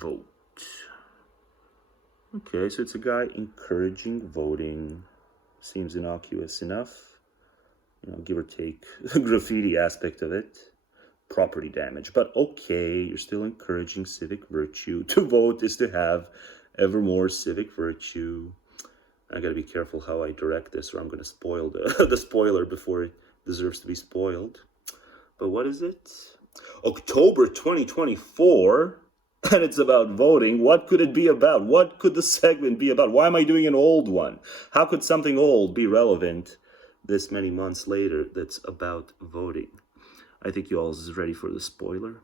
vote. Okay, so it's a guy encouraging voting. Seems innocuous enough. You know, give or take the graffiti aspect of it. Property damage. But okay, you're still encouraging civic virtue. To vote is to have ever more civic virtue. I gotta be careful how I direct this, or I'm gonna spoil the spoiler before it deserves to be spoiled. But what is it? October 2024, and it's about voting. What could it be about? What could the segment be about? Why am I doing an old one? How could something old be relevant this many months later that's about voting? I think you all is ready for the spoiler.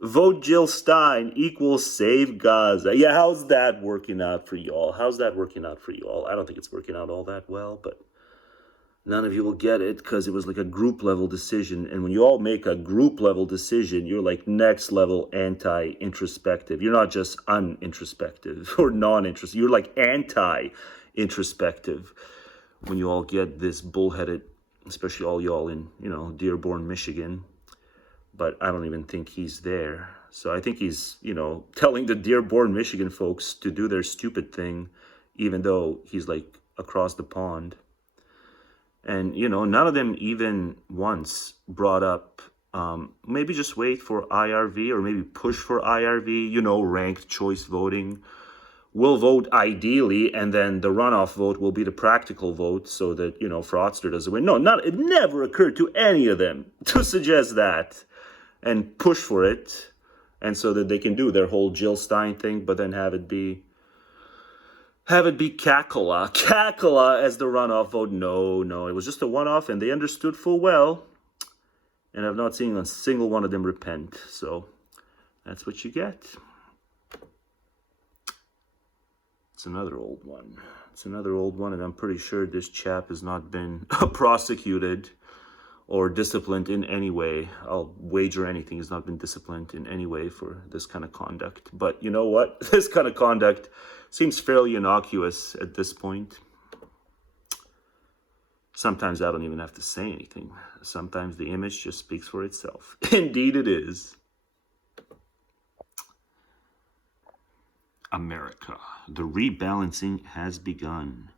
Vote Jill Stein equals save Gaza. Yeah, how's that working out for y'all? How's that working out for y'all? I don't think it's working out all that well, but none of you will get it because it was like a group level decision. And when you all make a group level decision, you're like next level anti-introspective. You're not just unintrospective or non-introspective. You're like anti-introspective when you all get this bullheaded, especially all y'all in, you know, Dearborn, Michigan. But I don't even think he's there. So I think he's, you know, telling the Dearborn, Michigan folks to do their stupid thing, even though he's like across the pond. And, you know, none of them even once brought up, maybe just wait for IRV or maybe push for IRV, you know, ranked choice voting. We'll vote ideally, and then the runoff vote will be the practical vote so that, you know, fraudster doesn't win. No, it never occurred to any of them to suggest that and push for it, and so that they can do their whole Jill Stein thing, but then have it be Kakala as the runoff vote. No, it was just a one-off, and they understood full well, and I've not seen a single one of them repent, so that's what you get. It's another old one. And I'm pretty sure this chap has not been prosecuted or disciplined in any way. I'll wager anything. He's not been disciplined in any way for this kind of conduct. But you know what? This kind of conduct seems fairly innocuous at this point. Sometimes I don't even have to say anything. Sometimes the image just speaks for itself. Indeed it is. America. The rebalancing has begun.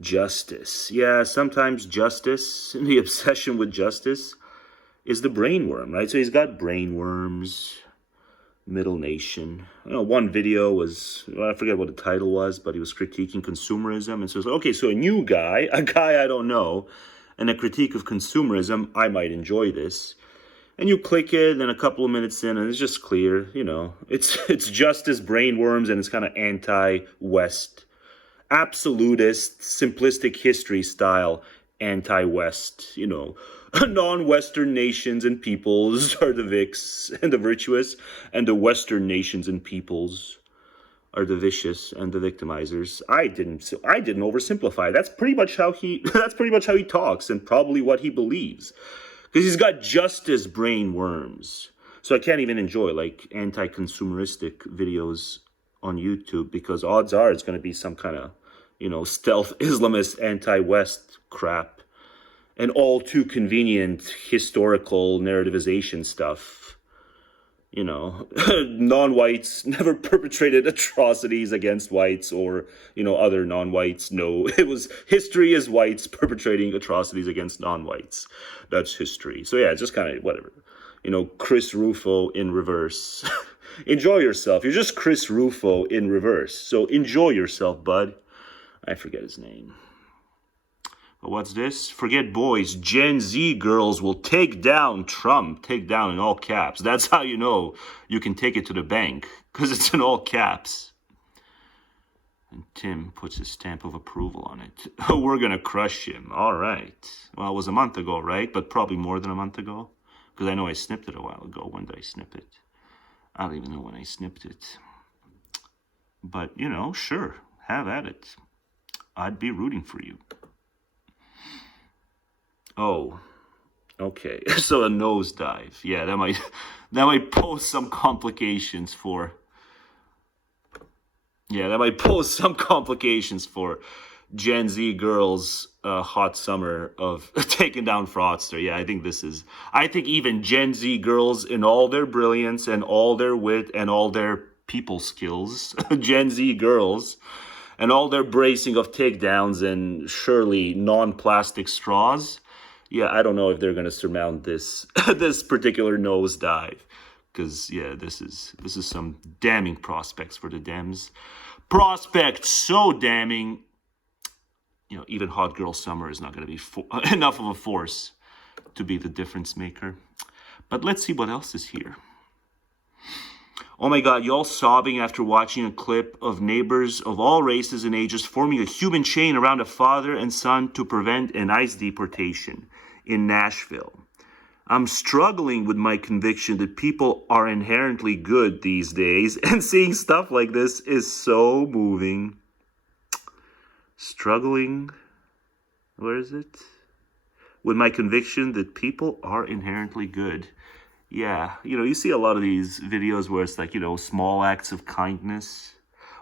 Justice. Yeah, sometimes justice, the obsession with justice, is the brainworm, right? So he's got brainworms, middle nation. You know, one video was, I forget what the title was, but he was critiquing consumerism. And so it's like, okay, so a new guy, a guy I don't know, and a critique of consumerism, I might enjoy this. And you click it, and a couple of minutes in, and it's just clear, you know, it's justice, brainworms, and it's kind of anti-West, absolutist, simplistic history style, anti-West, you know, non-Western nations and peoples are the VICs and the virtuous, and the Western nations and peoples are the vicious and the victimizers. I didn't oversimplify. That's pretty much how he talks, and probably what he believes. Because he's got justice brainworms. So I can't even enjoy like anti-consumeristic videos on YouTube, because odds are it's going to be some kind of, you know, stealth Islamist anti-West crap. And all too convenient historical narrativization stuff. You know, non-whites never perpetrated atrocities against whites or, you know, other non-whites. No, it was history is whites perpetrating atrocities against non-whites. That's history. So yeah, just kind of whatever. You know, Chris Rufo in reverse. Enjoy yourself. You're just Chris Rufo in reverse. So enjoy yourself, bud. I forget his name. But what's this? Forget boys. Gen Z girls will take down Trump. Take down in all caps. That's how you know you can take it to the bank. Because it's in all caps. And Tim puts his stamp of approval on it. We're going to crush him. All right. Well, it was a month ago, right? But probably more than a month ago. Because I know I snipped it a while ago. When did I snip it? I don't even know when I snipped it. But, you know, sure. Have at it. I'd be rooting for you. Oh, okay. So a nosedive. Yeah, that might pose some complications for. Yeah, that might pose some complications for Gen Z girls' hot summer of taking down Fraudster. Yeah, I think even Gen Z girls in all their brilliance and all their wit and all their people skills, Gen Z girls, and all their bracing of takedowns and surely non-plastic straws. Yeah, I don't know if they're gonna surmount this this particular nosedive, because yeah, this is some damning prospects for the Dems. Prospects so damning. Even Hot Girl Summer is not going to be enough of a force to be the difference maker. But let's see what else is here. Oh my God, y'all sobbing after watching a clip of neighbors of all races and ages forming a human chain around a father and son to prevent an ICE deportation in Nashville. I'm struggling with my conviction that people are inherently good these days, and seeing stuff like this is so moving. Struggling, where is it? With my conviction that people are inherently good. Yeah, you see a lot of these videos where it's like, small acts of kindness,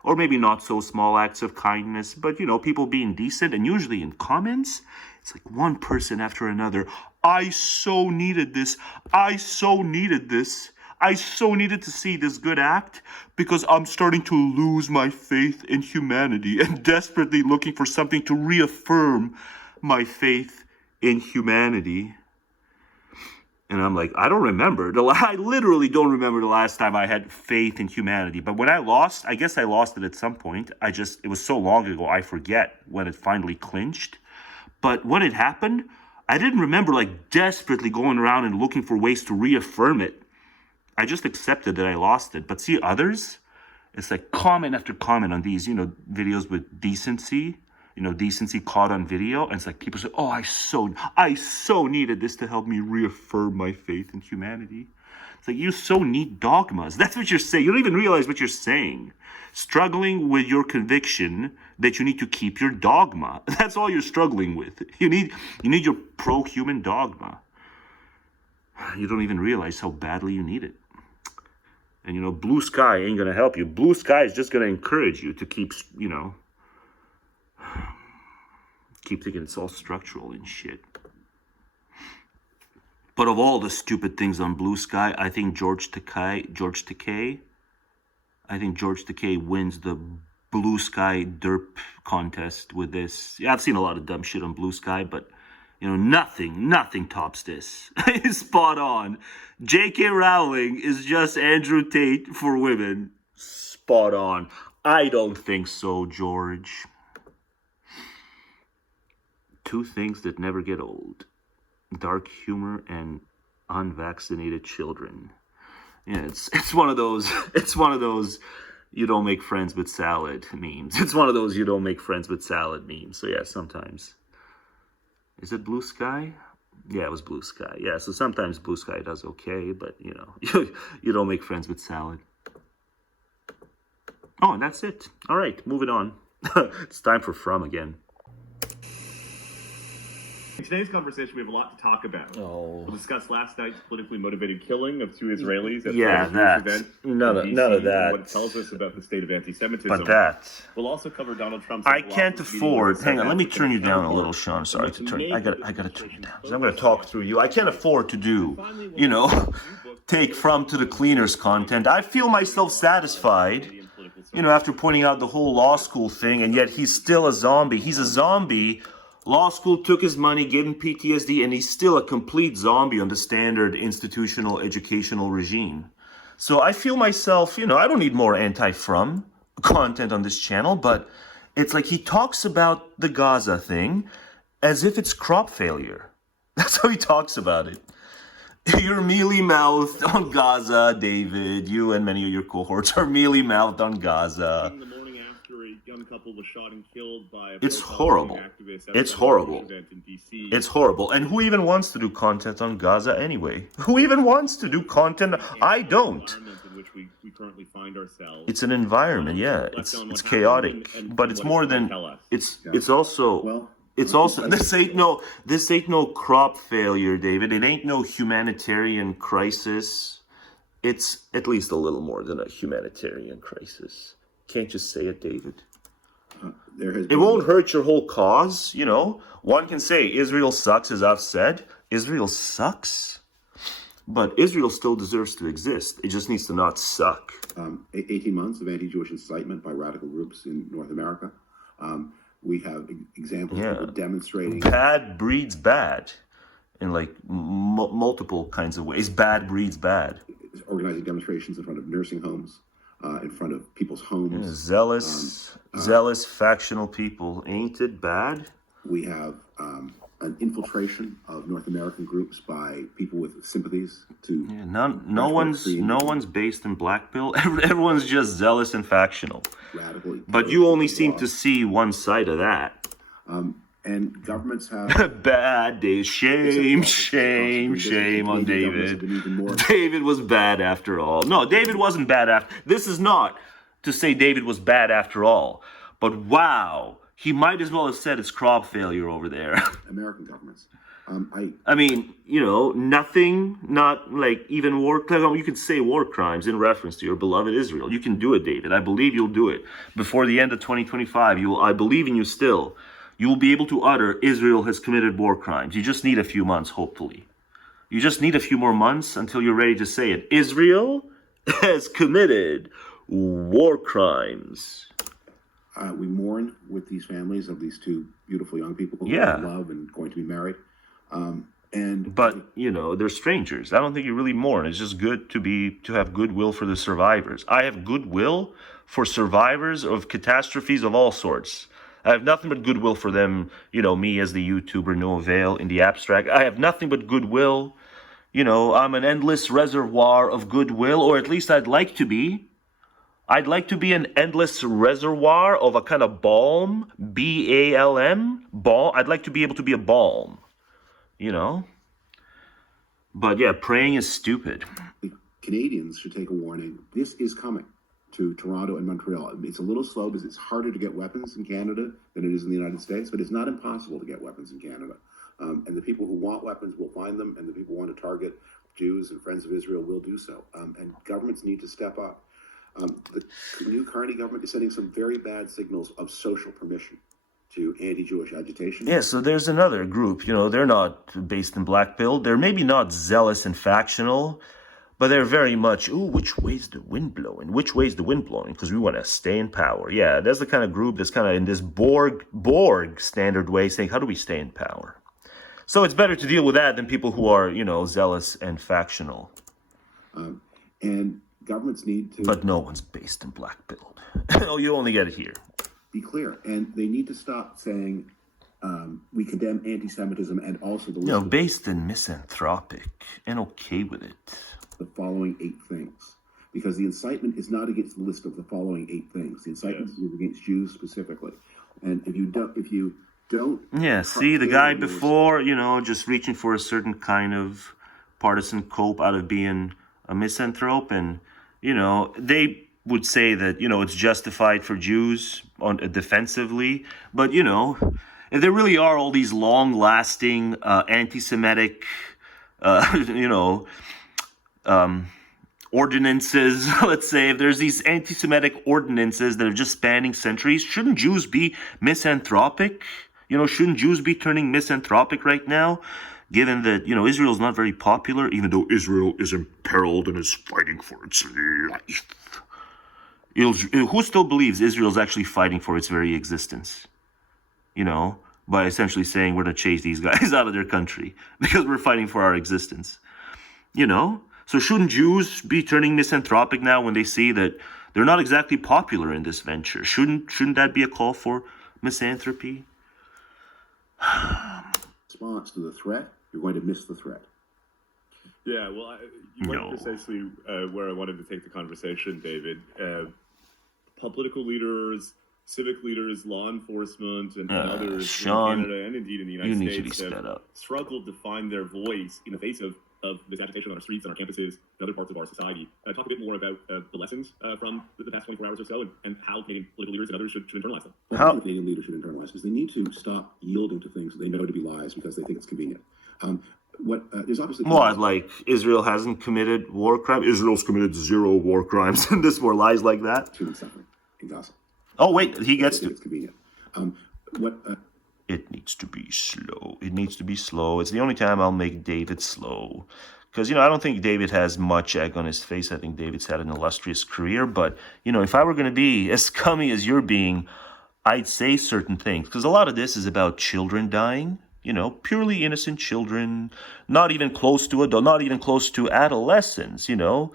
or maybe not so small acts of kindness, but, people being decent, and usually in comments, it's like one person after another. I so needed this. I so needed this. I so needed to see this good act because I'm starting to lose my faith in humanity and desperately looking for something to reaffirm my faith in humanity. And I'm like, I don't remember. I literally don't remember the last time I had faith in humanity. But when I guess I lost it at some point. It was so long ago, I forget when it finally clinched. But when it happened, I didn't remember desperately going around and looking for ways to reaffirm it. I just accepted that I lost it. But see others, it's like comment after comment on these, videos with decency, decency caught on video. And it's like people say, oh, I so needed this to help me reaffirm my faith in humanity. It's like, you so need dogmas. That's what you're saying. You don't even realize what you're saying. Struggling with your conviction that you need to keep your dogma. That's all you're struggling with. You need your pro-human dogma. You don't even realize how badly you need it. And, blue sky ain't going to help you. Blue sky is just going to encourage you to keep thinking it's all structural and shit. But of all the stupid things on blue sky, I think George Takei wins the blue sky derp contest with this. Yeah, I've seen a lot of dumb shit on blue sky, but nothing tops this. It's spot on. J.K. Rowling is just Andrew Tate for women. Spot on. I don't think so, George. Two things that never get old. Dark humor and unvaccinated children. Yeah, it's one of those you don't make friends with salad memes. It's one of those you don't make friends with salad memes. So yeah, sometimes. Is it blue sky? Yeah, it was blue sky. Yeah, so sometimes blue sky does okay, but you don't make friends with salad. Oh, and that's it. All right, moving on. It's time for Frum again. In today's conversation, we have a lot to talk about. Oh. We'll discuss last night's politically motivated killing of two Israelis at that. event None of that. What it tells us about the state of anti-Semitism. But that. We'll also cover Donald Trump's. I can't afford. Hang on, let me turn you down a little, Sean. Sorry to turn. I gotta turn you down. So I'm gonna talk through you. I can't afford to do, take Frum to the cleaners content. I feel myself satisfied, after pointing out the whole law school thing, and yet he's still a zombie. He's a zombie. Law school took his money, gave him PTSD, and he's still a complete zombie on the standard institutional educational regime. So I feel myself, I don't need more anti-Frum content on this channel, but it's like he talks about the Gaza thing as if it's crop failure. That's how he talks about it. You're mealy-mouthed on Gaza, David. You and many of your cohorts are mealy-mouthed on Gaza. Young couple was shot and killed by a It's horrible. It's horrible. It's horrible. And who even wants to do content on Gaza anyway? Who even wants to do content? I don't. It's an environment, yeah. It's chaotic, but it's more than it's also this ain't no crop failure, David. It ain't no humanitarian crisis. It's at least a little more than a humanitarian crisis. Can't just say it, David. There has It been, won't hurt your whole cause, you know. One can say Israel sucks, as I've said. Israel sucks. But Israel still deserves to exist. It just needs to not suck. 18 months of anti-Jewish incitement by radical groups in North America. We have examples of people demonstrating. Bad breeds bad in like multiple kinds of ways. Bad breeds bad. Organizing demonstrations in front of nursing homes, in front of people's homes. Zealous, factional people. Ain't it bad? We have an infiltration of North American groups by people with sympathies to. No one's based in black pill. Everyone's just zealous and factional. Radically. But you only seem to see one side of that. And governments have bad days. Shame on David. David was bad after all. No, David wasn't bad after. This is not to say David was bad after all. But wow, he might as well have said it's crop failure over there. American governments. I mean, you know, nothing, not like even war. You could say war crimes in reference to your beloved Israel. You can do it, David. I believe you'll do it before the end of 2025. I believe in you still. You will be able to utter Israel has committed war crimes. You just need a few months, hopefully. You just need a few more months until you're ready to say it. Israel has committed war crimes. We mourn with these families of these two beautiful young people who love and going to be married. But you know, they're strangers. I don't think you really mourn. It's just good to have goodwill for the survivors. I have goodwill for survivors of catastrophes of all sorts. I have nothing but goodwill for them, you know, me as the YouTuber, no avail, in the abstract. I have nothing but goodwill. You know, I'm an endless reservoir of goodwill, or at least I'd like to be. I'd like to be an endless reservoir of a kind of balm, B-A-L-M, balm. I'd like to be able to be a balm, you know? But yeah, praying is stupid. Canadians should take a warning. This is coming to Toronto and Montreal. It's a little slow because it's harder to get weapons in Canada than it is in the United States, but it's not impossible to get weapons in Canada. And the people who want weapons will find them, and the people who want to target Jews and friends of Israel will do so. And governments need to step up. The new Carney government is sending some very bad signals of social permission to anti-Jewish agitation. Yeah, so there's another group, you know, they're not based in black pill. They're maybe not zealous and factional, but they're very much, which way's the wind blowing? Which way's the wind blowing? Because we want to stay in power. Yeah, that's the kind of group that's kind of in this Borg standard way saying, how do we stay in power? So it's better to deal with that than people who are, you know, zealous and factional. And governments need to... But no one's based in black pill. Oh, you only get it here. Be clear. And they need to stop saying we condemn anti-Semitism and also the... No, based in misanthropic and okay with it. The following 8 things. Because the incitement is not against the list of the following 8 things. The incitement is against Jews specifically. And if you don't... Yeah, see, the guy before, you know, just reaching for a certain kind of partisan cope out of being a misanthrope. And, you know, they would say that, you know, it's justified for Jews defensively. But, you know, there really are all these long-lasting anti-Semitic, you know... ordinances, let's say, if there's these anti-Semitic ordinances that are just spanning centuries, shouldn't Jews be misanthropic? You know, shouldn't Jews be turning misanthropic right now? Given that, you know, Israel's not very popular, even though Israel is imperiled and is fighting for its life. Who still believes Israel's actually fighting for its very existence? You know, by essentially saying we're going to chase these guys out of their country because we're fighting for our existence. You know? So shouldn't Jews be turning misanthropic now when they see that they're not exactly popular in this venture? Shouldn't that be a call for misanthropy? Response to the threat, you're going to miss the threat. Yeah, well, you went precisely where I wanted to take the conversation, David. Political leaders, civic leaders, law enforcement, and others Sean, in Canada and indeed in the United States have struggled to find their voice in the face of this agitation on our streets and our campuses and other parts of our society. Talk a bit more about the lessons from the past 24 hours or so and how Canadian political leaders and others should internalize them. How Canadian leaders should internalize because they need to stop yielding to things that they know to be lies because they think it's convenient. There's obviously... What, like Israel hasn't committed war crimes? Israel's committed 0 war crimes in this war, lies like that? Human suffering in Gaza. Oh, wait, he gets to... It's convenient. What... It needs to be slow. It needs to be slow. It's the only time I'll make David slow. Because, I don't think David has much egg on his face. I think David's had an illustrious career. But, if I were going to be as scummy as you're being, I'd say certain things. Because a lot of this is about children dying. Purely innocent children, not even close to adult, not even close to adolescents, and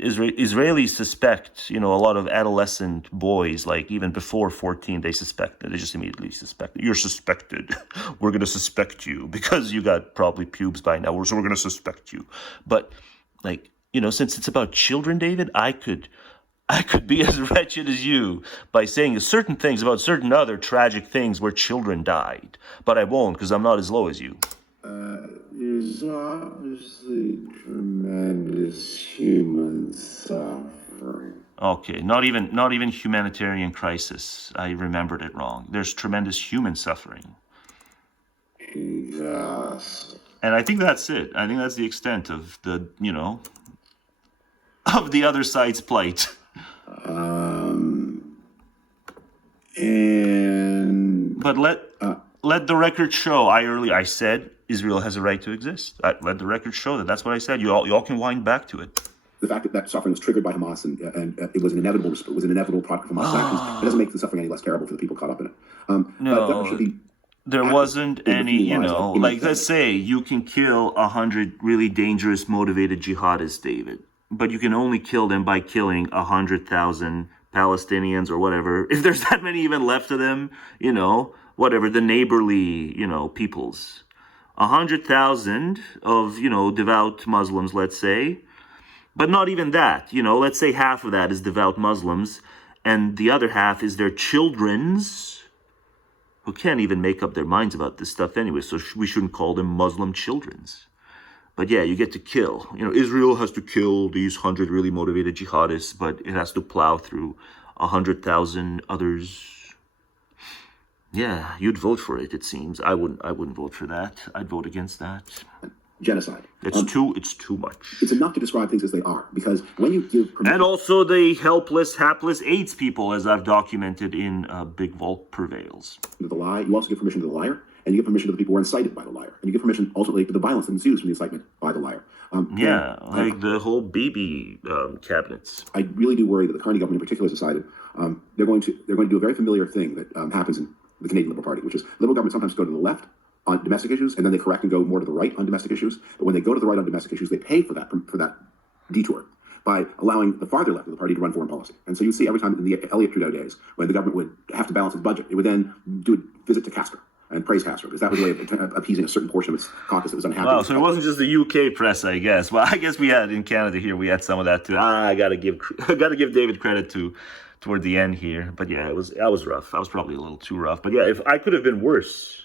Israelis suspect, a lot of adolescent boys, like even before 14, they just immediately suspect. You're suspected. We're going to suspect you because you got probably pubes by now, so we're going to suspect you. But, since it's about children, David, I could be as wretched as you by saying certain things about certain other tragic things where children died. But I won't, because I'm not as low as you. There's obviously tremendous human suffering. Okay, not even humanitarian crisis. I remembered it wrong. There's tremendous human suffering. Yes. And I think that's it. I think that's the extent of the, of the other side's plight. But let the record show. I said Israel has a right to exist. Let the record show that. That's what I said. You all can wind back to it. The fact that suffering was triggered by Hamas and it was an inevitable product of Hamas actions. It doesn't make the suffering any less terrible for the people caught up in it. No, there wasn't any. Let's say you can kill 100 really dangerous, motivated jihadists, David, but you can only kill them by killing 100,000 Palestinians or whatever. If there's that many even left of them, whatever, the neighborly, peoples. 100,000 of, devout Muslims, let's say. But not even that, let's say half of that is devout Muslims, and the other half is their children's, who can't even make up their minds about this stuff anyway, so we shouldn't call them Muslim children's. But yeah, you get to kill. Israel has to kill these 100 really motivated jihadists, but it has to plow through 100,000 others. Yeah, you'd vote for it seems. I wouldn't vote for that. I'd vote against that. Genocide. It's too much. It's enough to describe things as they are, because when you give permission... And also the helpless, hapless AIDS people, as I've documented in Big Vault Prevails. The lie, you also give permission to the liar, and you give permission to the people who are incited by the liar. And you give permission ultimately to the violence that ensues from the incitement by the liar. The whole BB cabinets. I really do worry that the Carney government in particular has decided they're going to do a very familiar thing that happens in the Canadian Liberal Party, which is liberal governments sometimes go to the left on domestic issues, and then they correct and go more to the right on domestic issues. But when they go to the right on domestic issues, they pay for that detour by allowing the farther left of the party to run foreign policy. And so you see every time in the Elliott Trudeau days, when the government would have to balance its budget, it would then do a visit to Castro and praise Castro, because that was a way of appeasing a certain portion of its caucus that was unhappy. Wow, so it wasn't just the UK press, I guess. Well, I guess we had in Canada here, we had some of that too. I gotta give David credit toward the end here. But yeah, I was rough. I was probably a little too rough. But yeah, if I could have been worse,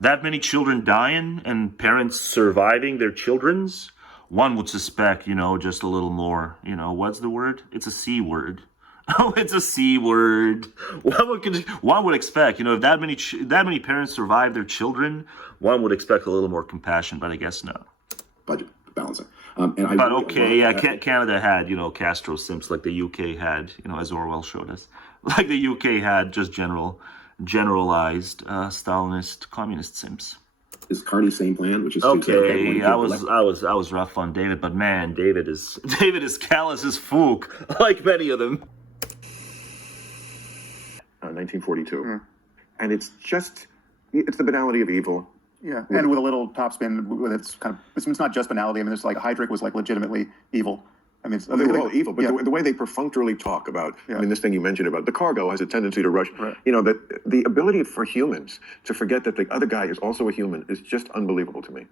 that many children dying and parents surviving their children's, one would suspect, just a little more, what's the word? It's a C word. Oh, it's a C word. One would expect, if that many parents survive their children, one would expect a little more compassion, but I guess no. Budget balancing. Canada had, Castro simps like the UK had, as Orwell showed us. Like the UK had just generalized Stalinist communist simps. Is Carney's same plan, which is okay? I was rough on David, but man, David is callous as fook, like many of them. 1942, and it's the banality of evil. Yeah, and with a little topspin, with it's not just banality. I mean, it's like Heydrich was like legitimately evil. I mean, they're evil, but the way they perfunctorily talk about, this thing you mentioned about the cargo has a tendency to rush, right. That the ability for humans to forget that the other guy is also a human is just unbelievable to me.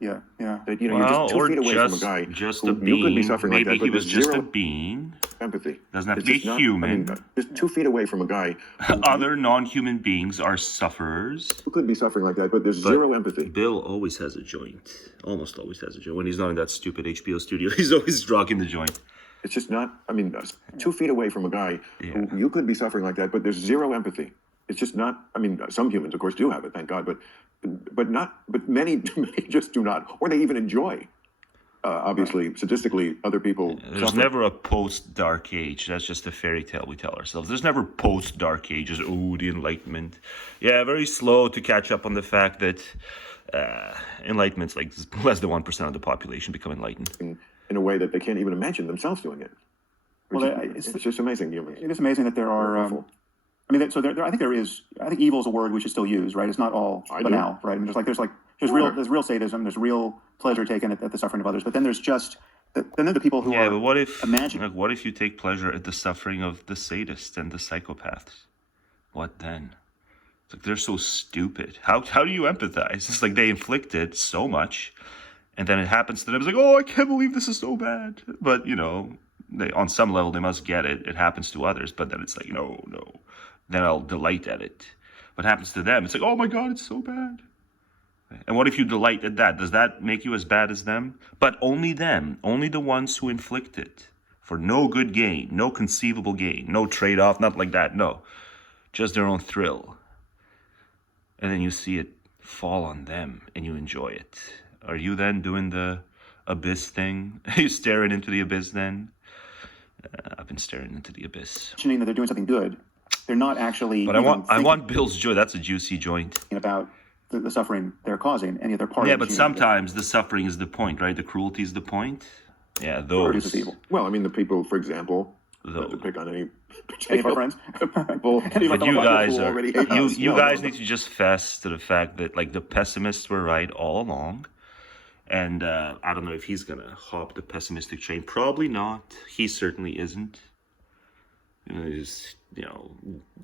Yeah. That, you're just 2 feet away from a guy you could be suffering maybe like that, he but was just a being. Empathy. Doesn't have to be human. Just 2 feet away from a guy. Other non-human beings are sufferers. Who could be suffering like that, but there's zero empathy. Bill always has a joint. Almost always has a joint. When he's not in that stupid HBO studio, he's always rocking the joint. It's just not, 2 feet away from a guy who you could be suffering like that, but there's zero empathy. It's just not, some humans, of course, do have it, thank God, but many just do not, or they even enjoy Obviously, statistically, other people. There's never a post-Dark Age. That's just a fairy tale we tell ourselves. There's never post-Dark Ages. Oh, the Enlightenment. Yeah, very slow to catch up on the fact that Enlightenment's like less than 1% of the population become enlightened. In a way that they can't even imagine themselves doing it. It's just amazing. It is amazing that there are. I mean, I think there is. I think evil is a word we should still use, right? It's not all banal, right? I mean, there's real sadism, there's real pleasure taken at the suffering of others, but then there's just then there are the people who are. Yeah, but what if you take pleasure at the suffering of the sadists and the psychopaths? What then? It's like they're so stupid. How do you empathize? It's like they inflicted so much, and then it happens to them. It's like, oh, I can't believe this is so bad. But they, on some level, they must get it. It happens to others, but then it's like, no. Then I'll delight at it. What happens to them? It's like, oh my God, it's so bad. And what if you delight at that? Does that make you as bad as them? But only them, only the ones who inflict it, for no good gain, no conceivable gain, no trade-off, not like that, no. Just their own thrill. And then you see it fall on them, and you enjoy it. Are you then doing the abyss thing? Are you staring into the abyss then? I've been staring into the abyss. Mentioning that they're doing something good, they're not actually. But I want Bill's joy. That's a juicy joint. About the suffering they're causing, any of their parties. Yeah, but sometimes the suffering is the point, right? The cruelty is the point. Yeah, those. Evil. Well, I mean, the people, for example, not to pick on any of our friends. But you guys are. You guys need to just fess to the fact that like the pessimists were right all along. And I don't know if he's going to hop the pessimistic train. Probably not. He certainly isn't. He's,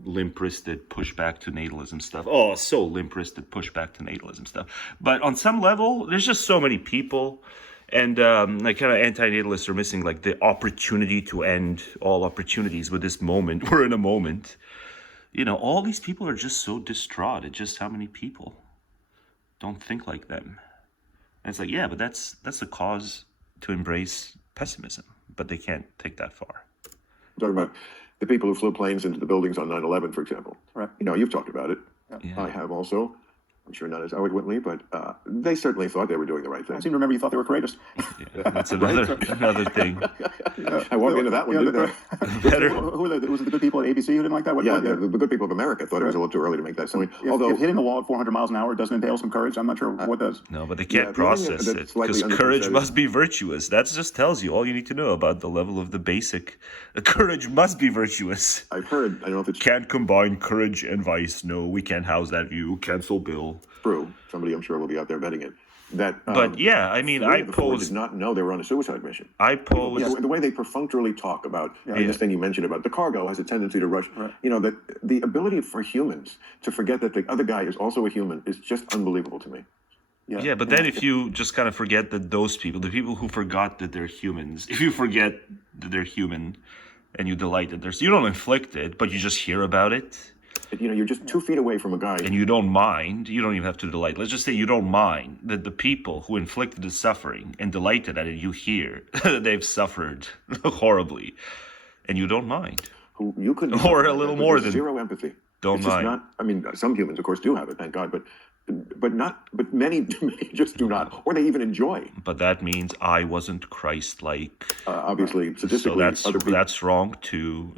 limp-wristed pushback to natalism stuff. Oh, so limp-wristed pushback to natalism stuff. But on some level, there's just so many people. And kind of anti-natalists are missing like the opportunity to end all opportunities with this moment. We're in a moment. All these people are just so distraught at just how many people don't think like them. And it's like, yeah, but that's a cause to embrace pessimism, but they can't take that far. I'm talking about the people who flew planes into the buildings on 9/11, for example. Right. You've talked about it. Yeah. I have also. I'm sure not as eloquently, but they certainly thought they were doing the right thing. I seem to remember you thought they were courageous. Yeah, that's another thing. I walked into that one, didn't I? Better. Was it the good people at ABC who didn't like that? The good people of America thought it was a little too early to make that point. If hitting the wall at 400 miles an hour doesn't entail some courage, I'm not sure what does. No, but they can't process it because courage must be virtuous. That just tells you all you need to know about the level of the basic. Courage must be virtuous. I've heard. I don't know if it's can't combine courage and vice. No, we can't house that view. Cancel Bill. True. Somebody, I'm sure, will be out there betting it. But yeah, I mean, I did not know they were on a suicide mission. I posed the way they perfunctorily talk about this thing you mentioned about the cargo has a tendency to rush. Right. That the ability for humans to forget that the other guy is also a human is just unbelievable to me. Yeah, but then if you just kind of forget that those people, the people who forgot that they're humans, if you forget that they're human and you delight that you don't inflict it, but you just hear about it. You're just 2 feet away from a guy. And you don't mind. You don't even have to delight. Let's just say you don't mind that the people who inflicted the suffering and delighted at it, you hear that they've suffered horribly. And you don't mind. Who you could or a little more than zero empathy. Don't it's mind. Not, I mean, some humans, of course, do have it, thank God, but many just do not, or they even enjoy. But that means I wasn't Christ-like. Obviously, statistically, so that's wrong too.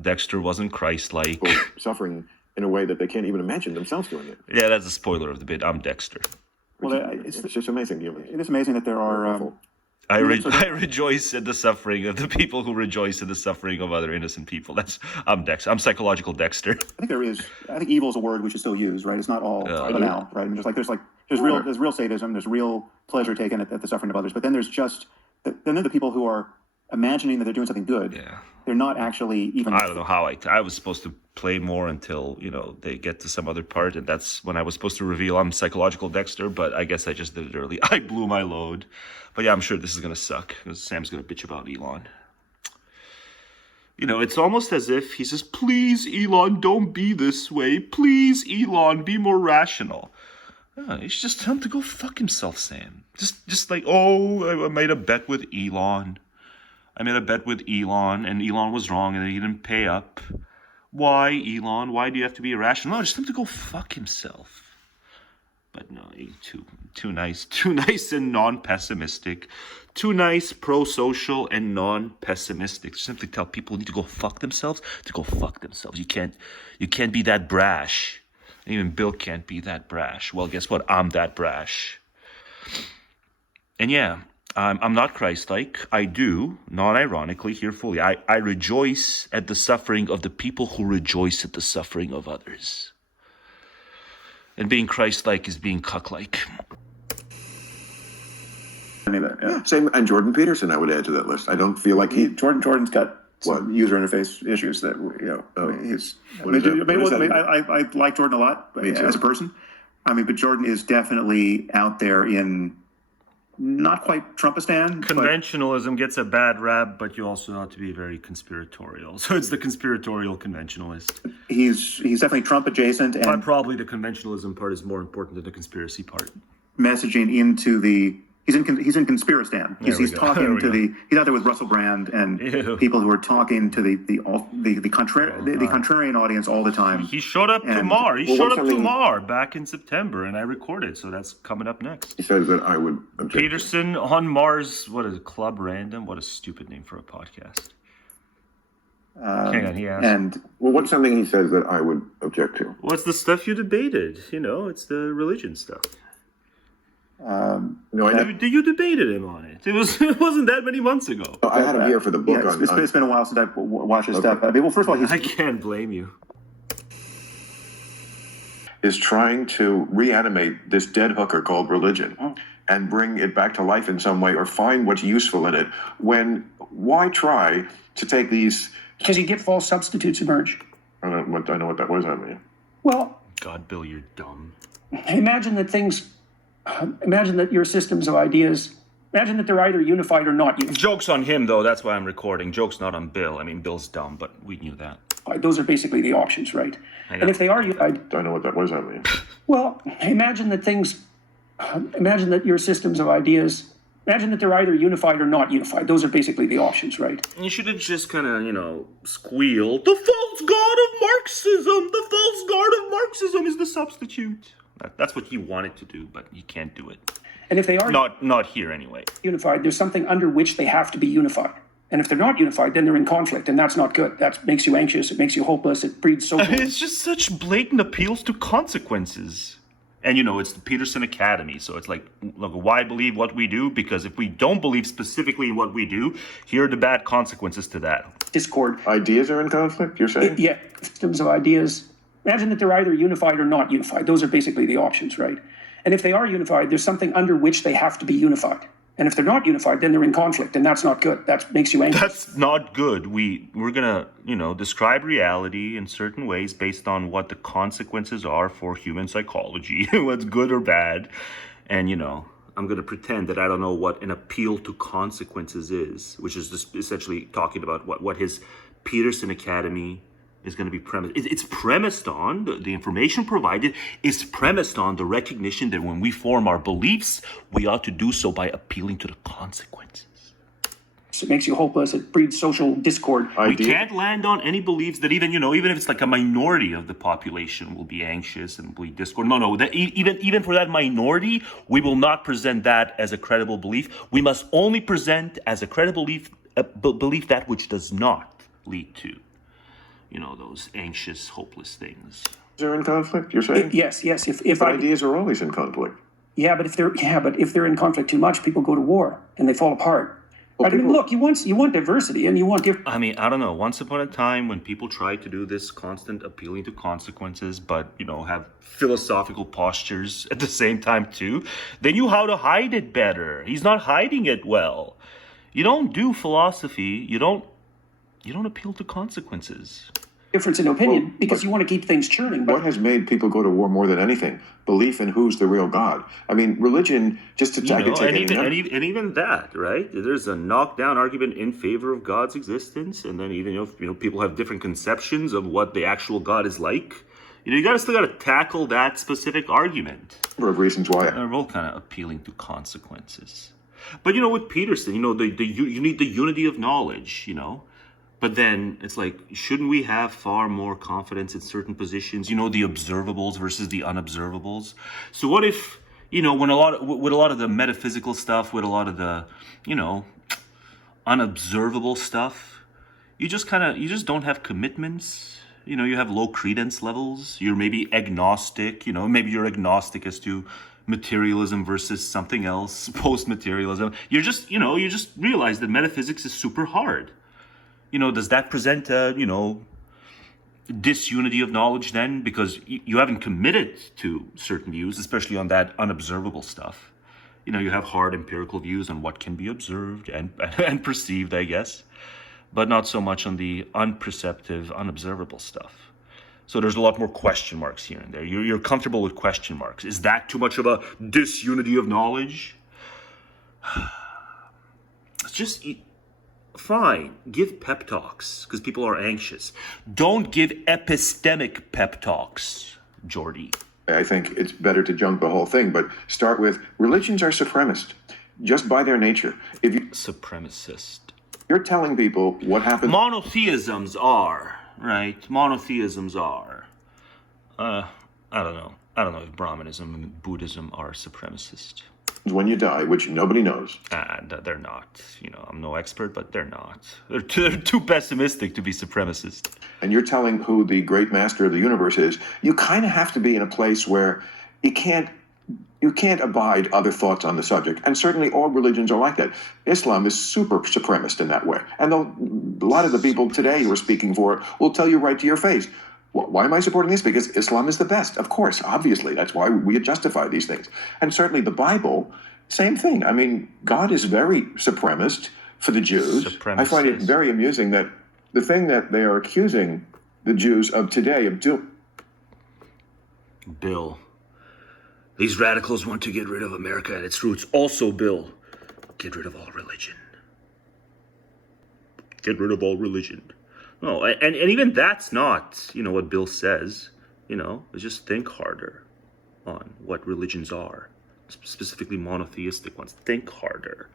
Dexter wasn't Christ-like. Suffering in a way that they can't even imagine themselves doing it. Yeah, that's a spoiler of the bit. I'm Dexter. It's just amazing. It is amazing that there are. I rejoice at the suffering of the people who rejoice at the suffering of other innocent people. I'm Dexter. I'm psychological Dexter. I think evil is a word we should still use, right? It's not all banal, right? I mean, there's real sadism, there's real pleasure taken at the suffering of others, but then there's just then there are the people who are imagining that they're doing something good. Yeah. They're not actually even. I don't know how I was supposed to play more until they get to some other part, and that's when I was supposed to reveal I'm psychological Dexter. But I guess I just did it early. I blew my load. But yeah, I'm sure this is gonna suck because Sam's gonna bitch about Elon. It's almost as if he says, "Please, Elon, don't be this way. Please, Elon, be more rational." You should just tell him to go fuck himself, Sam. Just like, oh, I made a bet with Elon. And Elon was wrong, and he didn't pay up. Why, Elon? Why do you have to be irrational? No, just tell him to go fuck himself. But no, too nice and non-pessimistic. Too nice, pro-social, and non-pessimistic. Simply tell people who need to go fuck themselves to go fuck themselves. You can't be that brash. Even Bill can't be that brash. Well, guess what? I'm that brash. And yeah, I'm not Christlike. I do, non-ironically, here fully. I rejoice at the suffering of the people who rejoice at the suffering of others. And being Christ-like is being cuck-like. Yeah, same. And Jordan Peterson, I would add to that list. I don't feel like Jordan's got some user interface issues that he's. I like Jordan a lot as a person. But Jordan is definitely out there in not quite Trumpistan. Conventionalism gets a bad rap, but you also ought to be very conspiratorial. So it's the conspiratorial conventionalist. He's definitely Trump adjacent, and but probably the conventionalism part is more important than the conspiracy part. Messaging into the. He's in Conspiristan. He's talking to he's out there with Russell Brand and people who are talking to the contrarian audience all the time. He showed up to Mar. He showed up to Mar back in September, and I recorded. So that's coming up next. He says that I would object. Peterson on Mars. What is it? Club Random? What a stupid name for a podcast. Hang on, he asked. And what's something he says that I would object to? What's the stuff you debated? It's the religion stuff. You debated him on it. It wasn't that many months ago. I had him here for the book. Yeah, it's been a while since I've watched his stuff. Well, first of all, I can't blame you. Is trying to reanimate this dead hooker called religion and bring it back to life in some way, or find what's useful in it. Why try to take these? Because you get false substitutes emerge. I know what that was. I mean, well, God, Bill, you're dumb. Imagine that your systems of ideas, imagine that they're either unified or not unified. Joke's on him, though. That's why I'm recording. Joke's not on Bill. I mean, Bill's dumb, but we knew that. Those are basically the options, right? And if they are unified... I know what that was, I mean. Well, imagine that your systems of ideas, imagine that they're either unified or not unified. Those are basically the options, right? You should have just kind of, squealed, the false god of Marxism! The false god of Marxism is the substitute. That's what you wanted to do, but you can't do it. And if they are not here anyway. Unified, there's something under which they have to be unified. And if they're not unified, then they're in conflict, and that's not good. That makes you anxious. It makes you hopeless. It breeds social. It's just such blatant appeals to consequences. And it's the Peterson Academy, so it's like, look, why believe what we do? Because if we don't believe specifically in what we do, here are the bad consequences to that. Discord. Ideas are in conflict, you're saying? Yeah, systems of ideas. Imagine that they're either unified or not unified. Those are basically the options, right? And if they are unified, there's something under which they have to be unified. And if they're not unified, then they're in conflict, and that's not good. That makes you anxious. That's not good. We're gonna, describe reality in certain ways based on what the consequences are for human psychology, what's good or bad. And, I'm gonna pretend that I don't know what an appeal to consequences is, which is just essentially talking about what his Peterson Academy is going to be premised. It's premised on, the information provided is premised on the recognition that when we form our beliefs, we ought to do so by appealing to the consequences. It makes you hopeless. It breeds social discord. We can't land on any beliefs that even if it's like a minority of the population will be anxious and bleed discord. No, that even for that minority, we will not present that as a credible belief. We must only present as a credible belief that which does not lead to those anxious, hopeless things. They're in conflict, you're saying? Yes. If ideas are always in conflict. Yeah, but if they're in conflict too much, people go to war and they fall apart. Well, look, you want diversity and you want different. I don't know. Once upon a time, when people tried to do this constant appealing to consequences, but have philosophical postures at the same time too, they knew how to hide it better. He's not hiding it well. You don't do philosophy. You don't appeal to consequences. Difference in opinion because you want to keep things churning. What has made people go to war more than anything? Belief in who's the real God. I mean, religion, just to take it. And even that, right? There's a knockdown argument in favor of God's existence, and then even people have different conceptions of what the actual God is like. You still got to tackle that specific argument. For reasons why. They're both kind of appealing to consequences. But with Peterson, you need the unity of knowledge. But then it's like, shouldn't we have far more confidence in certain positions? You know, the observables versus the unobservables. So what if, you know, when with a lot of the metaphysical stuff, with a lot of the, you know, unobservable stuff, you just don't have commitments. You know, you have low credence levels. You're maybe agnostic. You know, maybe you're agnostic as to materialism versus something else, post-materialism. You just realize that metaphysics is super hard. You know, does that present a, you know, disunity of knowledge then? Because you haven't committed to certain views, especially on that unobservable stuff. You know, you have hard empirical views on what can be observed and perceived, I guess, but not so much on the unperceptive, unobservable stuff. So there's a lot more question marks here and there. You're comfortable with question marks. Is that too much of a disunity of knowledge? It's just... Fine, give pep talks, because people are anxious. Don't give epistemic pep talks, Jordy. I think it's better to junk the whole thing, but start with religions are supremacist, just by their nature. If you Supremacist. You're telling people what happens. Monotheisms are, right? Monotheisms are. I don't know. I don't know if Brahmanism and Buddhism are supremacist. When you die, which nobody knows. And they're not. You know, I'm no expert, but they're not. They're too pessimistic to be supremacist. And you're telling who the great master of the universe is. You kind of have to be in a place where you can't abide other thoughts on the subject. And certainly all religions are like that. Islam is super supremacist in that way. And a lot of the people today who are speaking for it will tell you right to your face, why am I supporting this? Because Islam is the best. Of course, obviously. That's why we justify these things. And certainly the Bible, same thing. I mean, God is very supremacist for the Jews. I find it very amusing that the thing that they are accusing the Jews of today of doing. Bill, these radicals want to get rid of America at its roots. Also, Bill, get rid of all religion. Get rid of all religion. No, and even that's not, you know, what Bill says. You know, just think harder on what religions are, specifically monotheistic ones. Think harder.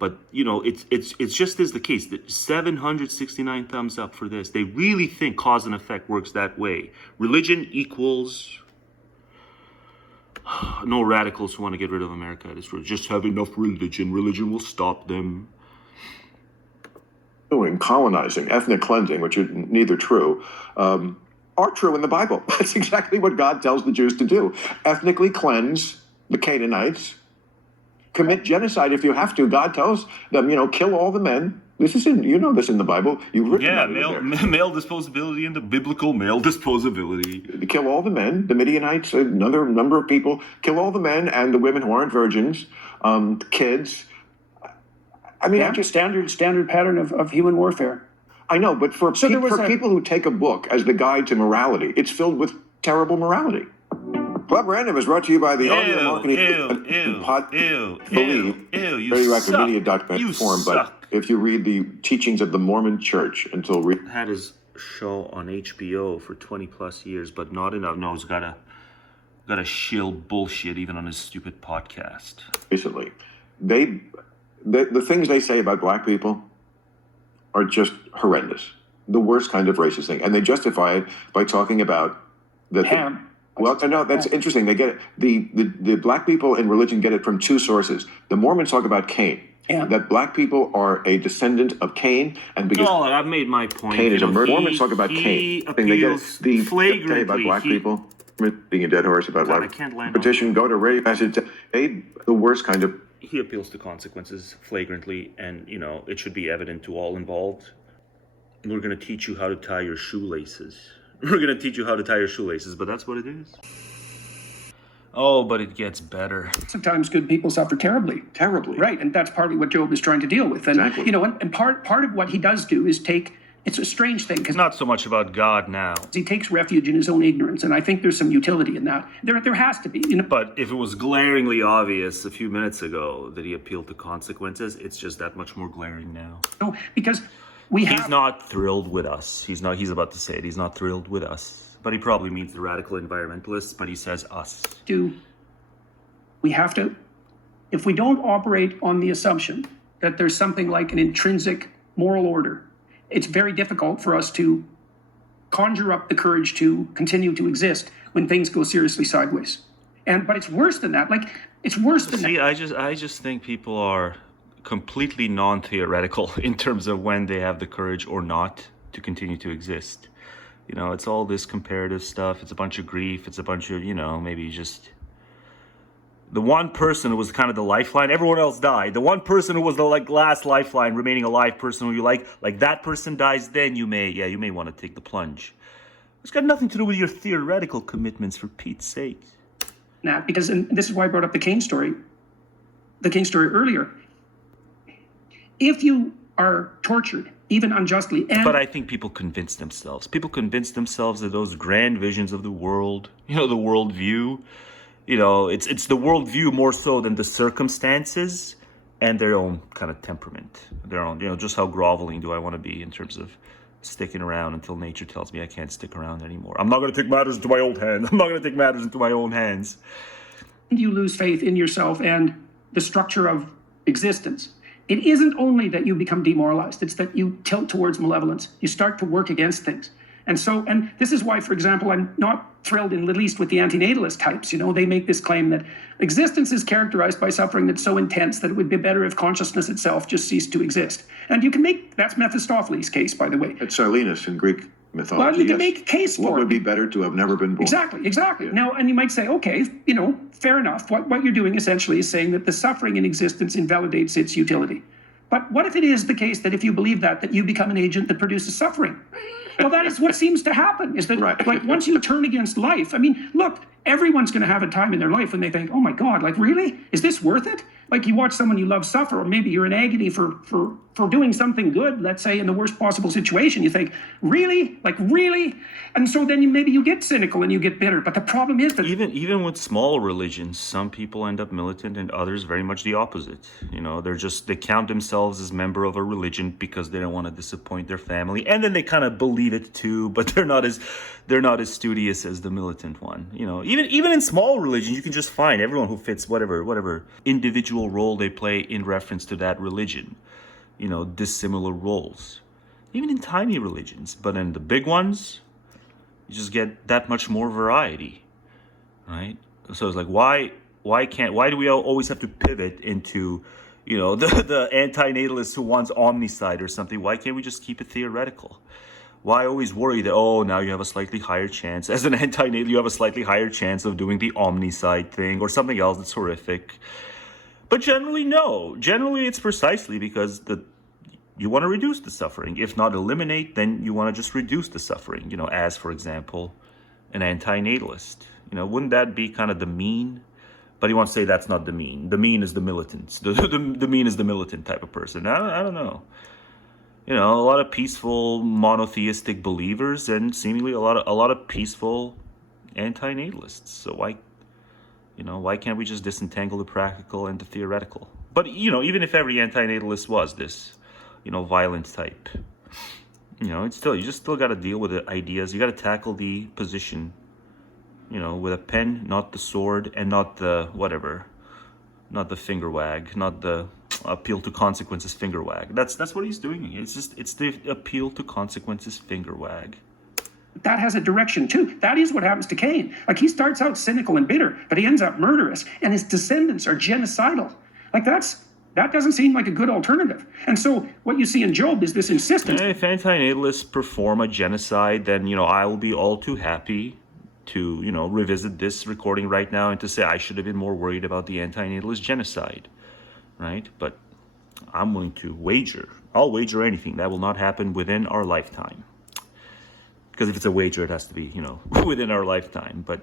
But, you know, it's just is the case that 769 thumbs up for this. They really think cause and effect works that way. Religion equals no radicals who want to get rid of America. Just have enough religion. Religion will stop them. Doing colonizing, ethnic cleansing, which are neither true, are true in the Bible. That's exactly what God tells the Jews to do. Ethnically cleanse the Canaanites, commit genocide if you have to. God tells them, you know, kill all the men. This is in, you know, this in the Bible. You've written about it male disposability and the biblical male disposability. Kill all the men, the Midianites, another number of people. Kill all the men and the women who aren't virgins, kids. I mean, yeah, just standard pattern of human warfare. I know, but for people who take a book as the guide to morality, it's filled with terrible morality. Club Random is brought to you by the audio marketing Media.com. But if you read the teachings of the Mormon Church had his show on HBO for 20 plus years, but not enough. No, he's gotta shill bullshit even on his stupid podcast. Recently, the things they say about black people are just horrendous. The worst kind of racist thing. And they justify it by talking about the... Well, no, that's interesting. They get it. The black people in religion get it from two sources. The Mormons talk about Cain. Yeah. That black people are a descendant of Cain, and because I've made my point. Cain is a murderer. Mormons talk about Cain. They get the flagrantly about black people. Being a dead horse about black petition. Go to radio passage. The worst kind of. He appeals to consequences flagrantly, and you know it should be evident to all involved. We're going to teach you how to tie your shoelaces. We're going to teach you how to tie your shoelaces, but that's what it is. Oh, but it gets better. Sometimes good people suffer terribly. Terribly. Right, and that's partly what Job is trying to deal with. And, exactly. You know, and part of what he does do is it's a strange thing. It's not so much about God now. He takes refuge in his own ignorance, and I think there's some utility in that. There has to be. You know? But if it was glaringly obvious a few minutes ago that he appealed to consequences, it's just that much more glaring now. No, because... He's not thrilled with us. He's about to say it. He's not thrilled with us. But he probably means the radical environmentalists, but he says us. We have to, if we don't operate on the assumption that there's something like an intrinsic moral order, it's very difficult for us to conjure up the courage to continue to exist when things go seriously sideways. But it's worse than that. Like, it's worse than that. I just think people are completely non-theoretical in terms of when they have the courage or not to continue to exist. You know, it's all this comparative stuff. It's a bunch of grief. It's a bunch of, you know, maybe just the one person who was kind of the lifeline. Everyone else died. The one person who was the last lifeline, remaining alive person who you like that person dies, then you may want to take the plunge. It's got nothing to do with your theoretical commitments, for Pete's sake. Nah, because, and this is why I brought up the Kane story earlier. If you are tortured, even unjustly, but I think people convince themselves. People convince themselves that those grand visions of the world, you know, the worldview, you know, it's the worldview more so than the circumstances and their own kind of temperament, their own, you know, just how groveling do I want to be in terms of sticking around until nature tells me I can't stick around anymore. I'm not going to take matters into my own hands. I'm not going to take matters into my own hands. You lose faith in yourself and the structure of existence. It isn't only that you become demoralized, it's that you tilt towards malevolence. You start to work against things. And this is why, for example, I'm not thrilled at least with the anti-natalist types. You know, they make this claim that existence is characterized by suffering that's so intense that it would be better if consciousness itself just ceased to exist. And you can make, that's Mephistopheles' case, by the way. It's Silenus in Greek mythology. Well, you can make a case for it. What would be better to have never been born? Exactly. Yeah. Now, and you might say, okay, you know, fair enough. What you're doing essentially is saying that the suffering in existence invalidates its utility. But what if it is the case that if you believe that you become an agent that produces suffering? Well, that is what seems to happen, is that, right. Like, once you turn against life, I mean, look, everyone's going to have a time in their life when they think, oh my God, like, really? Is this worth it? Like, you watch someone you love suffer, or maybe you're in agony for doing something good, let's say, in the worst possible situation. You think, really? Like, really? And so then maybe you get cynical and you get bitter. But the problem is that even with small religions, some people end up militant and others very much the opposite. You know, they count themselves as member of a religion because they don't want to disappoint their family, and then they kind of believe it too, but they're not as studious as the militant one. You know, even in small religions, you can just find everyone who fits whatever individual role they play in reference to that religion. You know, dissimilar roles. Even in tiny religions, but in the big ones, you just get that much more variety, right? So it's like, why do we always have to pivot into, you know, the anti-natalist who wants omnicide or something? Why can't we just keep it theoretical? Why always worry that, oh, now you have a slightly higher chance, as an anti-natal, you have a slightly higher chance of doing the omnicide thing or something else that's horrific? But generally, no. Generally, it's precisely because you want to reduce the suffering. If not eliminate, then you want to just reduce the suffering. You know, as, for example, an anti-natalist. You know, wouldn't that be kind of the mean? But he wants to say that's not the mean. The mean is the militant. The mean is the militant type of person. I don't know. You know, a lot of peaceful monotheistic believers and seemingly a lot of peaceful anti-natalists. So why can't we just disentangle the practical and the theoretical? But, you know, even if every anti-natalist was this, you know, violent type, you know, you just still got to deal with the ideas. You got to tackle the position, you know, with a pen, not the sword, and not the not the finger wag, not the appeal to consequences finger wag. That's what he's doing. It's the appeal to consequences finger wag. that has a direction too. That is what happens to Cain. Like, he starts out cynical and bitter, but he ends up murderous, and his descendants are genocidal. Like, that doesn't seem like a good alternative. And so what you see in Job is this insistence. If anti-natalists perform a genocide, then, I will be all too happy to, revisit this recording right now and to say I should have been more worried about the anti-natalist genocide, right? But I'm willing to wager. I'll wager anything. That will not happen within our lifetime. Because if it's a wager, it has to be, within our lifetime. But,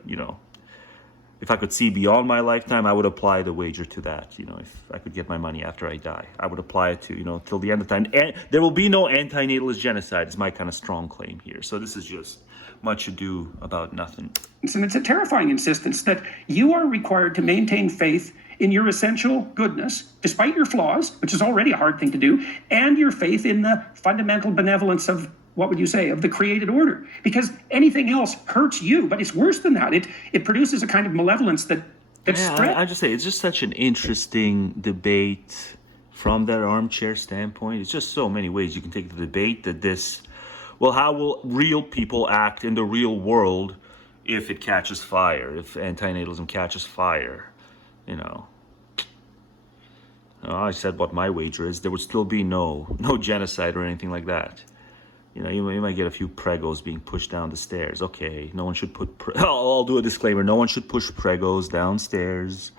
if I could see beyond my lifetime, I would apply the wager to that. If I could get my money after I die, I would apply it to, till the end of time. And there will be no anti-natalist genocide is my kind of strong claim here. So this is just much ado about nothing. And it's a terrifying insistence that you are required to maintain faith in your essential goodness, despite your flaws, which is already a hard thing to do, and your faith in the fundamental benevolence of, what would you say, of the created order. Because anything else hurts you, but it's worse than that. It produces a kind of malevolence that spreads. I just say, it's just such an interesting debate from that armchair standpoint. It's just so many ways you can take the debate that this, well, how will real people act in the real world if it catches fire, if anti-natalism catches fire, you know. I said what my wager is. There would still be no genocide or anything like that. You know, you might get a few pregos being pushed down the stairs. Okay, no one should put... I'll do a disclaimer. No one should push pregos downstairs.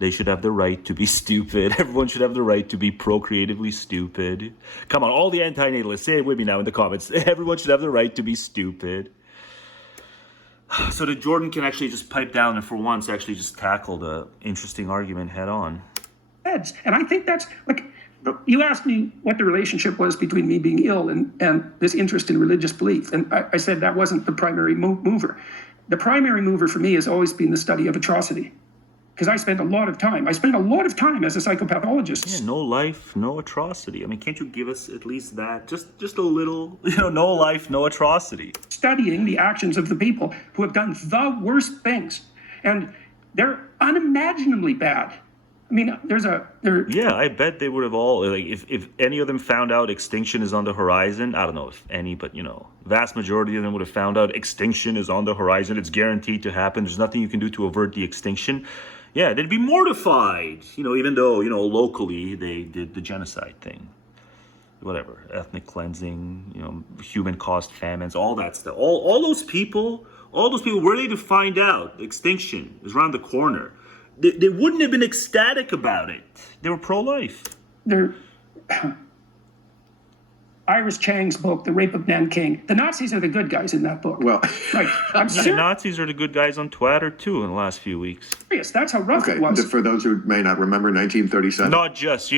They should have the right to be stupid. Everyone should have the right to be procreatively stupid. Come on, all the anti-natalists, say it with me now in the comments. Everyone should have the right to be stupid. So that Jordan can actually just pipe down and for once actually just tackle the interesting argument head on. And I think that's, like, you asked me what the relationship was between me being ill and this interest in religious belief. And I said that wasn't the primary mover. The primary mover for me has always been the study of atrocity. Because I spent a lot of time as a psychopathologist. Yeah, no life, no atrocity. I mean, can't you give us at least that? Just a little, no life, no atrocity. Studying the actions of the people who have done the worst things. And they're unimaginably bad. I mean, Yeah, I bet they would have all, like, if any of them found out extinction is on the horizon, I don't know if any, but, vast majority of them would have found out extinction is on the horizon. It's guaranteed to happen. There's nothing you can do to avert the extinction. Yeah, they'd be mortified, even though, locally they did the genocide thing. Whatever, ethnic cleansing, human-caused famines, all that stuff. All those people, were they to find out extinction is around the corner? They wouldn't have been ecstatic about it. They were pro-life. Iris Chang's book, The Rape of Nanking. The Nazis are the good guys in that book. Well, I'm the Nazis are the good guys on Twitter too in the last few weeks. Serious. That's how rough it was. For those who may not remember, 1937. Not just,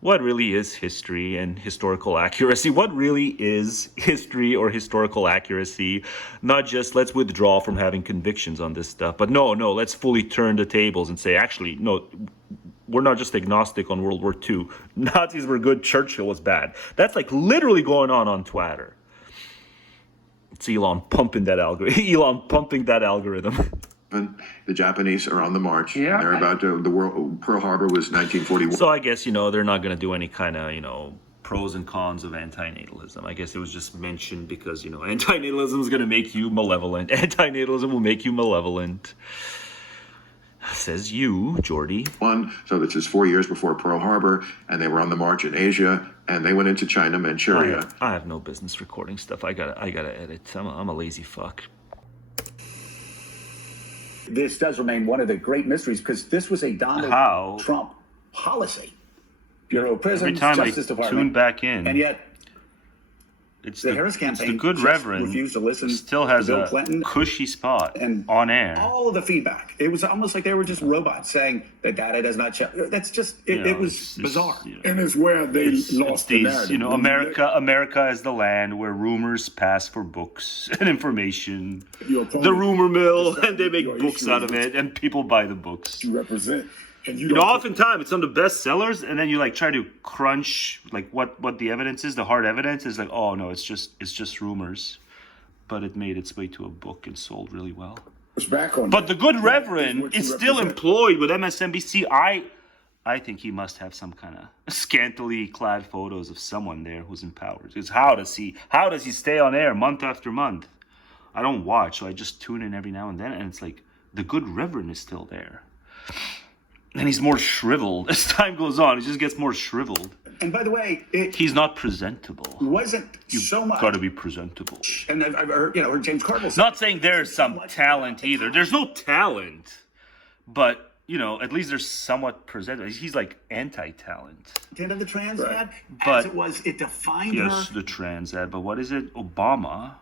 what really is history and historical accuracy? What really is history or historical accuracy? Not just let's withdraw from having convictions on this stuff, but no, let's fully turn the tables and say, actually, no, we're not just agnostic on World War II. Nazis were good, Churchill was bad. That's like literally going on Twitter. It's Elon pumping that algorithm. The Japanese are on the march. Yeah. They're about to, Pearl Harbor was 1941. So I guess, they're not going to do any kind of, pros and cons of anti-natalism. I guess it was just mentioned because, anti-natalism is going to make you malevolent. Anti-natalism will make you malevolent. Says you, Jordy. So this is 4 years before Pearl Harbor, and they were on the march in Asia, and they went into China, Manchuria. I have no business recording stuff. I gotta edit. I'm a lazy fuck. This does remain one of the great mysteries because this was a Donald Trump policy. Bureau of Prisons, Every time Justice I Department, tune back in, and yet it's the Harris campaign it's the good Reverend refused to listen still has to Bill a Clinton cushy spot and on air. All of the feedback. It was almost like they were just robots saying that data does not check. That's just it was bizarre. And it's where they lost the narrative. America is the land where rumors pass for books and information. The rumor mill, and they make books out of it, and people buy the books. You represent. Oftentimes it's on the bestsellers, and then you try to crunch what the evidence is. The hard evidence is oh no, it's just rumors, but it made its way to a book and sold really well. But the good Reverend is still employed with MSNBC. I think he must have some kind of scantily clad photos of someone there who's in power. Because how does he stay on air month after month? I don't watch, so I just tune in every now and then, and it's like the good Reverend is still there. And he's more shriveled as time goes on. He just gets more shriveled. And by the way, he's not presentable. So much. Got to be presentable. And I've heard James Carville. Not saying there's some talent either. There's no talent, but at least there's somewhat presentable. He's like anti-talent. Content of the trans ad, but it defined her. Yes, the trans ad. But what is it? Obama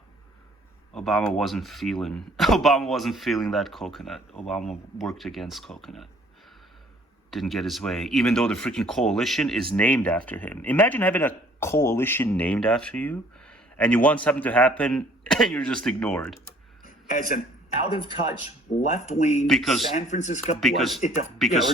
wasn't feeling that coconut. Obama worked against coconut. Didn't get his way, even though the freaking coalition is named after him. Imagine having a coalition named after you, and you want something to happen, and you're just ignored. As an out-of-touch, left-wing San Francisco... Because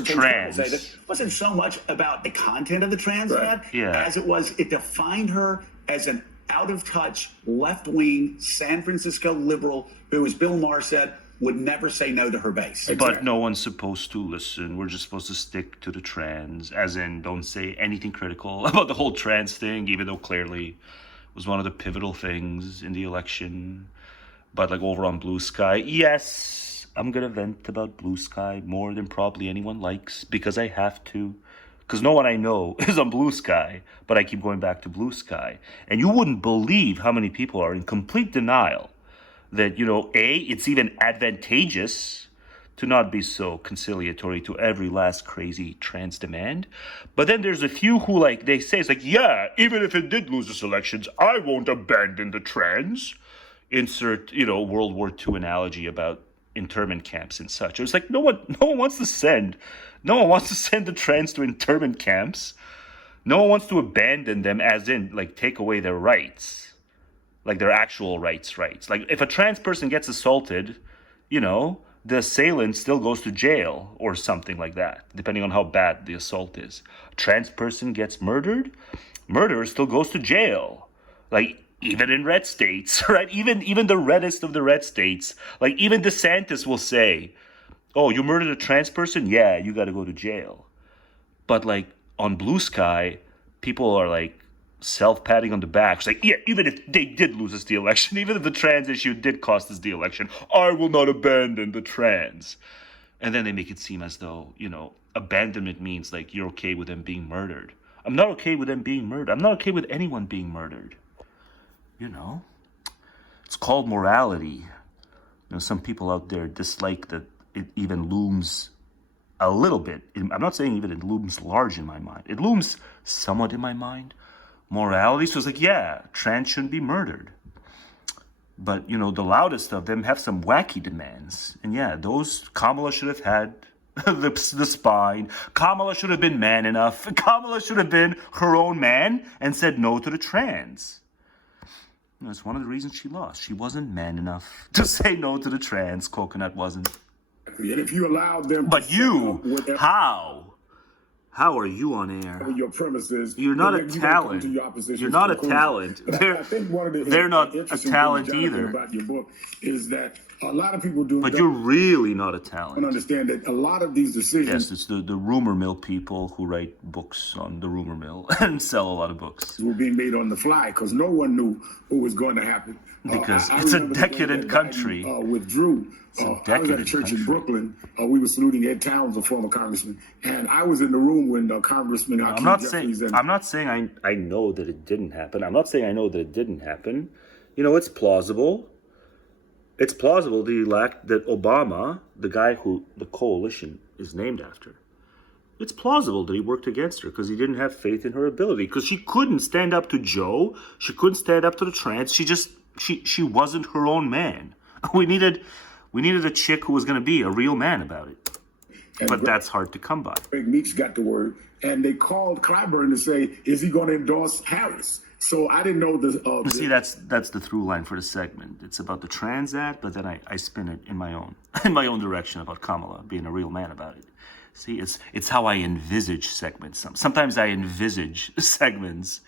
trans... It wasn't so much about the content of the trans ad, as it was, it defined her as an out-of-touch, left-wing San Francisco liberal who, as Bill Maher said, would never say no to her base. But no one's supposed to listen. We're just supposed to stick to the trans, as in don't say anything critical about the whole trans thing, even though clearly it was one of the pivotal things in the election. But like over on Blue Sky, yes, I'm going to vent about Blue Sky more than probably anyone likes because I have to. Because no one I know is on Blue Sky, but I keep going back to Blue Sky. And you wouldn't believe how many people are in complete denial that, you know, A, it's even advantageous to not be so conciliatory to every last crazy trans demand. But then there's a few who, like, they say, it's like, yeah, even if it did lose this elections, I won't abandon the trans. Insert, you know, World War II analogy about internment camps and such. It's like no one wants to send the trans to internment camps. No one wants to abandon them, as in like take away their rights, like their actual rights. Like if a trans person gets assaulted, you know, the assailant still goes to jail or something like that, depending on how bad the assault is. A trans person gets murdered, murderer still goes to jail. Like even in red states, right? Even the reddest of the red states, like even DeSantis will say, oh, you murdered a trans person? Yeah, you got to go to jail. But like on Blue Sky, people are like self-patting on the back. It's like, yeah, even if they did lose us the election, even if the trans issue did cost us the election, I will not abandon the trans. And then they make it seem as though, you know, abandonment means like you're okay with them being murdered. I'm not okay with them being murdered. I'm not okay with anyone being murdered. You know, it's called morality. You know, some people out there dislike that it even looms a little bit. I'm not saying even it looms large in my mind. It looms somewhat in my mind. Morality, so it's like, yeah, trans shouldn't be murdered. But, you know, the loudest of them have some wacky demands. And yeah, those, Kamala should have had the spine. Kamala should have been man enough. Kamala should have been her own man and said no to the trans. That's one of the reasons she lost. She wasn't man enough to say no to the trans. Coconut wasn't. And if you allowed them, but you, how? How are you on air? Your premises. You're not a talent. You're not a talent. I think one of the they're not a talent either. About your book is that a lot of people do. But you're really not a talent. I don't understand that a lot of these decisions. Yes, it's the rumor mill people who write books on the rumor mill and sell a lot of books. Were being made on the fly because no one knew what was going to happen. Because it's a decadent country. With Drew. I was at a church in Brooklyn. We were saluting Ed Towns, a former congressman, and I was in the room when Congressman I'm not saying I know that it didn't happen. I'm not saying I know that it didn't happen. You know, it's plausible. It's plausible that Obama, the guy who the coalition is named after, it's plausible that he worked against her because he didn't have faith in her ability. Because she couldn't stand up to Joe. She couldn't stand up to the trans. She wasn't her own man. We needed a chick who was going to be a real man about it. But that's hard to come by. Greg Meeks got the word, and they called Clyburn to say, is he going to endorse Harris? So I didn't know the... See, that's the through line for the segment. It's about the Trans Act, but then I spin it in my own direction about Kamala being a real man about it. See, it's how I envisage segments. Sometimes I envisage segments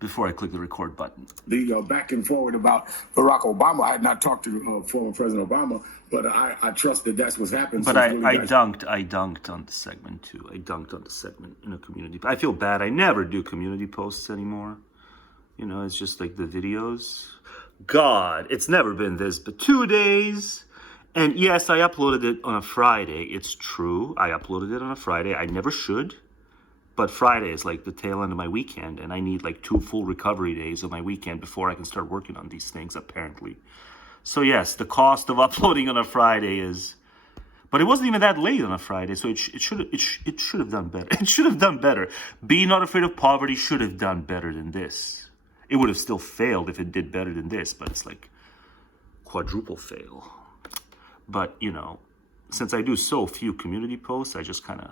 before I click the record button. The back and forward about Barack Obama, I had not talked to former President Obama, but I trust that that's what's happened. But I dunked on the segment too. I dunked on the segment in a community. I feel bad. I never do community posts anymore. You know, it's just like the videos. God, it's never been this, but 2 days. And yes, I uploaded it on a Friday. It's true. I uploaded it on a Friday. I never should. But Friday is like the tail end of my weekend, and I need like 2 full recovery days of my weekend before I can start working on these things, apparently. So yes, the cost of uploading on a Friday is... But it wasn't even that late on a Friday, so it should have done better. It should have done better. Be Not Afraid of Poverty should have done better than this. It would have still failed if it did better than this, but it's like quadruple fail. But, you know, since I do so few community posts, I just kind of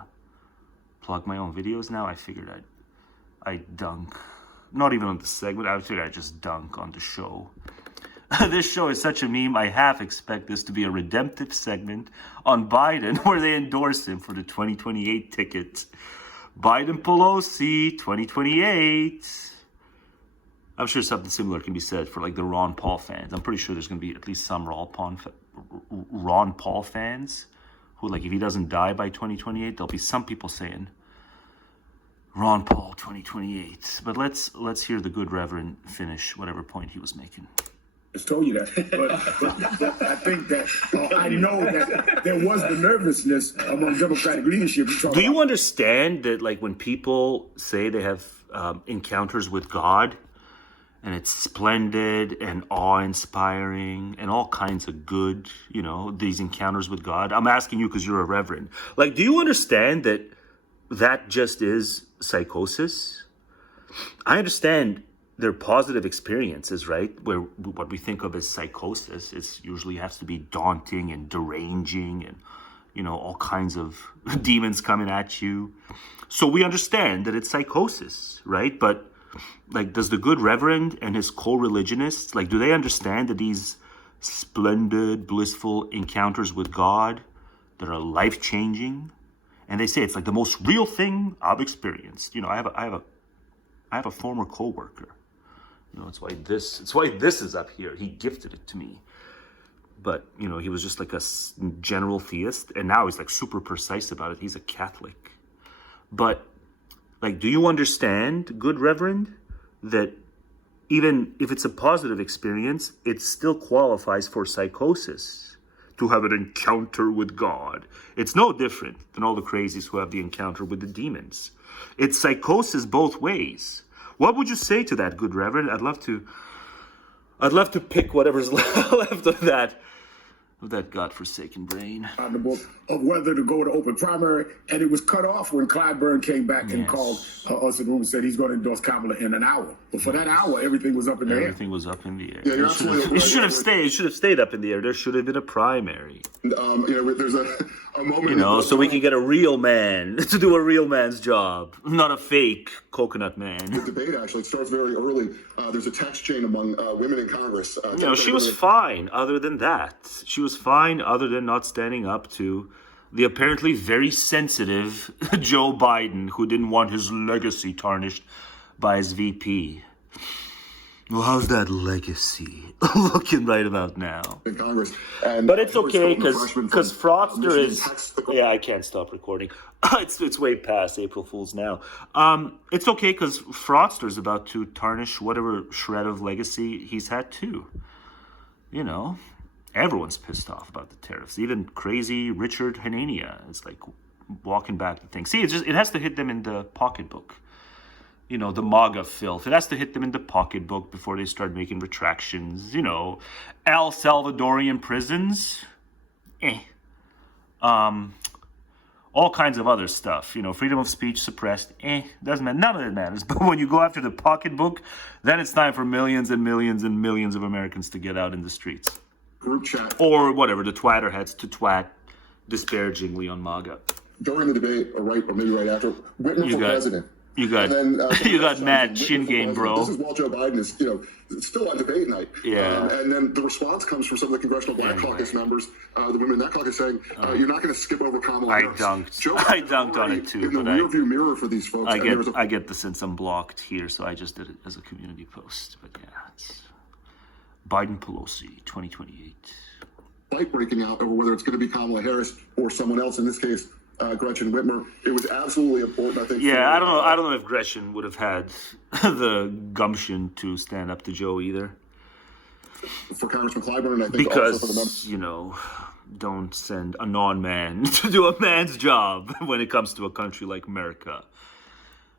plug my own videos now. I figured I'd dunk, not even on the segment, I figured I'd just dunk on the show. This show is such a meme, I half expect this to be a redemptive segment on Biden where they endorse him for the 2028 ticket. Biden Pelosi, 2028. I'm sure something similar can be said for like the Ron Paul fans. I'm pretty sure there's going to be at least some Ron Ron Paul fans who, like, if he doesn't die by 2028, there'll be some people saying Ron Paul 2028. But let's hear the good Reverend finish whatever point he was making. Just told you that, but I think that I know that there was the nervousness among Democratic leadership. Do you understand that, like, when people say they have encounters with God, and it's splendid and awe-inspiring and all kinds of good, you know, these encounters with God? I'm asking you because you're a reverend. Like, do you understand that that just is psychosis? I understand they're positive experiences, right? Where what we think of as psychosis, it's usually has to be daunting and deranging and, you know, all kinds of demons coming at you. So we understand that it's psychosis, right? But, like, does the good Reverend and his co-religionists, like, do they understand that these splendid, blissful encounters with God that are life-changing? And they say it's like the most real thing I've experienced. You know, I have a former co-worker. You know, it's why this is up here. He gifted it to me. But, you know, he was just like a general theist, and now he's like super precise about it. He's a Catholic. But, like, do you understand, good Reverend, that even if it's a positive experience, it still qualifies for psychosis to have an encounter with God? It's no different than all the crazies who have the encounter with the demons. It's psychosis both ways. What would you say to that, good Reverend? I'd love to pick whatever's left of that godforsaken brain. On the book of whether to go to open primary, and it was cut off when Clyburn came back and called us in the room and said he's going to endorse Kamala in an hour. But for that hour, everything was up in the air. Everything was up in the air. Yeah, you're absolutely It should have stayed up in the air. There should have been a primary. You know, there's a moment. You know, so we can get a real man to do a real man's job, not a fake coconut man. The debate actually starts very early. There's a text chain among women in Congress. You know, she was fine other than that. She was fine other than not standing up to the apparently very sensitive Joe Biden, who didn't want his legacy tarnished by his VP. Well, how's that legacy looking right about now? In Congress. But it's okay because Fraudster is... Yeah, I can't stop recording. It's way past April Fool's now. It's okay because Fraudster's about to tarnish whatever shred of legacy he's had too. You know, everyone's pissed off about the tariffs. Even crazy Richard Hanania is like walking back the thing. See, it has to hit them in the pocketbook. You know, the MAGA filth. It has to hit them in the pocketbook before they start making retractions. You know, El Salvadorian prisons. All kinds of other stuff. You know, freedom of speech suppressed. Doesn't matter. None of it matters. But when you go after the pocketbook, then it's time for millions and millions and millions of Americans to get out in the streets. Group chat. Or whatever, the twatterheads to twat disparagingly on MAGA. During the debate, or maybe right after, Whitmer for president. You got mad shin game, bro. This is while Joe Biden is, you know, still on debate night. Yeah. And then the response comes from some of the Congressional Black Caucus members, the women in that caucus, saying, "You're not going to skip over Kamala Harris." I dunked on it too. In the rearview mirror for these folks. I get the sense I'm blocked here, so I just did it as a community post. But yeah, it's Biden Pelosi 2028. Fight breaking out over whether it's going to be Kamala Harris or someone else. In this case, Gretchen Whitmer. It was absolutely important, I think. Yeah, I don't know if Gretchen would have had the gumption to stand up to Joe either. For Congressman Clyburn, I think because, also for the members. You know, don't send a non-man to do a man's job when it comes to a country like America,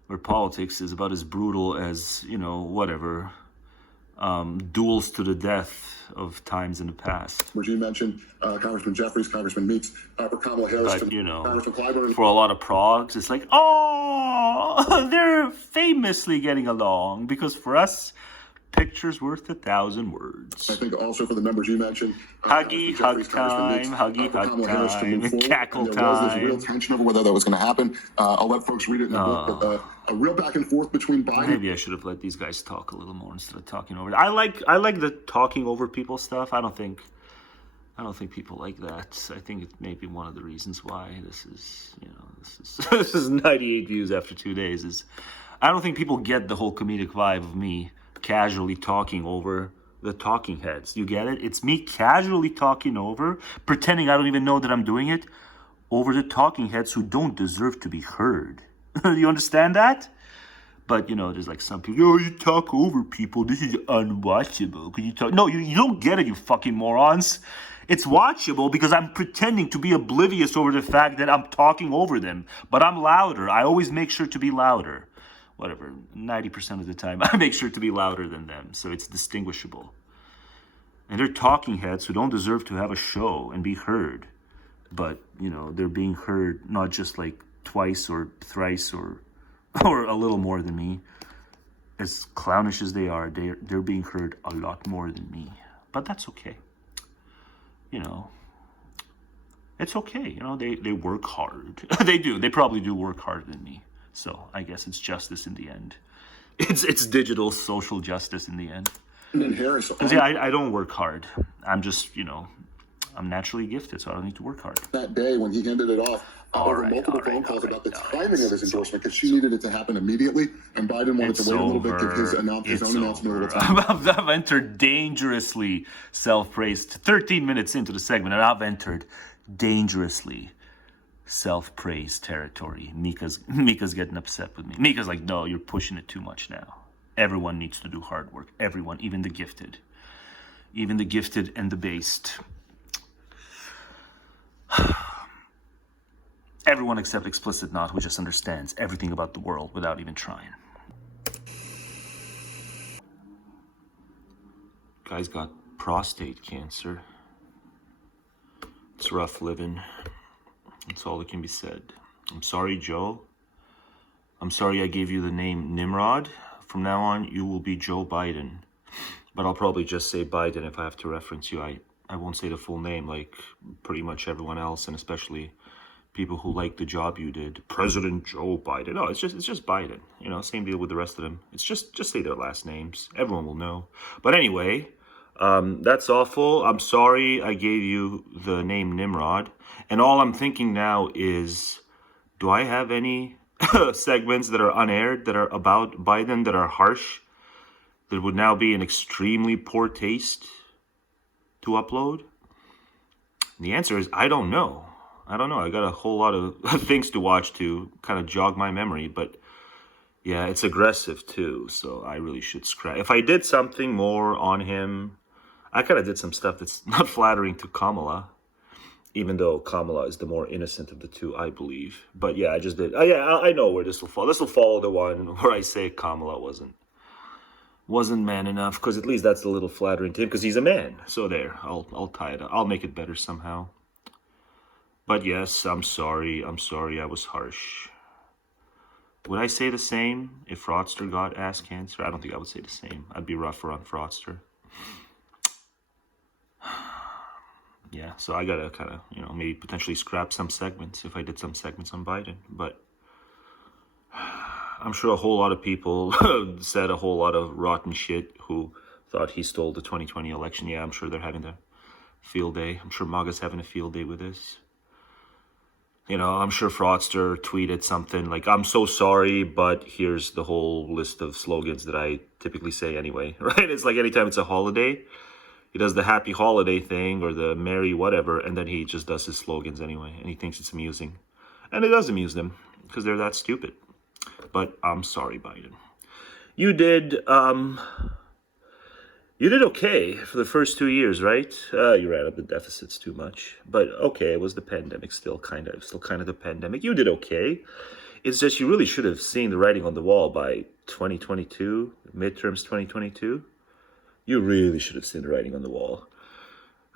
where politics is about as brutal as, you know, whatever, duels to the death of times in the past. Which you mentioned, Congressman Jeffries, Congressman Meeks, for Kamala Harris, but, you know, Congressman Clyburn. For a lot of progs, it's like, oh, they're famously getting along, because for us, picture's worth 1,000 words. I think also for the members you mentioned, huggy hug time, and cackle time. There was this real tension over whether that was going to happen. I'll let folks read it in the book, but a real back and forth between Biden. Maybe I should have let these guys talk a little more instead of talking over. I like the talking over people stuff. I don't think people like that. I think it may be one of the reasons why this is 98 views after 2 days. I don't think people get the whole comedic vibe of me casually talking over the talking heads. You get it? It's me casually talking over, pretending I don't even know that I'm doing it, over the talking heads who don't deserve to be heard. You understand that? But, you know, there's like some people, oh, you talk over people. This is unwatchable. Could you talk? No, you don't get it, you fucking morons. It's watchable because I'm pretending to be oblivious over the fact that I'm talking over them. But I'm louder. I always make sure to be louder. Whatever, 90% of the time, I make sure to be louder than them. So it's distinguishable. And they're talking heads who don't deserve to have a show and be heard. But, you know, they're being heard not just like twice or thrice or a little more than me. As clownish as they are, they're being heard a lot more than me. But that's okay. You know, it's okay. You know, they work hard. They do. They probably do work harder than me. So I guess it's justice in the end. It's digital social justice in the end. And Harris, because yeah, I don't work hard. I'm just, you know, I'm naturally gifted, so I don't need to work hard. That day when he handed it off, over multiple phone calls about the timing of his endorsement, because she needed it to happen immediately, and Biden wanted to wait a little bit, give his own announcement a little time. I've entered dangerously self-praised. 13 minutes into the segment, and I've entered dangerously self-praise territory. Mika's getting upset with me. Mika's like, no, you're pushing it too much now. Everyone needs to do hard work. Everyone, even the gifted. Even the gifted and the based. Everyone except Explicit Not, who just understands everything about the world without even trying. Guy's got prostate cancer. It's rough living. That's all that can be said. I'm sorry, Joe. I'm sorry I gave you the name Nimrod. From now on, you will be Joe Biden. But I'll probably just say Biden if I have to reference you. I won't say the full name like pretty much everyone else, and especially people who like the job you did. President Joe Biden. No, it's just Biden. You know, same deal with the rest of them. It's just say their last names. Everyone will know. But anyway, that's awful. I'm sorry I gave you the name Nimrod. And all I'm thinking now is, do I have any segments that are unaired, that are about Biden, that are harsh, that would now be in extremely poor taste to upload? And the answer is, I don't know. I got a whole lot of things to watch to kind of jog my memory, but yeah, it's aggressive too, so I really should scrap. If I did something more on him, I kind of did some stuff that's not flattering to Kamala, even though Kamala is the more innocent of the two, I believe. But yeah, I just did. I know where this will fall. This will follow the one where I say Kamala wasn't man enough, because at least that's a little flattering to him, because he's a man. So there, I'll tie it up. I'll make it better somehow. But yes, I'm sorry I was harsh. Would I say the same if Fraudster got ass cancer? I don't think I would say the same. I'd be rougher on Fraudster. Yeah, so I gotta kind of, you know, maybe potentially scrap some segments if I did some segments on Biden. But I'm sure a whole lot of people said a whole lot of rotten shit who thought he stole the 2020 election. Yeah, I'm sure they're having a field day. I'm sure MAGA's having a field day with this. You know, I'm sure Fraudster tweeted something like, I'm so sorry, but here's the whole list of slogans that I typically say anyway, right? It's like anytime it's a holiday, he does the happy holiday thing or the merry whatever, and then he just does his slogans anyway, and he thinks it's amusing. And it does amuse them, because they're that stupid. But I'm sorry, Biden. You did okay for the first 2 years, right? You ran up the deficits too much. But okay, it was the pandemic, still kind of the pandemic. You did okay. It's just you really should have seen the writing on the wall by 2022, midterms 2022. You really should have seen the writing on the wall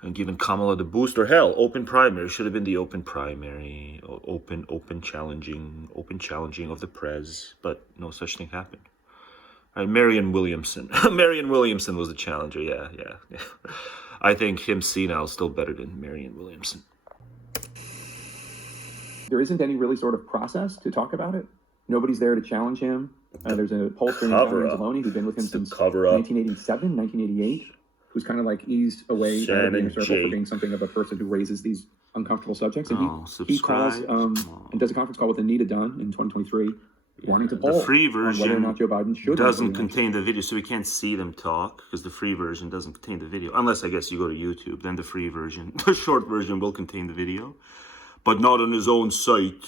and given Kamala the boost, or hell, open primary. Should have been the open primary, open challenging of the prez, but no such thing happened. Right, Marianne Williamson. Marianne Williamson was the challenger, yeah. I think him senile is still better than Marianne Williamson. There isn't any really sort of process to talk about it. Nobody's there to challenge him. There's a pollster named John Anzalone who's been with him since 1987, 1988, who's kind of like eased away out of the inner circle for being something of a person who raises these uncomfortable subjects. And he calls and does a conference call with Anita Dunn in 2023. wanting to poll the free on whether or version not Joe Biden should doesn't contain the video, so we can't see them talk because the free version doesn't contain the video. Unless I guess you go to YouTube, then the free version, the short version, will contain the video, but not on his own site.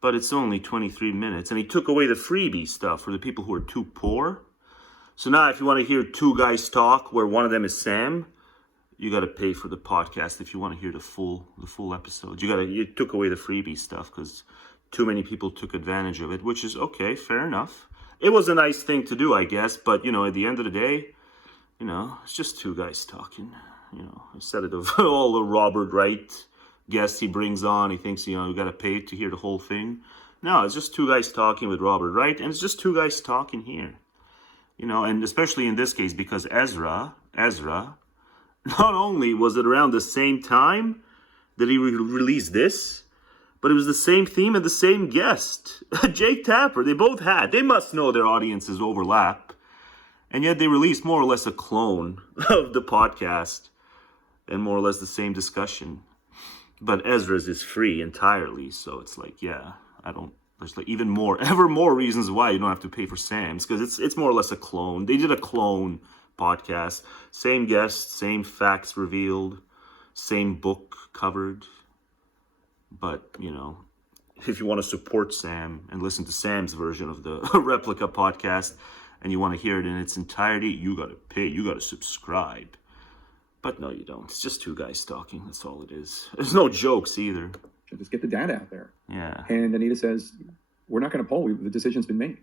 But it's only 23 minutes, and he took away the freebie stuff for the people who are too poor. So now, if you want to hear two guys talk, where one of them is Sam, you got to pay for the podcast if you want to hear the full episode. You took away the freebie stuff because too many people took advantage of it, which is okay, fair enough. It was a nice thing to do, I guess, but at the end of the day, it's just two guys talking. Instead of all the Robert Wright guests he brings on, he thinks we got to pay to hear the whole thing. No, it's just two guys talking with Robert Wright, and it's just two guys talking here. And especially in this case, because Ezra, not only was it around the same time that he released this, but it was the same theme and the same guest, Jake Tapper. They must know their audiences overlap. And yet they released more or less a clone of the podcast and more or less the same discussion. But Ezra's is free entirely, so it's like, there's like ever more reasons why you don't have to pay for Sam's, because it's more or less a clone. They did a clone podcast, same guest, same facts revealed, same book covered. But if you want to support Sam and listen to Sam's version of the replica podcast, and you want to hear it in its entirety, you got to pay. You got to subscribe. But no, you don't. It's just two guys talking. That's all it is. There's no jokes either. Just get the data out there. Yeah. And Anita says, we're not going to poll. The decision's been made.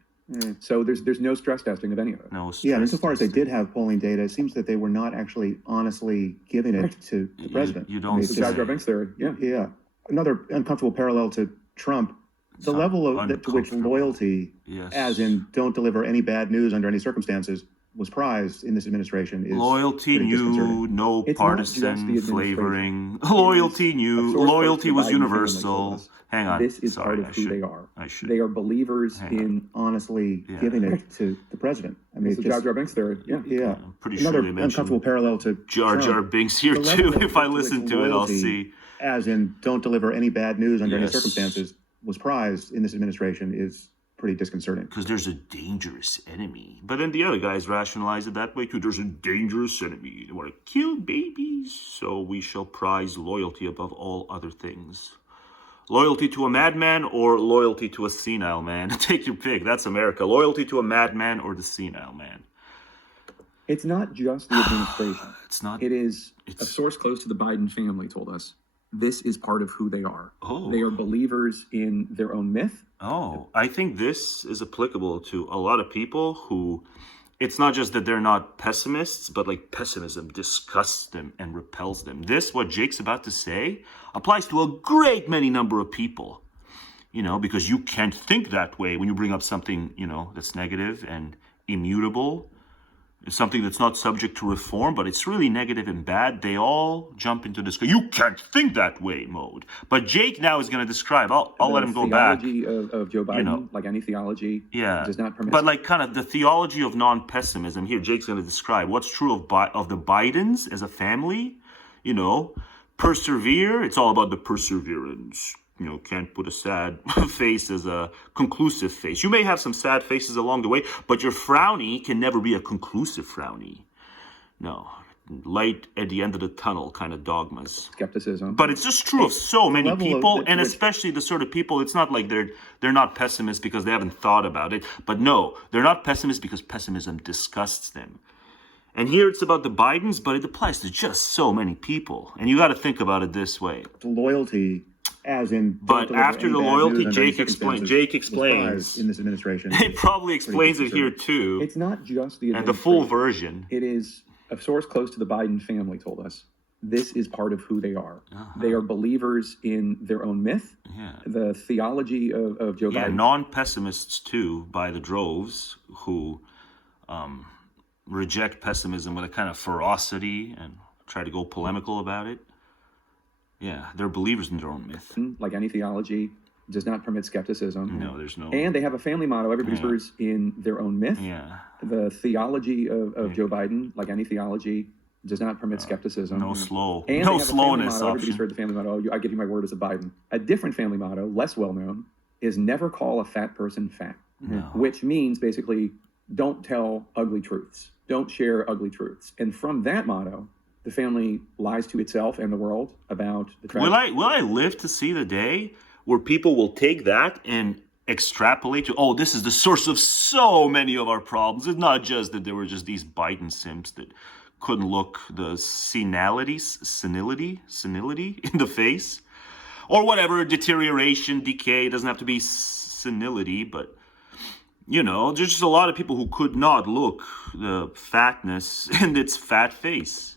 So there's no stress testing of any of it. No stress and insofar as they testing. did have polling data, it seems that they were not actually honestly giving it to the president. You don't It's Jar Jar Binks theory. Yeah. Another uncomfortable parallel to Trump. The level to which loyalty, as in don't deliver any bad news under any circumstances, was prized in this administration is loyalty knew no partisan flavoring. Loyalty was universal. Hang on. This is part of who they are. They are believers in honestly giving it to the president. I mean, it's Jar Jar Binks theory. Yeah. I'm pretty sure they mentioned uncomfortable parallel to Jar Jar Binks here too. If I listen to it, I'll see. As in, don't deliver any bad news under any circumstances, was prized in this administration is pretty disconcerting. Because there's a dangerous enemy. But then the other guys rationalize it that way too. There's a dangerous enemy. They want to kill babies. So we shall prize loyalty above all other things. Loyalty to a madman or loyalty to a senile man? Take your pick. That's America. Loyalty to a madman or the senile man? It's not just the administration. It's not. It is a source close to the Biden family told us. This is part of who they are. Oh. They are believers in their own myth. Oh, I think this is applicable to a lot of people who, it's not just that they're not pessimists, but like pessimism disgusts them and repels them. This, what Jake's about to say, applies to a great many number of people, because you can't think that way when you bring up something, that's negative and immutable. It's something that's not subject to reform, but it's really negative and bad. They all jump into this, you can't think that way mode. But Jake now is going to describe, I'll let him go back. The theology of Joe Biden, like any theology, does not permit. But like kind of the theology of non-pessimism. Here, Jake's going to describe what's true of the Bidens as a family. Persevere. It's all about the perseverance. Can't put a sad face as a conclusive face. You may have some sad faces along the way, but your frowny can never be a conclusive frowny. No. Light at the end of the tunnel kind of dogmas. Skepticism. But it's just true of so many people, and especially the sort of people, it's not like they're not pessimists because they haven't thought about it. But no, they're not pessimists because pessimism disgusts them. And here it's about the Bidens, but it applies to just so many people. And you got to think about it this way. Loyalty, as in. But after the loyalty, Jake explains in this administration. He probably explains it here too. It's not just the and the full version. It is a source close to the Biden family told us. This is part of who they are. They are believers in their own myth. The theology of Joe Biden. Non-pessimists too, by the droves, who reject pessimism with a kind of ferocity and try to go polemical about it. Yeah, they're believers in their own myth. Like any theology, does not permit skepticism. No, there's no. And they have a family motto. Everybody's believes in their own myth. Yeah. The theology of Joe Biden, like any theology, does not permit skepticism. No slow. And no they have slowness. Everybody's heard the family motto. I give you my word as a Biden. A different family motto, less well known, is never call a fat person fat. which means basically don't tell ugly truths, don't share ugly truths. And from that motto, the family lies to itself and the world about the tragedy. Will I live to see the day where people will take that and extrapolate to, this is the source of so many of our problems. It's not just that there were just these Biden simps that couldn't look the senility in the face, or whatever, deterioration, decay. It doesn't have to be senility, but there's just a lot of people who could not look the fatness in its fat face.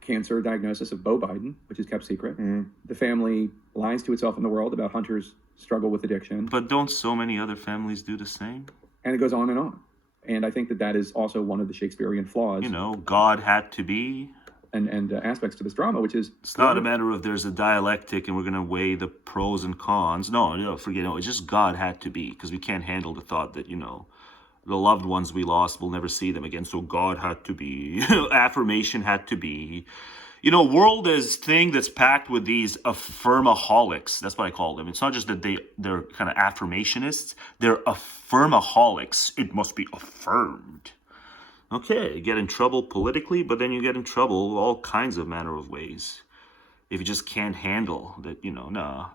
Cancer diagnosis of Beau Biden, which is kept secret. The family lies to itself and the world about Hunter's struggle with addiction. But don't so many other families do the same? And it goes on and on. And I think that is also one of the Shakespearean flaws. God had to be. And aspects to this drama, which is... It's not a matter of there's a dialectic and we're going to weigh the pros and cons. No, forget it. It's just God had to be, because we can't handle the thought that, the loved ones we lost, we'll never see them again. So God had to be. Affirmation had to be. World is thing that's packed with these affirmaholics. That's what I call them. It's not just that they're kind of affirmationists. They're affirmaholics. It must be affirmed. Okay, you get in trouble politically, but then you get in trouble all kinds of manner of ways. If you just can't handle that,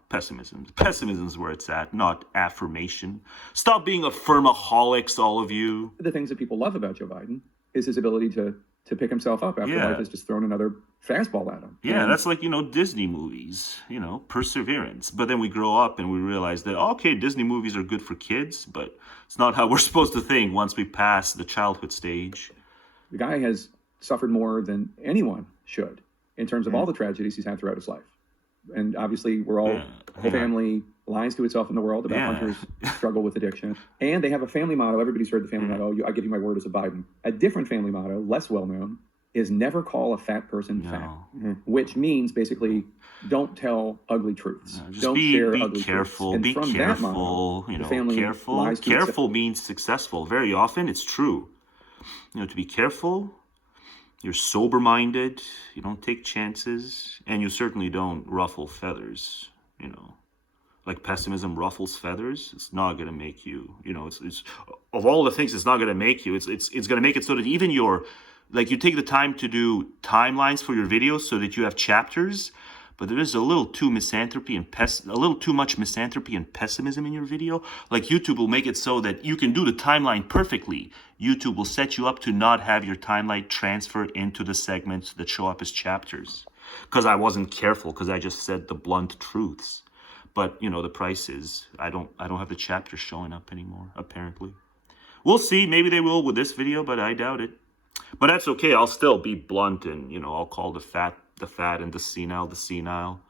pessimism. Pessimism's where it's at, not affirmation. Stop being affirmaholics, all of you. The things that people love about Joe Biden is his ability to pick himself up after life has just thrown another fastball at him. Yeah, that's like, Disney movies, perseverance. But then we grow up and we realize that, Disney movies are good for kids, but it's not how we're supposed to think once we pass the childhood stage. The guy has suffered more than anyone should in terms of all the tragedies he's had throughout his life. And obviously we're all, the family lies to itself in the world about Hunter's struggle with addiction. And they have a family motto. Everybody's heard the family motto. I give you my word as a Biden. A different family motto, less well-known, is never call a fat person fat, which means basically don't tell ugly truths. Don't share ugly careful, truths. Be careful. The family careful. Careful means successful. Very often it's true. To be careful, you're sober-minded, you don't take chances, and you certainly don't ruffle feathers, Like pessimism ruffles feathers. It's not going to make you, it's of all the things it's not going to make you, it's going to make it so that even you take the time to do timelines for your videos so that you have chapters, but there is a little too much misanthropy and pessimism in your video. Like YouTube will make it so that you can do the timeline perfectly. YouTube will set you up to not have your timeline transfer into the segments that show up as chapters. Because I wasn't careful, because I just said the blunt truths. But, the price is, I don't have the chapters showing up anymore, apparently. We'll see, maybe they will with this video, but I doubt it. But that's okay, I'll still be blunt and, I'll call the fat, and the senile,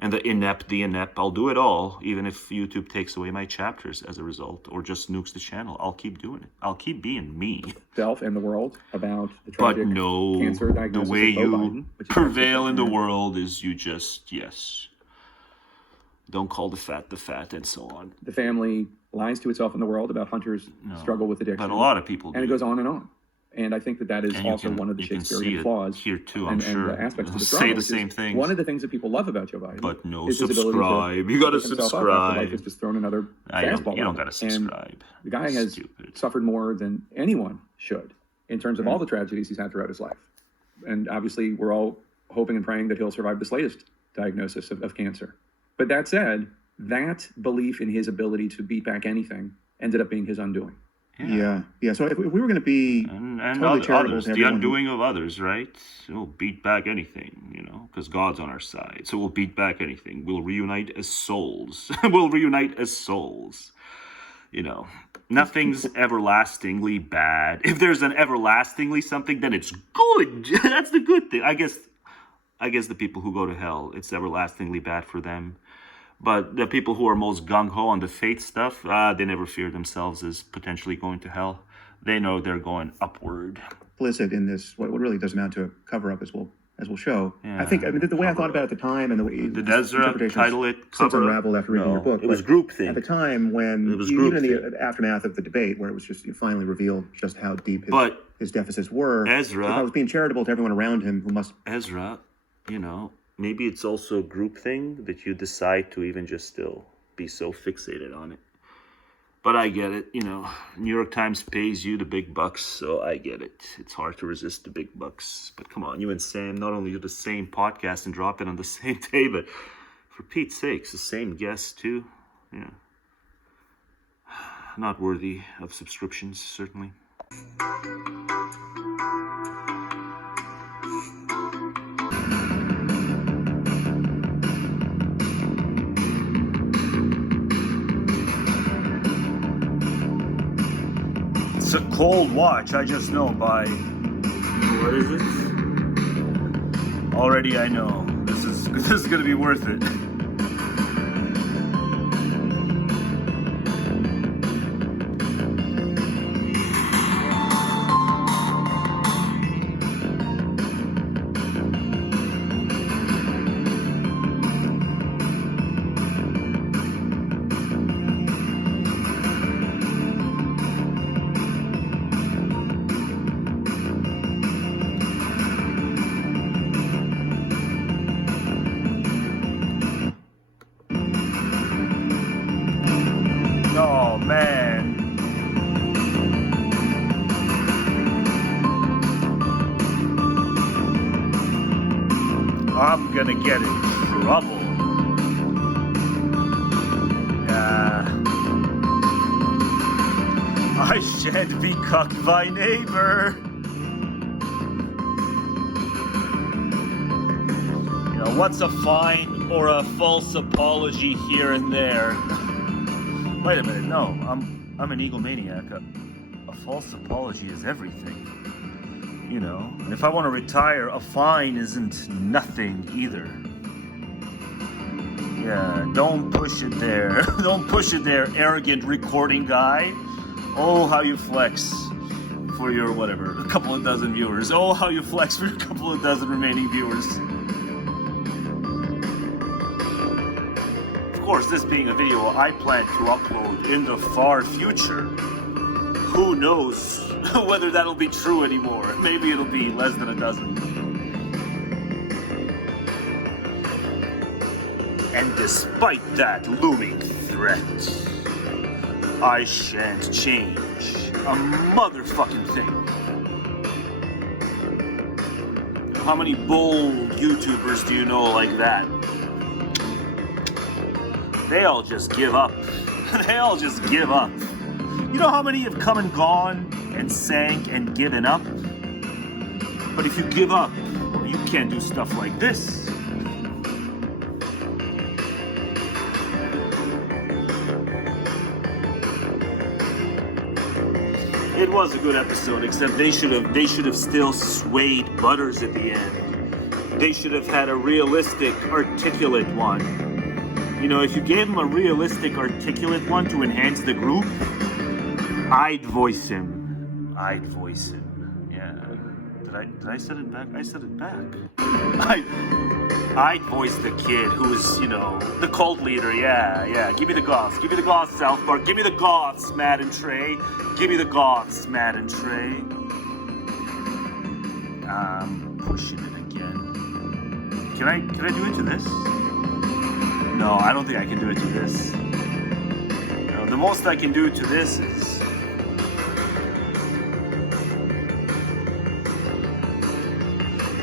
and the inept. I'll do it all, even if YouTube takes away my chapters as a result, or just nukes the channel. I'll keep doing it. I'll keep being me. Self and the world about the tragic cancer diagnosis the way of Beau Biden, prevail in the world is you just, don't call the fat, and so on. The family lies to itself in the world about Hunter's struggle with addiction. But a lot of people do. And it goes on and on. And I think that is also one of the Shakespearean flaws here too. I'm sure. And aspects of the drama, say the same thing. One of the things that people love about Joe Biden, but no, is subscribe. You got to subscribe. Life has just thrown another fastball. You don't got to subscribe. And the guy has suffered more than anyone should in terms of all the tragedies he's had throughout his life. And obviously, we're all hoping and praying that he'll survive this latest diagnosis of cancer. But that said, that belief in his ability to beat back anything ended up being his undoing. Yeah. So if we were going to be totally charitable others, to the everyone undoing of others, right? We'll beat back anything, because God's on our side. So we'll beat back anything. We'll reunite as souls. Nothing's everlastingly bad. If there's an everlastingly something, then it's good. That's the good thing. I guess the people who go to hell, it's everlastingly bad for them. But the people who are most gung-ho on the faith stuff, they never fear themselves as potentially going to hell. They know they're going upward. Implicit in this, what really does amount to a cover-up, as we'll show. Yeah, I think, the way I thought about it at the time, and the way did Ezra title it cover unraveled after reading your book. It was groupthink. At the time, when even in the aftermath of the debate, where it was just finally revealed just how deep his deficits were. Ezra, if I was being charitable to everyone around him who must. Ezra, maybe it's also a group thing that you decide to even just still be so fixated on it. But I get it, New York Times pays you the big bucks, so I get it. It's hard to resist the big bucks. But come on, you and Sam not only do the same podcast and drop it on the same day, but for Pete's sakes, the same guest too. Yeah. Not worthy of subscriptions, certainly. It's a cold watch, I just know by... What is it? Already I know. This is going to be worth it. Gonna get in trouble. I shan't be cucked by neighbor. What's a fine or a false apology here and there? Wait a minute, no, I'm an egomaniac. A false apology is everything. And if I want to retire, a fine isn't nothing either. Yeah, don't push it there. Don't push it there, arrogant recording guy. Oh, how you flex for your whatever, a couple of dozen viewers. Oh, how you flex for a couple of dozen remaining viewers. Of course, this being a video I plan to upload in the far future. Who knows whether that'll be true anymore. Maybe it'll be less than a dozen. And despite that looming threat, I shan't change a motherfucking thing. How many bold YouTubers do you know like that? They all just give up. They all just give up. You know how many have come and gone and sank and given up? But if you give up, well, you can't do stuff like this. It was a good episode, except they should have still swayed Butters at the end. They should have had a realistic, articulate one. If you gave him a realistic, articulate one to enhance the group, I'd voice him. Yeah. Did I set it back? I set it back. I'd voice the kid who's, the cult leader. Yeah. Give me the goths. Give me the goths, South Park. Give me the goths, Matt and Trey. Give me the goths, Matt and Trey. Pushing it again. Can I do it to this? No, I don't think I can do it to this. The most I can do to this is...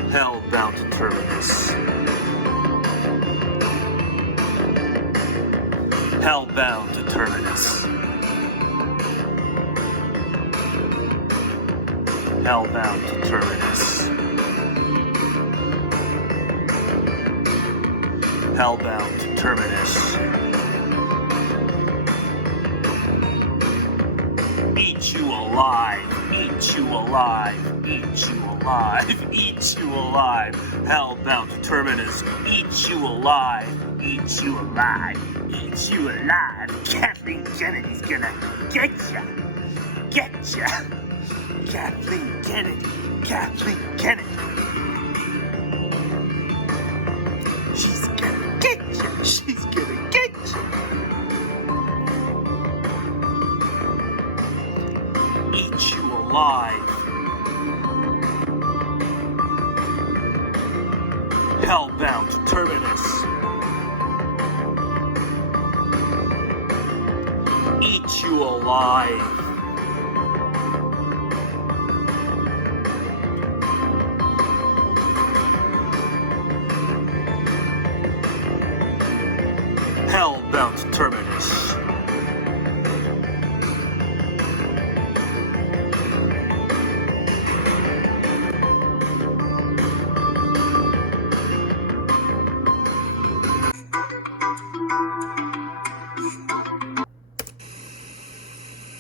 Hellbound to Terminus. Hellbound to Terminus. Hellbound to Terminus. Hellbound to Terminus. Eat you alive. Eat you alive. Eat you alive. Eat you alive. Hellbound to Terminus. Eat you alive. Eat you alive. Eat you alive. Kathleen Kennedy's gonna get ya. Get ya. Kathleen Kennedy. Kathleen Kennedy. She's gonna get ya. She's gonna get ya. Eat you alive. Hellbound to Terminus. eat you alive. Hellbound Terminus.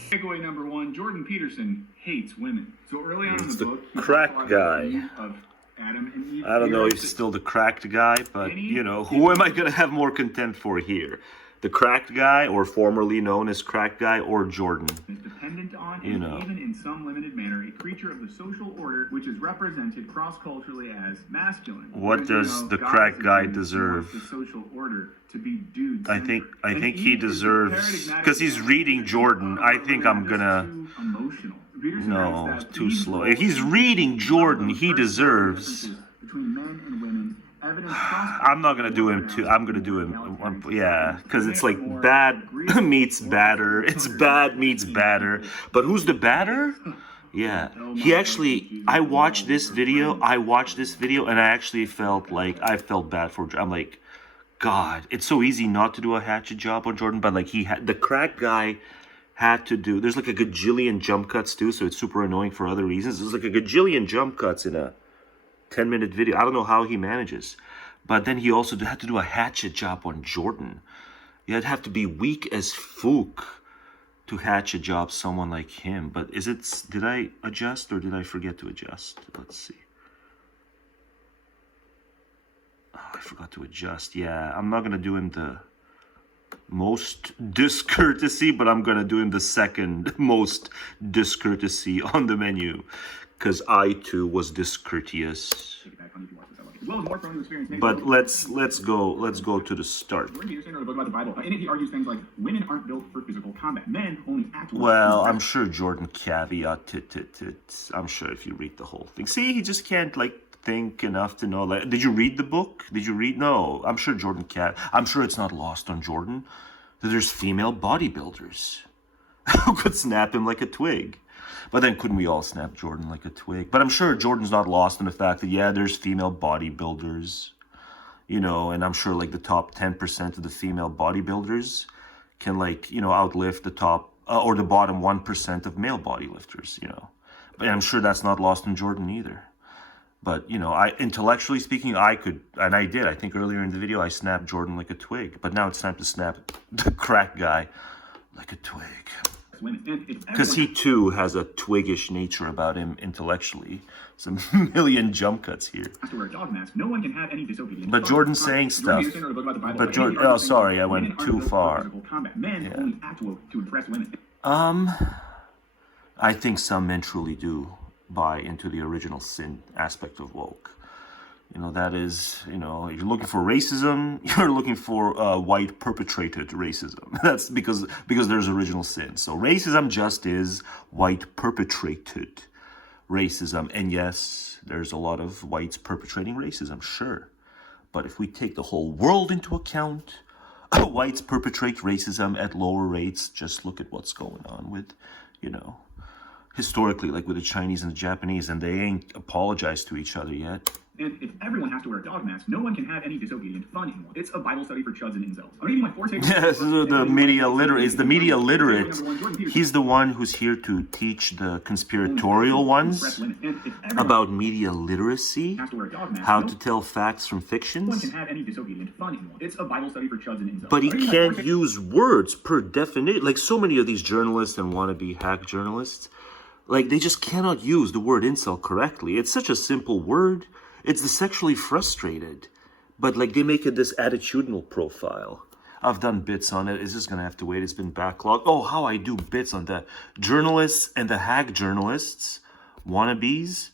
Takeaway number one, Jordan Peterson hates women. So early on in the book, he crack talks about guy. Eve of Adam and Eve. I don't know if he's still the cracked guy, but, you know, who am I going to have more contempt for here? The cracked guy, or formerly known as cracked guy, or Jordan? Is dependent on, you and know. even in some limited manner, a creature of the social order, which is represented cross-culturally as masculine. What Because, does you know, the God cracked is guy intended deserve? for the social order to be dudes. I think he deserves, because he's reading Jordan. I think I'm gonna. No, too slow. If he's reading Jordan, he deserves. Between men and women. I'm not gonna do him too. I'm gonna do him, yeah, because it's like bad meets batter. It's bad meets batter. But who's the batter? Yeah, he actually. I watched this video, and I actually felt bad for. I'm like, God, it's so easy not to do a hatchet job on Jordan, but like he had the crack guy had to do. There's like a gajillion jump cuts too, so it's super annoying for other reasons. There's like a gajillion jump cuts in a 10-minute video. I don't know how he manages. But then he also had to do a hatchet job on Jordan. You'd have to be weak as fook to hatchet job someone like him. But did I adjust or did I forget to adjust? Let's see. Oh, I forgot to adjust. Yeah, I'm not going to do him the most discourtesy, but I'm going to do him the second most discourtesy on the menu. Because I too was discourteous. But let's go to the start. In it, he argues things like women aren't built for physical combat. Men only act. Well, I'm sure Jordan caveated it. I'm sure if you read the whole thing. See, he just can't think enough to know. Did you read the book? Did you read? No. I'm sure Jordan I'm sure it's not lost on Jordan that there's female bodybuilders who could snap him like a twig. But then couldn't we all snap Jordan like a twig? But I'm sure Jordan's not lost in the fact that, yeah, there's female bodybuilders, you know, and I'm sure like the top 10% of the female bodybuilders can outlift the top or the bottom 1% of male bodylifters, you know. But I'm sure that's not lost in Jordan either. But, you know, intellectually speaking, I could, and I did. I think earlier in the video, I snapped Jordan like a twig. But now it's time to snap the crack guy like a twig. Because he too has a twiggish nature about him intellectually. Some million jump cuts here. But Jordan's saying stuff. But Jordan, oh sorry, I went too far. Yeah. I think some men truly do buy into the original sin aspect of woke. You know, that is, you know, you're looking for racism, you're looking for white perpetrated racism. That's because there's original sin. So racism just is white perpetrated racism. And yes, there's a lot of whites perpetrating racism, sure. But if we take the whole world into account, whites perpetrate racism at lower rates. Just look at what's going on with, you know, historically, like with the Chinese and the Japanese, and they ain't apologized to each other yet. And if everyone has to wear a dog mask, no one can have any disobedient fun anymore. It's a Bible study for chuds and incels. I'm reading my 4 takeaways. Yes, the media literate. It's the media literate. He's the one who's here to teach the conspiratorial ones about media literacy, how to tell facts from fictions. No one can have any disobedient fun anymore. It's a Bible study for chuds and incels. But he can't use words per definition. Like so many of these journalists and wannabe hack journalists, like they just cannot use the word incel correctly. It's such a simple word. It's the sexually frustrated, but like they make it this attitudinal profile. I've done bits on it. It's just gonna have to wait. It's been backlogged. Oh, how I do bits on the journalists and the hack journalists, wannabes,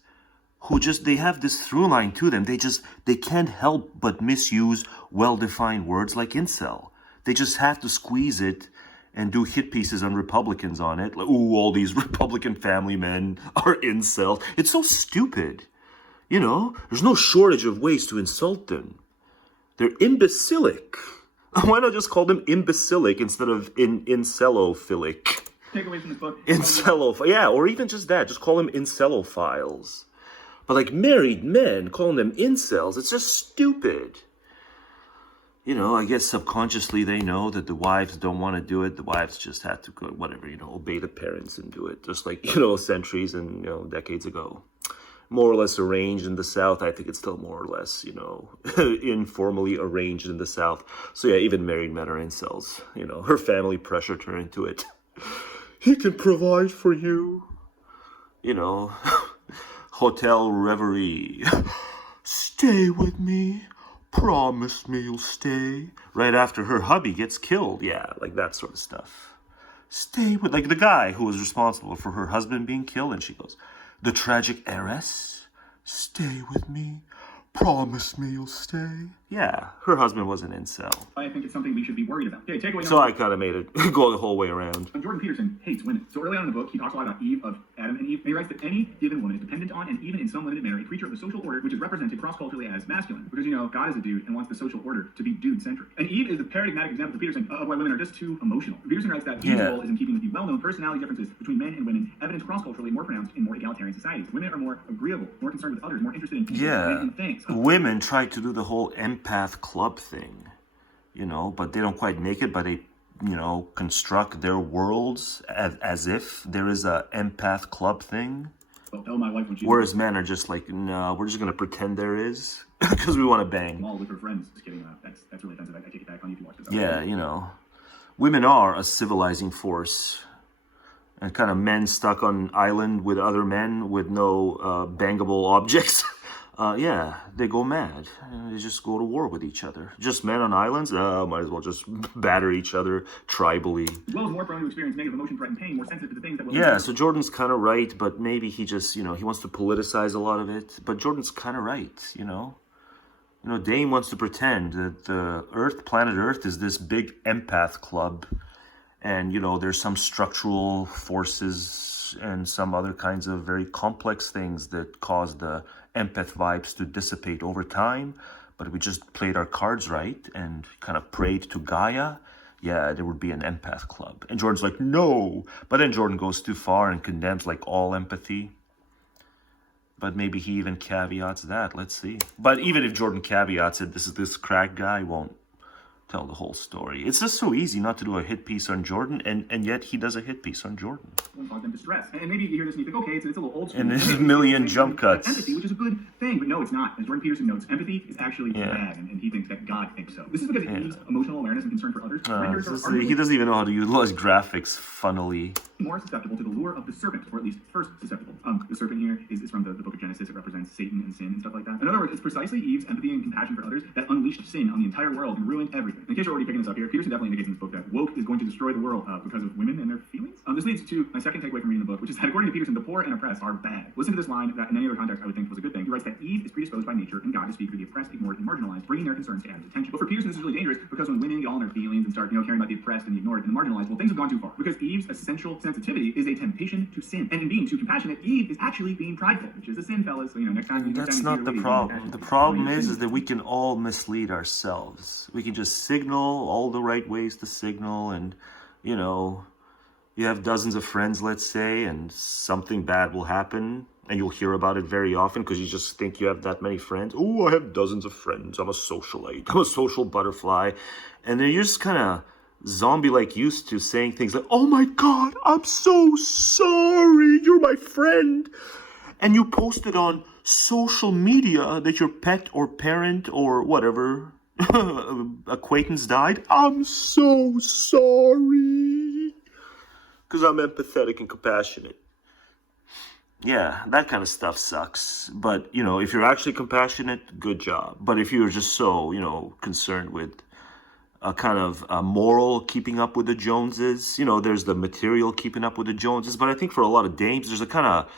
who just, they have this through line to them. They can't help but misuse well-defined words like incel. They just have to squeeze it and do hit pieces on Republicans on it. Like, ooh, all these Republican family men are incels. It's so stupid. You know, there's no shortage of ways to insult them. They're imbecilic. Why not just call them imbecilic instead of incelophilic? Takeaways from this book. Yeah, or even just that. Just call them incelophiles. But like married men, calling them incels, it's just stupid. You know, I guess subconsciously they know that the wives don't want to do it. The wives just had to go, whatever, obey the parents and do it. Just like, centuries and, decades ago. More or less arranged in the South. I think it's still more or less, informally arranged in the South. So yeah, even married men are incels. Her family pressured her into it. He can provide for you. Hotel reverie. Stay with me. Promise me you'll stay. Right after her hubby gets killed. Yeah, like that sort of stuff. Stay with, like the guy who was responsible for her husband being killed. And she goes, the tragic heiress. Stay with me. Promise me you'll stay. Yeah, her husband was an incel. I think it's something we should be worried about. Okay, takeaway. So I kind of made it go the whole way around. Jordan Peterson hates women. So early on in the book, he talks a lot about Eve, of Adam and Eve. And he writes that any given woman is dependent on, and even in some limited manner, a creature of the social order, which is represented cross-culturally as masculine. Because, God is a dude and wants the social order to be dude-centric. And Eve is the paradigmatic example for Peterson of why women are just too emotional. Peterson writes that Eve's role is in keeping with the well-known personality differences between men and women, evident cross-culturally more pronounced in more egalitarian societies. Women are more agreeable, more concerned with others, more interested in people and things. Women try to do the whole empath club thing, but they don't quite make it, but they, construct their worlds as if there is a empath club thing. Well, tell my wife when whereas men are just like, no, we're just going to pretend there is because we want to bang. All with her friends. Just kidding. That's really offensive. I take it back on you if you watch this. Yeah, women are a civilizing force. And kind of men stuck on island with other men with no bangable objects. They go mad. They just go to war with each other. Just men on islands? Might as well just batter each other tribally. As well as more prone to experience negative emotion, threat, and pain, more sensitive to the things that will... Yeah, so Jordan's kind of right, but maybe he just, he wants to politicize a lot of it. But Jordan's kind of right, Dame wants to pretend that the planet Earth is this big empath club. And, there's some structural forces and some other kinds of very complex things that cause the empath vibes to dissipate over time. But if we just played our cards right and kind of prayed to Gaia, yeah, there would be an empath club. And Jordan's like, no. But then Jordan goes too far and condemns like all empathy. But maybe he even caveats that. Let's see. But even if Jordan caveats it, this crack guy won't tell the whole story. It's just so easy not to do a hit piece on Jordan, and yet he does a hit piece on Jordan. Cause them distress. And maybe you hear this and you think, okay, it's a little old school. And there's a million jump cuts. Empathy, which is a good thing, but no, it's not. As Jordan Peterson notes, empathy is actually bad, and he thinks that God thinks so. This is because Eve's emotional awareness and concern for others. He doesn't even know how to utilize graphics funnily. More susceptible to the lure of the serpent, or at least first susceptible. The serpent here is from the book of Genesis. It represents Satan and sin and stuff like that. In other words, it's precisely Eve's empathy and compassion for others that unleashed sin on the entire world and ruined everything. In case you're already picking this up here, Peterson definitely indicates in this book that woke is going to destroy the world because of women and their feelings. This leads to my second takeaway from reading the book, which is that according to Peterson, the poor and oppressed are bad. Listen to this line that in any other context I would think was a good thing. He writes that Eve is predisposed by nature and God to speak for the oppressed, ignored, and marginalized, bringing their concerns to Adam's attention. But for Peterson, this is really dangerous because when women get all in their feelings and start, caring about the oppressed and the ignored and the marginalized, well, things have gone too far. Because Eve's essential sensitivity is a temptation to sin. And in being too compassionate, Eve is actually being prideful, which is a sin, fellas. So, next time... That's not the problem. The problem is that we can all mislead ourselves. We can just signal all the right ways to signal and, you have dozens of friends, let's say, and something bad will happen, and you'll hear about it very often because you just think you have that many friends. Oh, I have dozens of friends. I'm a socialite. I'm a social butterfly. And then you're just kind of zombie-like used to saying things like, oh my God, I'm so sorry. You're my friend. And you posted on social media that your pet or parent or whatever acquaintance died. I'm so sorry. Because I'm empathetic and compassionate. Yeah, that kind of stuff sucks. But, if you're actually compassionate, good job. But if you're just so, concerned with a kind of moral keeping up with the Joneses, there's the material keeping up with the Joneses. But I think for a lot of dames, there's a kind of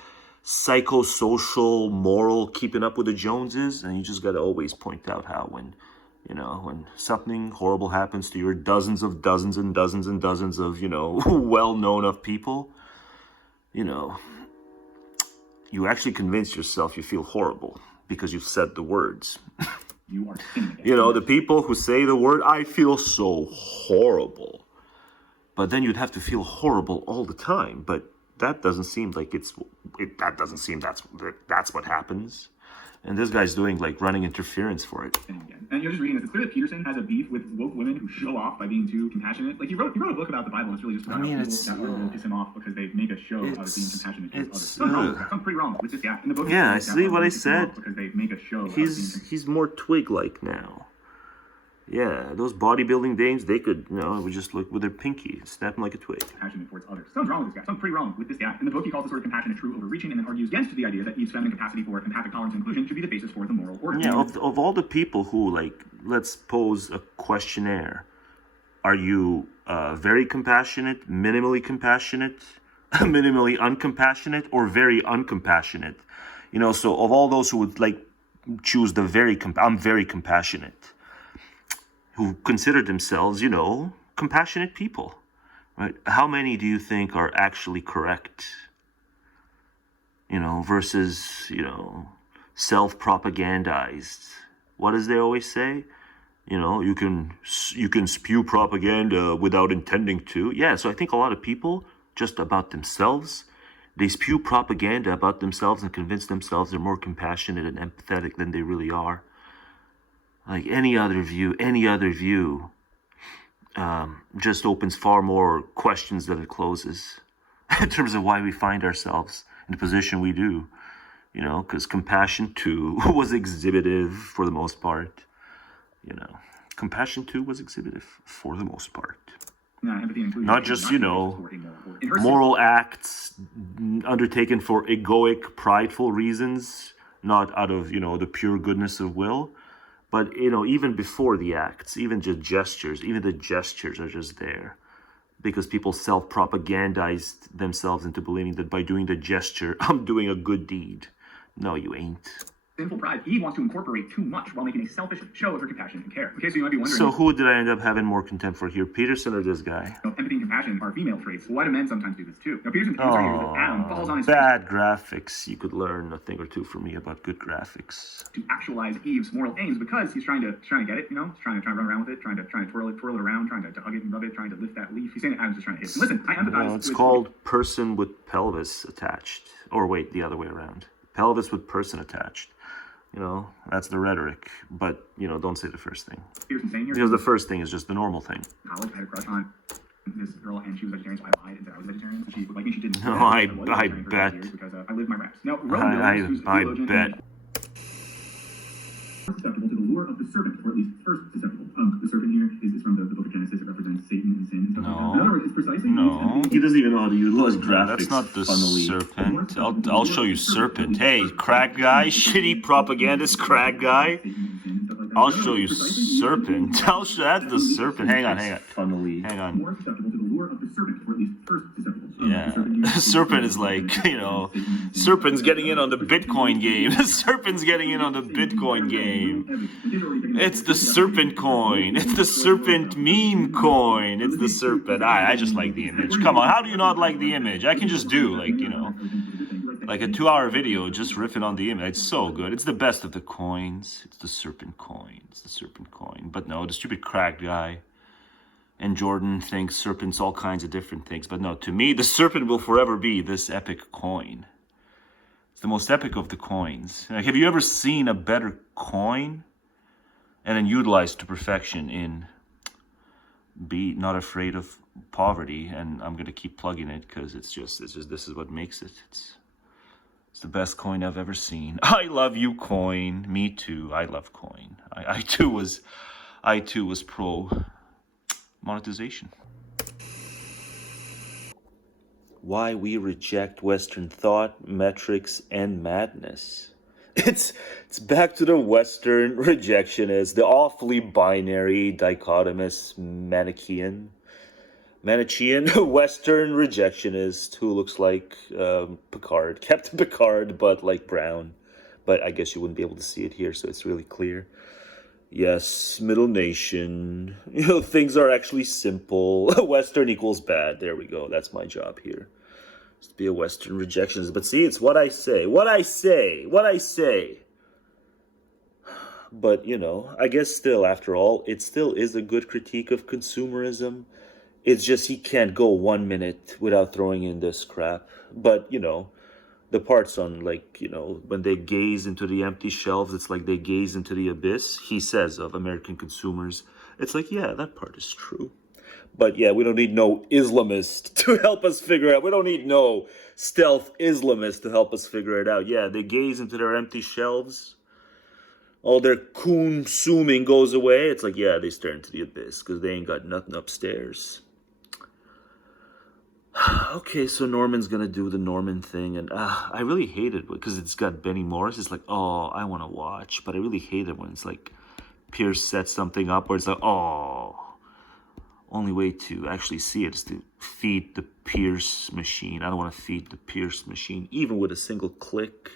psychosocial, moral keeping up with the Joneses. And you just got to always point out how when something horrible happens to your dozens and dozens and dozens of, well-known of people, you actually convince yourself you feel horrible because you've said the words. You are sinning against You know, the people who say the word, I feel so horrible. But then you'd have to feel horrible all the time. But that doesn't seem like that's what happens. And this guy's doing like running interference for it. And you're just reading this. It's clear that Peterson has a beef with woke women who show off by being too compassionate. Like he wrote a book about the Bible. And it's really just about people that will piss him off because they make a show out of being compassionate towards others. Something's pretty wrong with this guy. In the book, yeah, I see what I said. Because they make a show. He's more twig-like now. Yeah, those bodybuilding dames, they could, would just look with their pinky, snap them like a twig. Compassionate towards others. Something's wrong with this guy. Something pretty wrong with this guy. In the book, he calls the sort of compassionate true overreaching and then argues against the idea that Eve's feminine capacity for empathic tolerance and inclusion should be the basis for the moral order. Yeah, of all the people who, let's pose a questionnaire. Are you very compassionate, minimally uncompassionate, or very uncompassionate? So of all those who would, choose the I'm very compassionate, who consider themselves, compassionate people, right? How many do you think are actually correct? Versus, self-propagandized. What does they always say? You can spew propaganda without intending to. Yeah, so I think a lot of people, just about themselves, they spew propaganda about themselves and convince themselves they're more compassionate and empathetic than they really are. Like any other view, just opens far more questions than it closes in terms of why we find ourselves in the position we do. Because compassion too was exhibitive for the most part. Compassion too was exhibitive for the most part. Not just, moral acts undertaken for egoic, prideful reasons, not out of, the pure goodness of will. But, even before the acts, even just gestures, even the gestures are just there. Because people self-propagandized themselves into believing that by doing the gesture, I'm doing a good deed. No, you ain't. Sinful pride. Eve wants to incorporate too much while making a selfish show of her compassion and care. Okay, so you might be wondering. So who did I end up having more contempt for here, Peterson or this guy? Empathy and compassion are female traits. Why do men sometimes do this too? Now, Peterson's answer here is that Adam falls on his bad graphics. You could learn a thing or two from me about good graphics. To actualize Eve's moral aims because he's trying to get it, he's trying to run around with it, trying to twirl it around, trying to hug it and rub it, trying to lift that leaf. He's saying that Adam's just trying to hit it. Listen, I empathize. It's called person with pelvis attached. Or wait, the other way around. Pelvis with person attached. That's the rhetoric. But, don't say the first thing. Because the first thing is just the normal thing. College, I had a crush on this girl, and she was vegetarian, so I lied and said I was vegetarian. So she looked like me, she didn't. No, I bet. Because I lived my reps. Now, I bet. Susceptible to the lure of the serpent, or at least first susceptible. The serpent here is from the book of Genesis. It represents Satan and sin and stuff like that. In other words, it's precisely. No. He doesn't even know how to utilize graphics. That's not the serpent. I'll show you serpent. Hey, crack guy, shitty propagandist crack guy. I'll show you serpent. That's the serpent. Hang on. More susceptible to the lure of the serpent, or at least first susceptible. Yeah. Serpent is like, serpent's getting in on the Bitcoin game. Serpent's getting in on the Bitcoin game. It's the serpent coin. It's the serpent meme coin. It's the serpent. I just like the image. Come on, how do you not like the image? I can just do, like a 2-hour video just riffing on the image. It's so good. It's the best of the coins. It's the serpent coin. But no, the stupid crack guy. And Jordan thinks serpents all kinds of different things. But no, to me, the serpent will forever be this epic coin. It's the most epic of the coins. Have you ever seen a better coin? And then utilized to perfection in Be Not Afraid of Poverty. And I'm going to keep plugging it because it's just this is what makes it. It's the best coin I've ever seen. I love you, coin. Me too. I love coin. I too was pro monetization. Why we reject Western thought, metrics, and madness. It's back to the Western rejectionist, the awfully binary, dichotomous, Manichean Western rejectionist who looks like Picard, Captain Picard, but like brown. But I guess you wouldn't be able to see it here, so it's really clear. Yes, middle nation. Things are actually simple. Western equals bad. There we go. That's my job here. Just be a Western rejectionist. But see, it's what I say. But, I guess still, after all, it still is a good critique of consumerism. It's just he can't go 1 minute without throwing in this crap. But, the parts on, when they gaze into the empty shelves, it's like they gaze into the abyss, he says, of American consumers. It's like, yeah, that part is true. But, yeah, we don't need no Islamist to help us figure out. We don't need no stealth Islamist to help us figure it out. Yeah, they gaze into their empty shelves. All their consuming goes away. It's like, yeah, they stare into the abyss because they ain't got nothing upstairs. Okay, so Norman's going to do the Norman thing. And I really hate it because it's got Benny Morris. It's like, oh, I want to watch. But I really hate it when it's like Pierce sets something up where it's like, oh, only way to actually see it is to feed the Pierce machine. I don't want to feed the Pierce machine, even with a single click.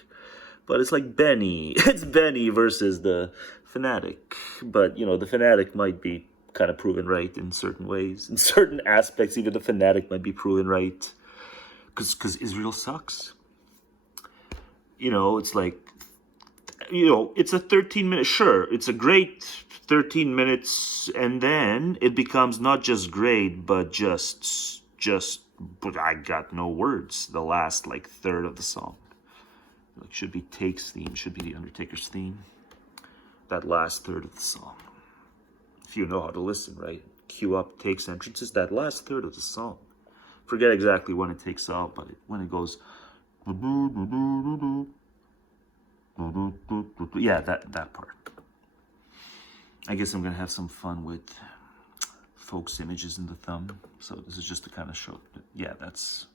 But it's like Benny. It's Benny versus the fanatic. But, the fanatic might be kind of proven right in certain ways. In certain aspects, even the fanatic might be proven right. Because Israel sucks. It's like, it's a 13-minute, sure, it's a great 13 minutes, and then it becomes not just great, but but I got no words, the last, third of the song. Should be Take's theme, should be the Undertaker's theme. That last third of the song. If you know how to listen, right? Cue up Take's entrances, that last third of the song. Forget exactly when it takes off, but when it goes... Yeah, that part. I guess I'm going to have some fun with folks' images in the thumb. So this is just to kind of show... Yeah, that's...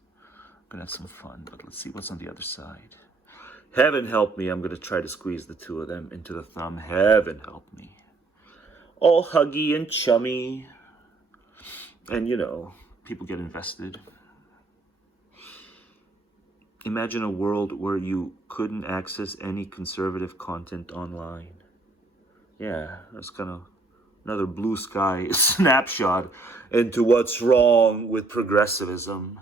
I'm going to have some fun, but let's see what's on the other side. Heaven help me, I'm going to try to squeeze the two of them into the thumb. Heaven help me. All huggy and chummy. And, people get invested. Imagine a world where you couldn't access any conservative content online. Yeah, that's kind of another blue sky snapshot into what's wrong with progressivism.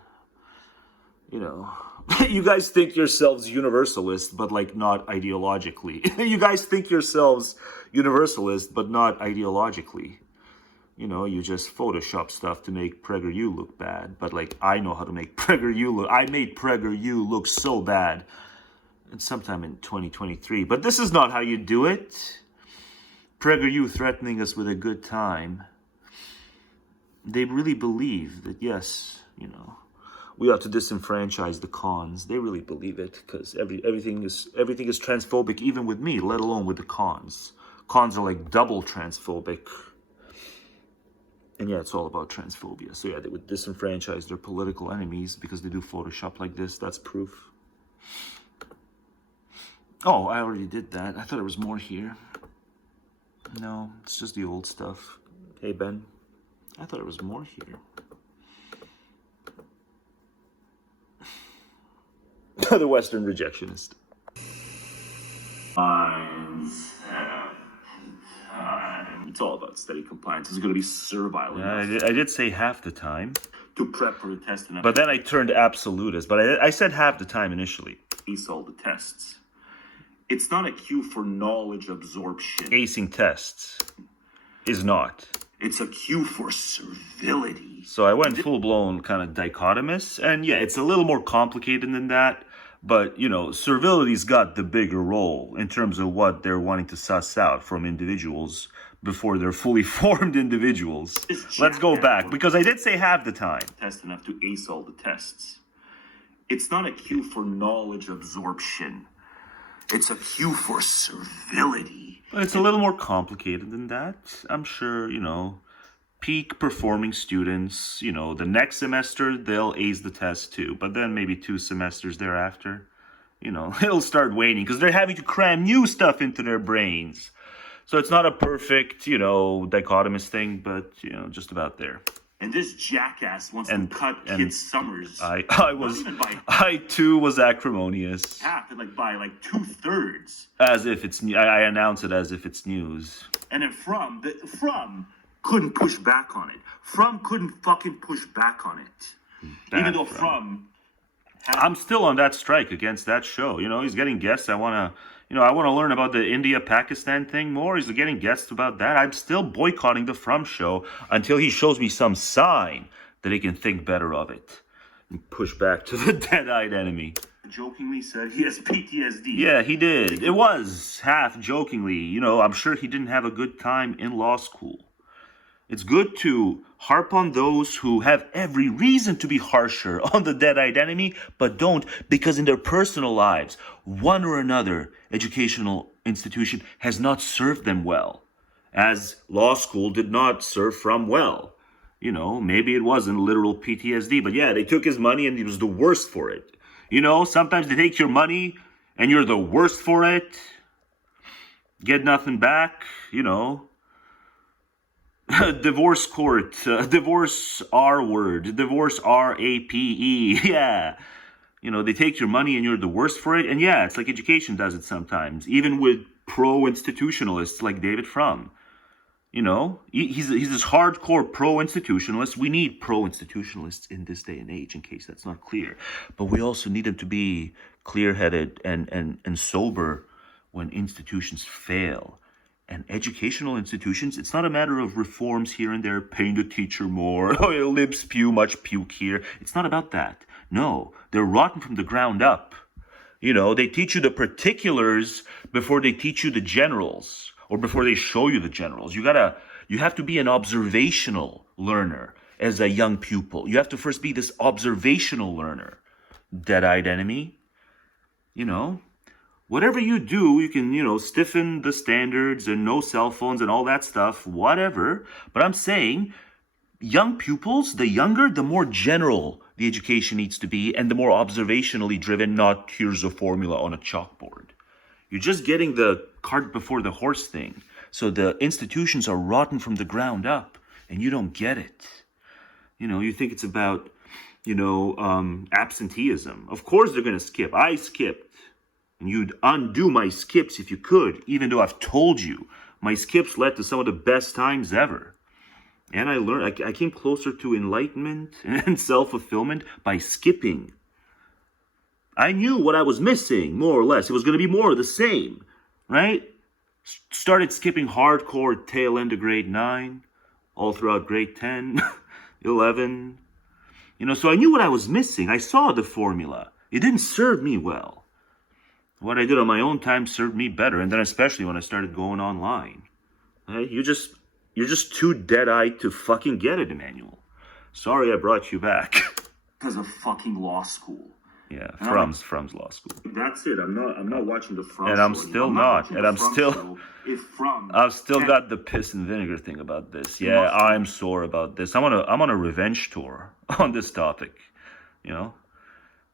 You guys think yourselves universalist, but not ideologically. You guys think yourselves universalist, but not ideologically. You just Photoshop stuff to make PragerU look bad. But I know how to make PragerU look. I made PragerU look so bad. And sometime in 2023. But this is not how you do it. PragerU threatening us with a good time. They really believe that, yes, we ought to disenfranchise the cons. They really believe it because everything is transphobic, even with me, let alone with the cons. Cons are double transphobic. And yeah, it's all about transphobia. So yeah, they would disenfranchise their political enemies because they do Photoshop like this. That's proof. Oh, I already did that. I thought there was more here. No, it's just the old stuff. Hey, Ben. I thought there was more here. The Western rejectionist. It's all about steady compliance. It's going to be servile. I did say half the time. To prep for the test. But then I turned absolutist. But I said half the time initially. Ace all the tests. It's not a cue for knowledge absorption. Acing tests is not. It's a cue for servility. So I went full-blown kind of dichotomous. And yeah, it's a little more complicated than that. But, servility's got the bigger role in terms of what they're wanting to suss out from individuals before they're fully formed individuals. Let's go back, because I did say half the time. Test enough to ace all the tests. It's not a cue for knowledge absorption. It's a cue for servility. But it's a little more complicated than that. I'm sure, peak performing students, the next semester, they'll ace the test too. But then maybe 2 semesters thereafter, it'll start waning because they're having to cram new stuff into their brains. So it's not a perfect, dichotomous thing, but, just about there. And this jackass wants to cut Kid Summers. I too was acrimonious. Half, by 2/3. As if it's new. I announce it as if it's news. And then Frum couldn't push back on it. Frum couldn't fucking push back on it. Even though Frum... I'm still on that strike against that show. He's getting guests. I want to I want to learn about the India-Pakistan thing more. He's getting guests about that. I'm still boycotting the Frum show until he shows me some sign that he can think better of it and push back to the dead-eyed enemy. Jokingly said he has PTSD. Yeah, he did. It was half jokingly. I'm sure he didn't have a good time in law school. It's good to harp on those who have every reason to be harsher on the dead-eyed enemy, but don't, because in their personal lives, one or another educational institution has not served them well, as law school did not serve Frum well. Maybe it wasn't literal PTSD, but yeah, they took his money and he was the worst for it. Sometimes they take your money and you're the worst for it. Get nothing back, Divorce court, divorce R word, divorce RAPE, yeah. They take your money and you're the worst for it. And yeah, it's like education does it sometimes, even with pro-institutionalists like David Frum. He's this hardcore pro-institutionalist. We need pro-institutionalists in this day and age, in case that's not clear. But we also need them to be clear-headed and sober when institutions fail. And educational institutions, it's not a matter of reforms here and there, paying the teacher more, libs spew, much puke here. It's not about that. No, they're rotten from the ground up. They teach you the particulars before they teach you the generals, or before they show you the generals. You have to be an observational learner as a young pupil. You have to first be this observational learner. Dead-eyed enemy, Whatever you do, you can, stiffen the standards and no cell phones and all that stuff, whatever. But I'm saying, young pupils, the younger, the more general the education needs to be and the more observationally driven, not here's a formula on a chalkboard. You're just getting the cart before the horse thing. So the institutions are rotten from the ground up and you don't get it. You think it's about, absenteeism. Of course they're going to skip. I skipped. And you'd undo my skips if you could, even though I've told you my skips led to some of the best times ever. And I learned, I came closer to enlightenment and self-fulfillment by skipping. I knew what I was missing, more or less. It was going to be more of the same, right? Started skipping hardcore tail end of grade 9, all throughout grade 10, 11. So I knew what I was missing. I saw the formula. It didn't serve me well. What I did on my own time served me better, and then especially when I started going online. Hey, you're just too dead-eyed to fucking get it, Emmanuel. Sorry I brought you back. Because of fucking law school. Yeah, Frum's law school. That's it. I'm not watching the Frum. And I'm still not. And I've still got the piss and vinegar thing about this. Yeah, I'm sore about this. I'm on a revenge tour on this topic.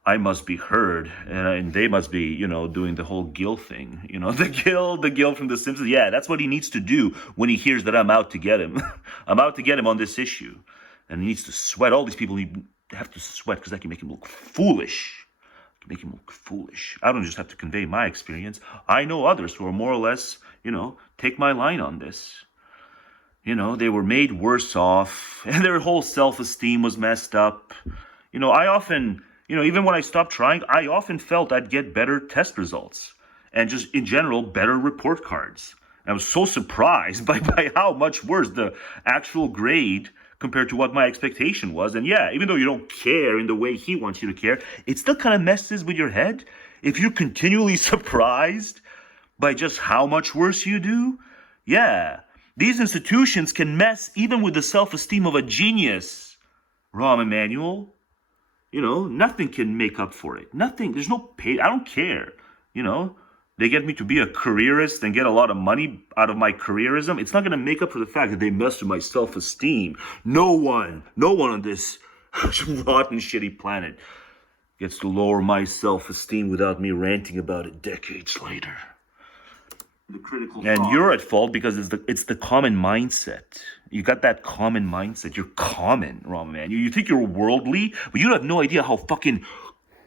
I must be heard, and they must be, doing the whole Gil thing. The Gil from The Simpsons. Yeah, that's what he needs to do when he hears that I'm out to get him. I'm out to get him on this issue. And he needs to sweat. All these people have to sweat because that can make him look foolish. I don't just have to convey my experience. I know others who are more or less, take my line on this. They were made worse off, and their whole self-esteem was messed up. I often... even when I stopped trying, I often felt I'd get better test results and just in general, better report cards. And I was so surprised by how much worse the actual grade compared to what my expectation was. And yeah, even though you don't care in the way he wants you to care, it still kind of messes with your head. If you're continually surprised by just how much worse you do, yeah, these institutions can mess even with the self-esteem of a genius. Rahm Emanuel. Nothing can make up for it. Nothing. There's no pay. I don't care. They get me to be a careerist and get a lot of money out of my careerism. It's not going to make up for the fact that they messed with my self-esteem. No one on this rotten, shitty planet gets to lower my self-esteem without me ranting about it decades later. The critical and thought. You're at fault because it's the common mindset. You got that common mindset. You're common, Rahm, man. You think you're worldly, but you have no idea how fucking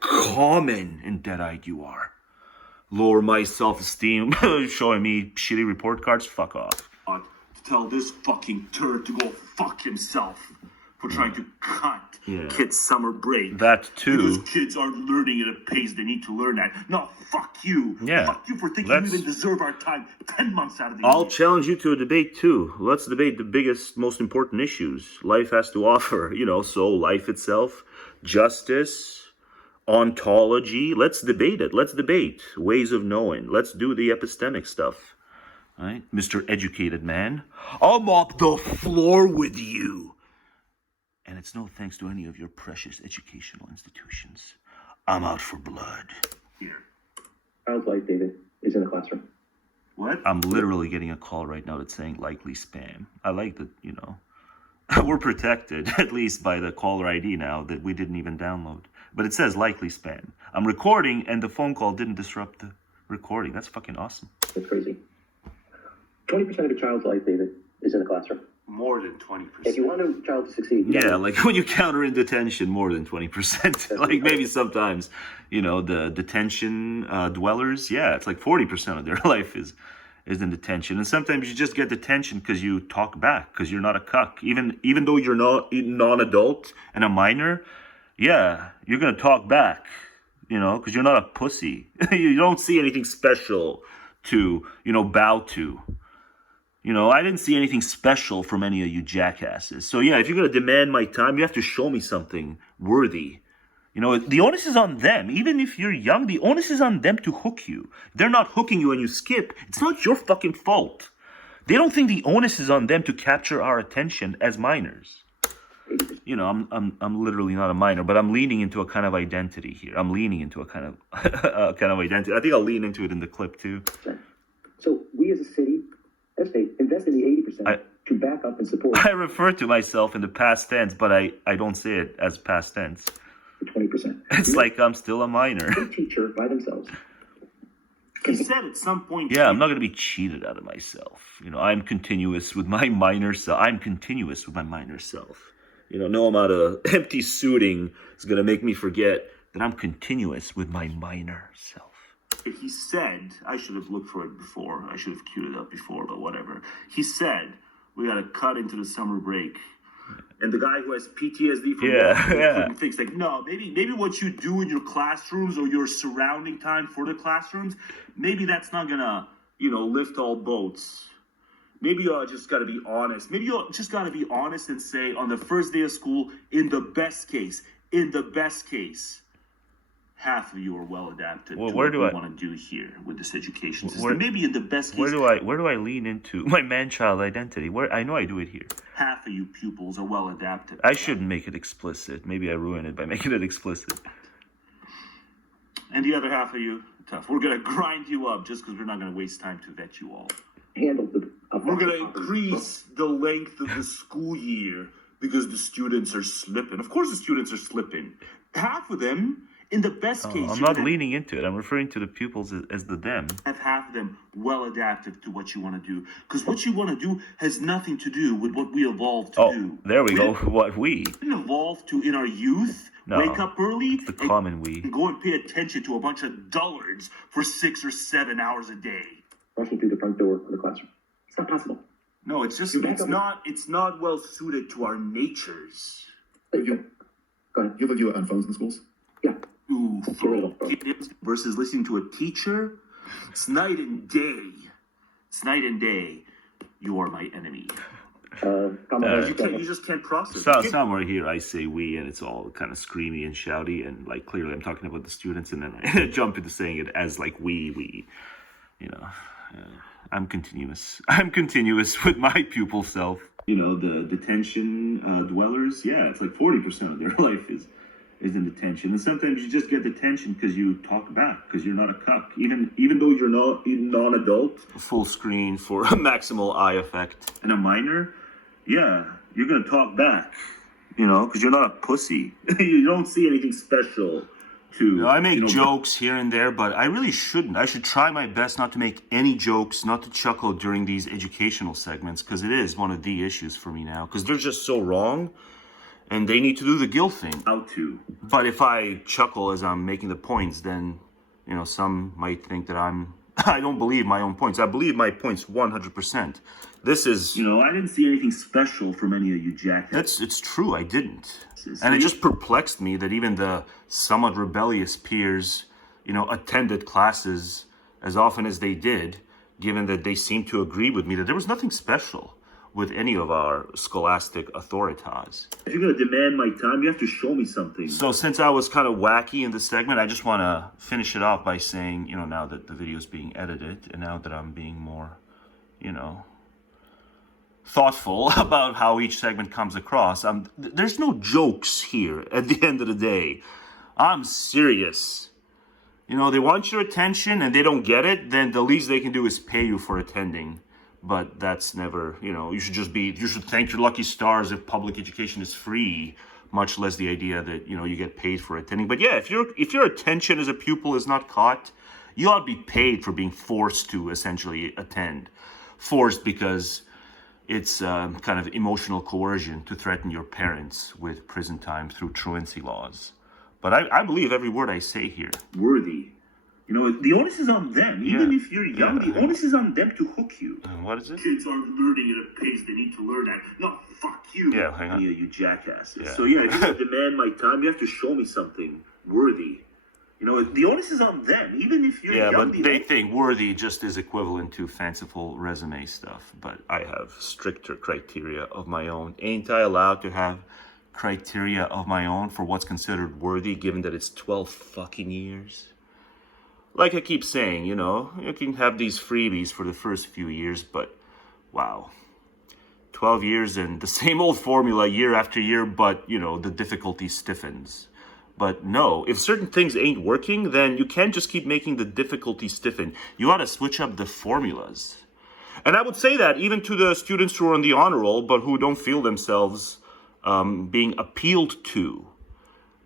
common and dead-eyed you are. Lower my self-esteem, showing me shitty report cards. Fuck off. To tell this fucking turd to go fuck himself. for trying to cut kids' summer break. That too. Because kids aren't learning at a pace they need to learn at. No, fuck you. Yeah. Fuck you for thinking you even deserve our time 10 months out of the year. I'll challenge you to a debate too. Let's debate the biggest, most important issues life has to offer. So life itself, justice, ontology. Let's debate it. Let's debate ways of knowing. Let's do the epistemic stuff. Right? Mr. Educated Man. I'm off the floor with you. And it's no thanks to any of your precious educational institutions. I'm out for blood. Here. Child's life, David, is in the classroom. What? I'm literally getting a call right now that's saying likely spam. I like that, we're protected, at least by the caller ID now that we didn't even download. But it says likely spam. I'm recording and the phone call didn't disrupt the recording. That's fucking awesome. That's crazy. 20% of a child's life, David, is in the classroom. More than 20%. If you want a child to succeed... Yeah, like when you counter in detention, more than 20%. Like maybe sometimes, the detention dwellers, it's like 40% of their life is in detention. And sometimes you just get detention because you talk back, because you're not a cuck. Even though you're not non-adult and a minor, you're going to talk back, because you're not a pussy. You don't see anything special to, bow to. I didn't see anything special from any of you jackasses. So if you're going to demand my time, you have to show me something worthy. The onus is on them. Even if you're young, the onus is on them to hook you. If they're not hooking you and you skip, it's not your fucking fault. They don't think the onus is on them to capture our attention as minors. I'm literally not a minor, but I'm leaning into a kind of identity here. I'm leaning into a kind of identity. I think I'll lean into it in the clip too. So we as a city, as state, invest in the 80% to back up and support. I refer to myself in the past tense, but I don't say it as past tense. The 20%. It's like I'm still a minor. A teacher by themselves. He said at some point... Yeah, I'm not going to be cheated out of myself. I'm continuous with my minor self. No amount of empty suiting is going to make me forget that I'm continuous with my minor self. He said, I should have looked for it before. I should have queued it up before, but whatever. He said, we got to cut into the summer break. And the guy who has PTSD from thinks like, no, maybe what you do in your classrooms or your surrounding time for the classrooms, maybe that's not going to, lift all boats. Maybe you just got to be honest. Maybe you just got to be honest and say on the first day of school, in the best case, half of you are well adapted to what we want to do here with this education system. Maybe in the best case... Where do I lean into my man-child identity? I know I do it here. Half of you pupils are well adapted. I shouldn't make it explicit. Maybe I ruin it by making it explicit. And the other half of you, tough. We're going to grind you up just because we're not going to waste time to vet you all. We're going to increase the length of the school year because the students are slipping. Of course the students are slipping. Half of them... In the best case, I'm not leaning into it. I'm referring to the pupils as the them. Have half of them well adapted to what you want to do. Because what you want to do has nothing to do with what we evolved to do. There we go. What we didn't evolve to in our youth. Wake up early. The common we. And go and pay attention to a bunch of dullards for 6 or 7 hours a day. Rushing through the front door of the classroom. It's not possible. No, it's not well suited to our natures. Go ahead. You have a view on phones in schools? Yeah. Ooh, versus listening to a teacher, it's night and day. You are my enemy. You just can't process. Somewhere here I say we, and it's all kind of screamy and shouty, and like clearly I'm talking about the students, and then I jump into saying it as like we. I'm continuous. I'm continuous with my pupil self. The detention dwellers. Yeah, it's like 40% of their life is in detention, and sometimes you just get detention because you talk back, because you're not a cuck, even though you're not non-adult. Full screen for a maximal eye effect. And a minor, you're gonna talk back, because you're not a pussy. You don't see anything special to. I make jokes here and there, but I really shouldn't. I should try my best not to make any jokes, not to chuckle during these educational segments, because it is one of the issues for me now, because they're just so wrong. And they need to do the guilt thing. How to. But if I chuckle as I'm making the points, then, some might think that I'm I don't believe my own points. I believe my points 100%. This is... I didn't see anything special from any of you jackasses. It's true, I didn't. And it just perplexed me that even the somewhat rebellious peers, attended classes as often as they did, given that they seemed to agree with me that there was nothing special with any of our scholastic authoritas. If you're going to demand my time, you have to show me something. So since I was kind of wacky in this segment, I just want to finish it off by saying, now that the video is being edited, and now that I'm being more, thoughtful about how each segment comes across, there's no jokes here at the end of the day. I'm serious. They want your attention and they don't get it, then the least they can do is pay you for attending. But that's never, you should thank your lucky stars if public education is free, much less the idea that, you get paid for attending. But yeah, if your attention as a pupil is not caught, you ought to be paid for being forced to essentially attend. Forced because it's kind of emotional coercion to threaten your parents with prison time through truancy laws. But I believe every word I say here. Worthy. The onus is on them. Even if you're young, the onus is on them to hook you. What is it? Kids aren't learning at a pace they need to learn at. No, fuck you. Yeah, hang on. You jackasses. Yeah. So if you're going to demand my time, you have to show me something worthy. The onus is on them. Even if you're young. Yeah, but they think worthy just is equivalent to fanciful resume stuff. But I have stricter criteria of my own. Ain't I allowed to have criteria of my own for what's considered worthy, given that it's 12 fucking years? Like I keep saying, you can have these freebies for the first few years, but wow. 12 years and the same old formula year after year, but, the difficulty stiffens. But no, if certain things ain't working, then you can't just keep making the difficulty stiffen. You ought to switch up the formulas. And I would say that even to the students who are on the honor roll, but who don't feel themselves being appealed to.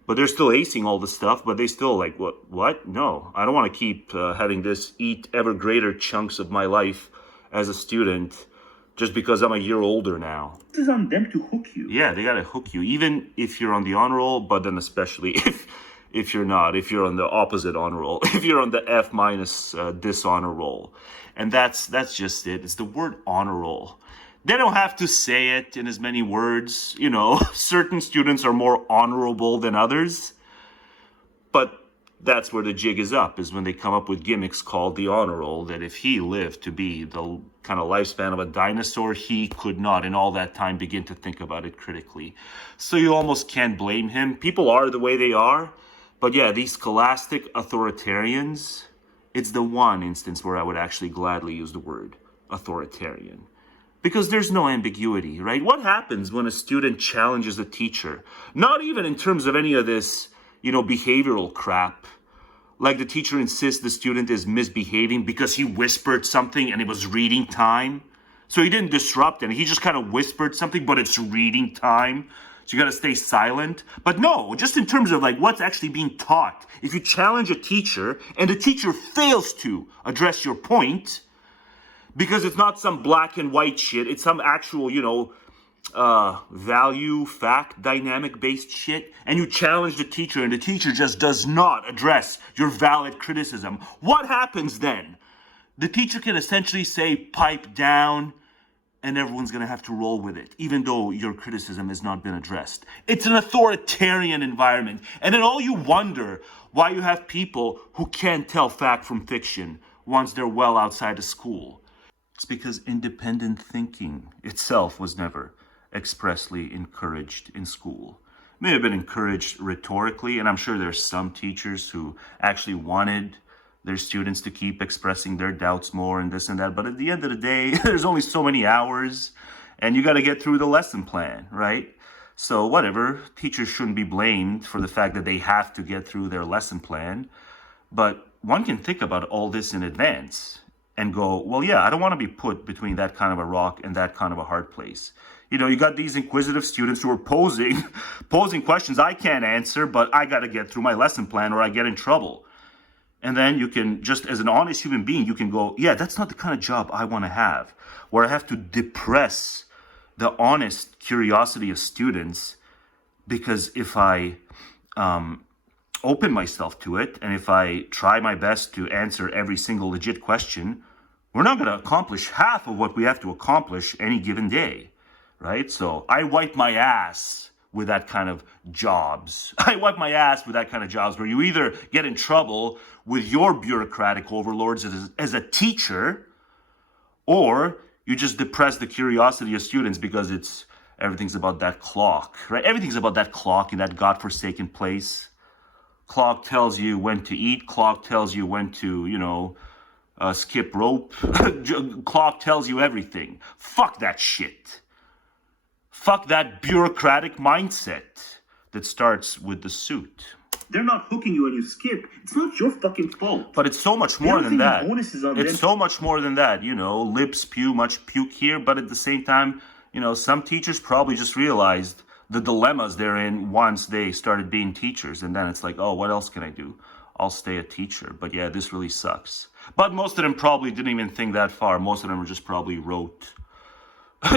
But they're still acing all the stuff, but they still like, what? No, I don't want to keep having this eat ever greater chunks of my life as a student just because I'm a year older now. This is on them to hook you. Yeah, they got to hook you, even if you're on the honor roll, but then especially if you're not, if you're on the opposite honor roll, if you're on the F- dishonor roll. And that's just it. It's the word honor roll. They don't have to say it in as many words. Certain students are more honorable than others. But that's where the jig is up, is when they come up with gimmicks called the honor roll, that if he lived to be the kind of lifespan of a dinosaur, he could not in all that time begin to think about it critically. So you almost can't blame him. People are the way they are. But yeah, these scholastic authoritarians, it's the one instance where I would actually gladly use the word authoritarian. Because there's no ambiguity, right? What happens when a student challenges a teacher? Not even in terms of any of this, behavioral crap. Like the teacher insists the student is misbehaving because he whispered something and it was reading time. So he didn't disrupt and he just kind of whispered something, but it's reading time. So you got to stay silent. But no, just in terms of what's actually being taught. If you challenge a teacher and the teacher fails to address your point, because it's not some black and white shit. It's some actual, value, fact, dynamic-based shit. And you challenge the teacher, and the teacher just does not address your valid criticism. What happens then? The teacher can essentially say, pipe down, and everyone's going to have to roll with it, even though your criticism has not been addressed. It's an authoritarian environment. And then all you wonder why you have people who can't tell fact from fiction once they're well outside of school. It's because independent thinking itself was never expressly encouraged in school. It may have been encouraged rhetorically, and I'm sure there's some teachers who actually wanted their students to keep expressing their doubts more and this and that. But at the end of the day, there's only so many hours, and you got to get through the lesson plan, right? So whatever, teachers shouldn't be blamed for the fact that they have to get through their lesson plan. But one can think about all this in advance and go, well, yeah, I don't want to be put between that kind of a rock and that kind of a hard place. You got these inquisitive students who are posing questions I can't answer, but I got to get through my lesson plan or I get in trouble. And then you can, just as an honest human being, you can go, yeah, that's not the kind of job I want to have, where I have to depress the honest curiosity of students because if I open myself to it, and if I try my best to answer every single legit question, we're not going to accomplish half of what we have to accomplish any given day, right? So I wipe my ass with that kind of jobs. I wipe my ass with that kind of jobs where you either get in trouble with your bureaucratic overlords as a teacher, or you just depress the curiosity of students because everything's about that clock, right? Everything's about that clock in that godforsaken place. Clock tells you when to eat. Clock tells you when to, skip rope. Clock tells you everything. Fuck that shit. Fuck that bureaucratic mindset that starts with the suit. They're not hooking you when you skip. It's not your fucking fault. But it's so much more than that. It's so much more than that. Lips spew much puke here, but at the same time, some teachers probably just realized the dilemmas they're in once they started being teachers. And then it's like, oh, what else can I do? I'll stay a teacher. But yeah, this really sucks. But most of them probably didn't even think that far. Most of them just probably wrote,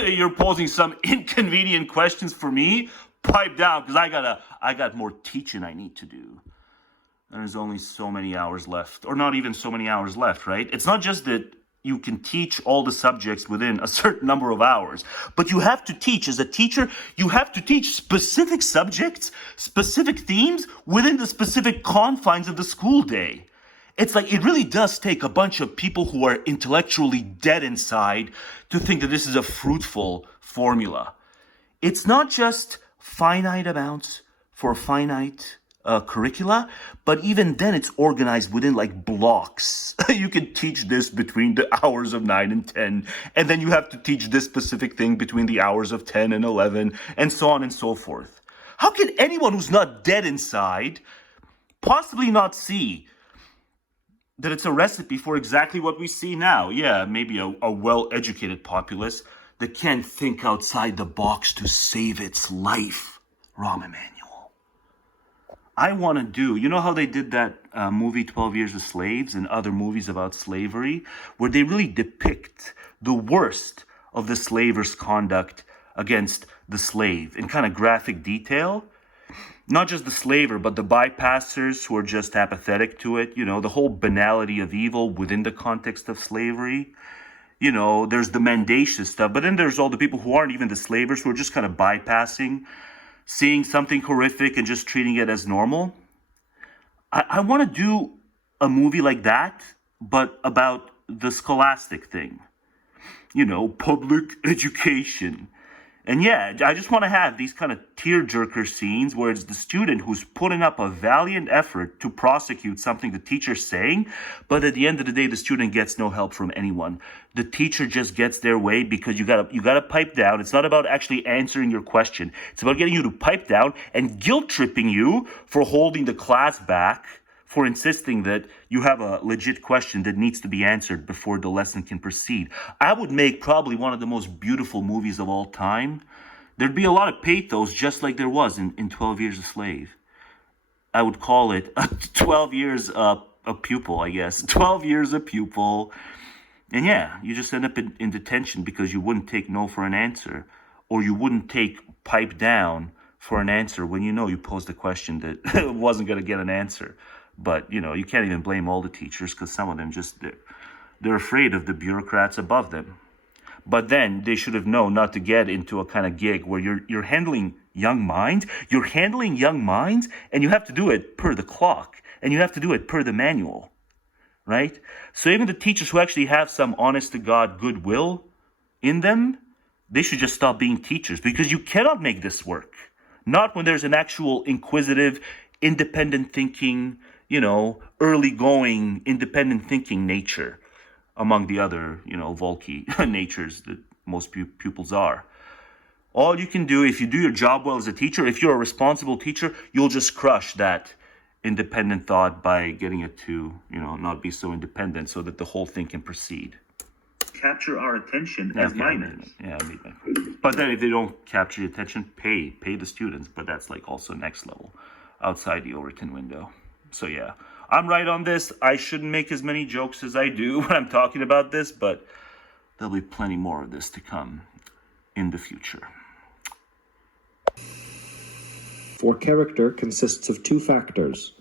you're posing some inconvenient questions for me? Pipe down, because I got more teaching I need to do. And there's only so many hours left. Or not even so many hours left, right? It's not just that you can teach all the subjects within a certain number of hours, but you have to teach, as a teacher, you have to teach specific subjects, specific themes within the specific confines of the school day. It's like, it really does take a bunch of people who are intellectually dead inside to think that this is a fruitful formula. It's not just finite amounts for finite curricula, but even then it's organized within like blocks. You can teach this between the hours of 9 and 10, and then you have to teach this specific thing between the hours of 10 and 11, and so on and so forth. How can anyone who's not dead inside possibly not see that it's a recipe for exactly what we see now? Yeah, maybe a well-educated populace that can't think outside the box to save its life. Rahm Emanuel. I want to do, you know how they did that movie 12 Years a Slave and other movies about slavery, where they really depict the worst of the slaver's conduct against the slave in kind of graphic detail? Not just the slaver, but the bypassers who are just apathetic to it, the whole banality of evil within the context of slavery. There's the mendacious stuff, but then there's all the people who aren't even the slavers, who are just kind of bypassing, seeing something horrific and just treating it as normal. I want to do a movie like that, but about the scholastic thing. Public education. And yeah, I just want to have these kind of tearjerker scenes where it's the student who's putting up a valiant effort to prosecute something the teacher's saying, but at the end of the day, the student gets no help from anyone. The teacher just gets their way because you gotta pipe down. It's not about actually answering your question. It's about getting you to pipe down and guilt-tripping you for holding the class back, for insisting that you have a legit question that needs to be answered before the lesson can proceed. I would make probably one of the most beautiful movies of all time. There'd be a lot of pathos, just like there was in 12 Years a Slave. I would call it 12 Years a Pupil, I guess. 12 Years a Pupil. And yeah, you just end up in detention because you wouldn't take no for an answer, or you wouldn't take pipe down for an answer when you posed a question that wasn't going to get an answer. But, you can't even blame all the teachers, because some of them they're afraid of the bureaucrats above them. But then they should have known not to get into a kind of gig where you're handling young minds. You're handling young minds, and you have to do it per the clock, and you have to do it per the manual, right? So even the teachers who actually have some honest-to-God goodwill in them, they should just stop being teachers, because you cannot make this work. Not when there's an actual inquisitive, independent thinking, early going, independent thinking nature among the other, Volky natures that most pupils are. All you can do, if you do your job well as a teacher, if you're a responsible teacher, you'll just crush that independent thought by getting it to, not be so independent so that the whole thing can proceed. Capture our attention as minors. Yeah, but then if they don't capture your attention, pay the students. But that's like also next level, outside the Overton window. So yeah, I'm right on this. I shouldn't make as many jokes as I do when I'm talking about this, but there'll be plenty more of this to come in the future. For character consists of two factors,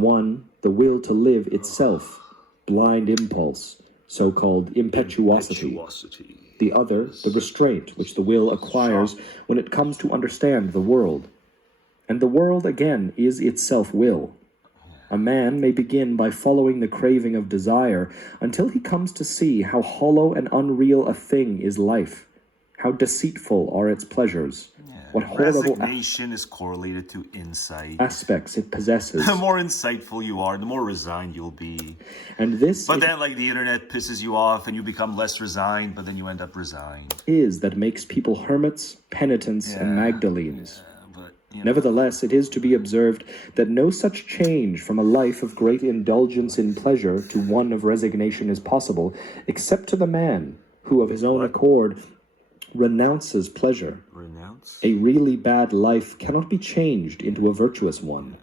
One, the will to live itself, blind impulse, so-called impetuosity. The other, the restraint which the will acquires when it comes to understand the world. And the world, again, is itself will. A man may begin by following the craving of desire until he comes to see how hollow and unreal a thing is life, how deceitful are its pleasures, what horrible resignation is correlated to insight. Aspects it possesses. The more insightful you are, the more resigned you'll be. And this But then, like, the internet pisses you off and you become less resigned, but then you end up resigned. Is that makes people hermits, penitents, and Magdalenes. Nevertheless, it is to be observed that no such change from a life of great indulgence in pleasure to one of resignation is possible, except to the man who, of his own accord, renounces pleasure. A really bad life cannot be changed into a virtuous one.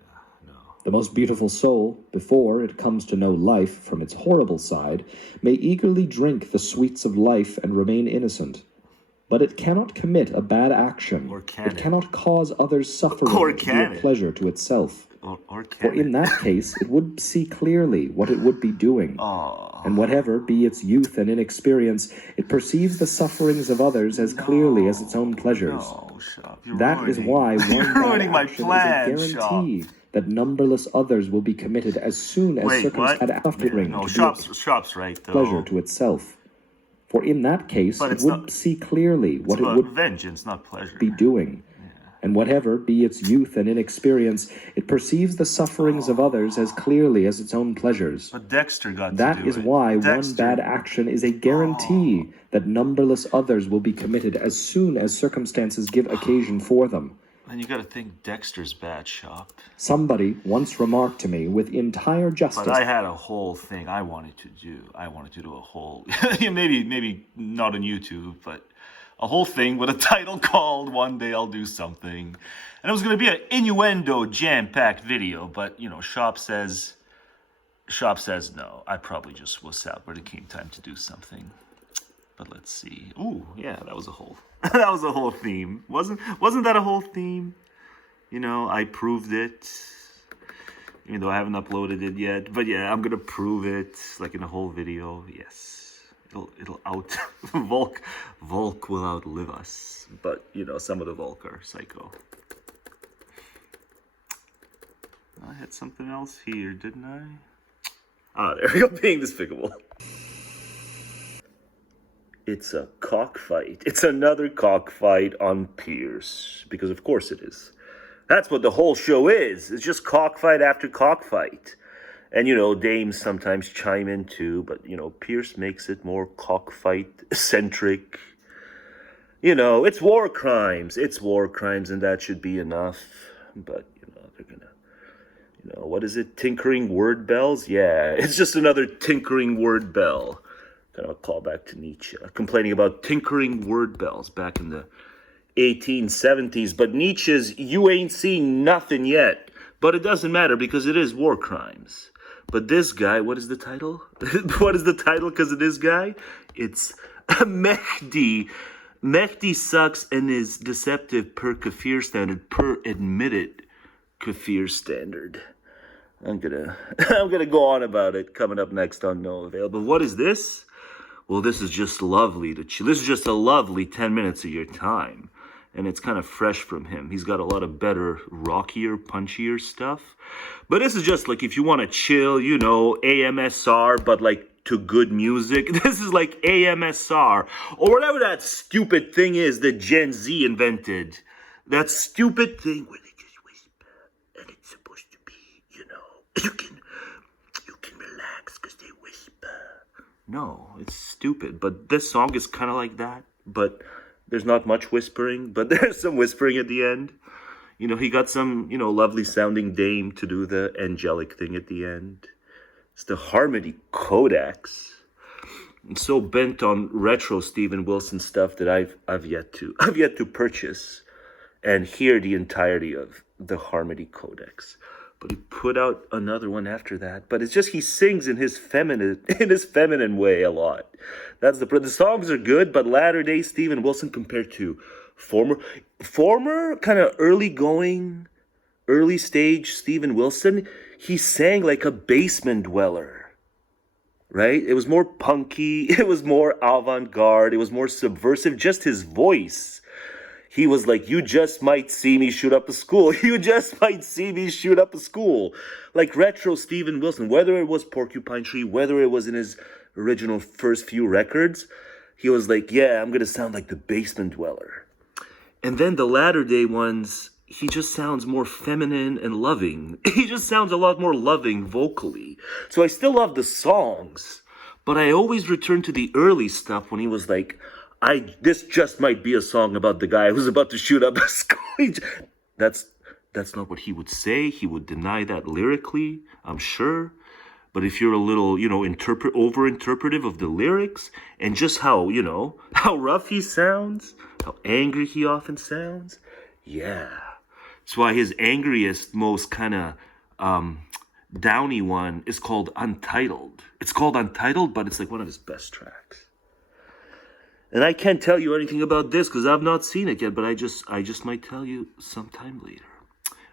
The most beautiful soul, before it comes to know life from its horrible side, may eagerly drink the sweets of life and remain innocent. But it cannot commit a bad action. It cannot cause others suffering to be a pleasure to itself. For in that case, it would see clearly what it would be doing. And whatever be its youth and inexperience, it perceives the sufferings of others as clearly as its own pleasures. That is why one bad action is a guarantee that numberless others will be committed as soon as circumstances suffering to Shop's right, though. pleasure to itself. For in that case, it would see clearly what it would vengeance, not pleasure. be doing. And whatever be its youth and inexperience, it perceives the sufferings of others as clearly as its own pleasures. But Dexter got That to do is it. why Dexter. one bad action is a guarantee that numberless others will be committed as soon as circumstances give occasion for them. And you gotta think Dexter's bad, Shop. Somebody once remarked to me with entire justice. But I had a whole thing I wanted to do. I wanted to do a whole, maybe not on YouTube, but a whole thing with a title called "One Day I'll Do Something," and it was gonna be an innuendo jam-packed video. But Shop says no. I probably just was out when it came time to do something. But let's see. Ooh, yeah, that was a whole that was a whole theme. Wasn't that a whole theme? I proved it. Even though I haven't uploaded it yet. But yeah, I'm gonna prove it like in a whole video. Yes. It'll out Volk will outlive us. But some of the Volk are psycho. I had something else here, didn't I? There we go, being despicable. It's a cockfight. It's another cockfight on Pierce. Because of course it is. That's what the whole show is. It's just cockfight after cockfight. And, dames sometimes chime in too. But, Pierce makes it more cockfight-centric. It's war crimes. It's war crimes, and that should be enough. But, they're gonna... what is it? Tinkering word bells? Yeah, it's just another tinkering word bell. Kind of a callback to Nietzsche, complaining about tinkering word bells back in the 1870s. But Nietzsche's "You ain't seen nothing yet." But it doesn't matter because it is war crimes. But this guy, what is the title? What is the title because of this guy? It's Mehdi. Mehdi sucks and is deceptive per kafir standard, per admitted kafir standard. I'm gonna go on about it coming up next on No Avail. But what is this? Well, this is just lovely to chill. This is just a lovely 10 minutes of your time. And it's kind of fresh from him. He's got a lot of better, rockier, punchier stuff. But this is just like if you want to chill, AMSR, but like to good music. This is like AMSR. Or whatever that stupid thing is that Gen Z invented. That stupid thing where they just whisper. And it's supposed to be, you can relax because they whisper. No, it's stupid. But this song is kind of like that. But there's not much whispering. But there's some whispering at the end. He got some, lovely sounding dame to do the angelic thing at the end. It's the Harmony Codex. I'm so bent on retro Steven Wilson stuff that I've yet to purchase and hear the entirety of the Harmony Codex. But he put out another one after that. But it's just he sings in his feminine way a lot. That's the songs are good, but latter day Steven Wilson compared to former kind of early stage Steven Wilson, he sang like a basement dweller, right? It was more punky, it was more avant-garde, it was more subversive, just his voice. He was like, you just might see me shoot up a school. You just might see me shoot up a school. Like retro Steven Wilson, whether it was Porcupine Tree, whether it was in his original first few records, he was like, yeah, I'm going to sound like the basement dweller. And then the latter day ones, he just sounds more feminine and loving. He just sounds a lot more loving vocally. So I still love the songs, but I always return to the early stuff when he was like, this just might be a song about the guy who's about to shoot up a school. That's not what he would say. He would deny that lyrically, I'm sure. But if you're a little, over-interpretive of the lyrics and just how rough he sounds, how angry he often sounds, yeah. That's why his angriest, most kind of downy one is called Untitled. It's called Untitled, but it's like one of his best tracks. And I can't tell you anything about this because I've not seen it yet, but I just might tell you sometime later.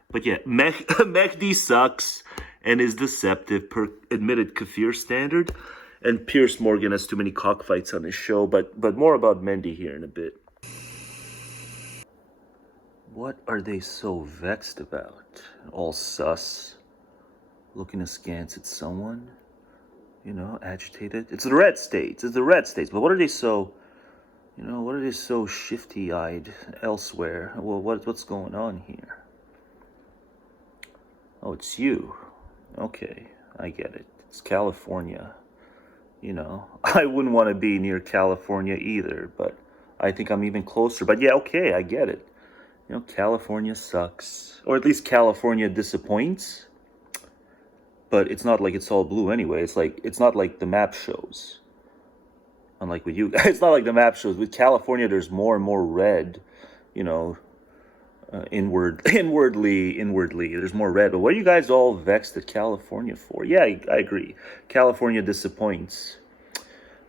But yeah, Mehdi sucks and is deceptive per admitted Kafir standard. And Pierce Morgan has too many cockfights on his show, but more about Mendy here in a bit. What are they so vexed about? All sus, looking askance at someone, agitated. It's the red states. But what are they so... what are they so shifty-eyed elsewhere? Well, what's going on here? Oh, it's you. Okay, I get it. It's California. I wouldn't want to be near California either, but I think I'm even closer. But yeah, okay, I get it. California sucks. Or at least California disappoints. But it's not like it's all blue anyway. It's not like the map shows. Unlike with you guys, it's not like the map shows. With California, there's more and more red, inwardly. There's more red. But what are you guys all vexed at California for? Yeah, I agree. California disappoints.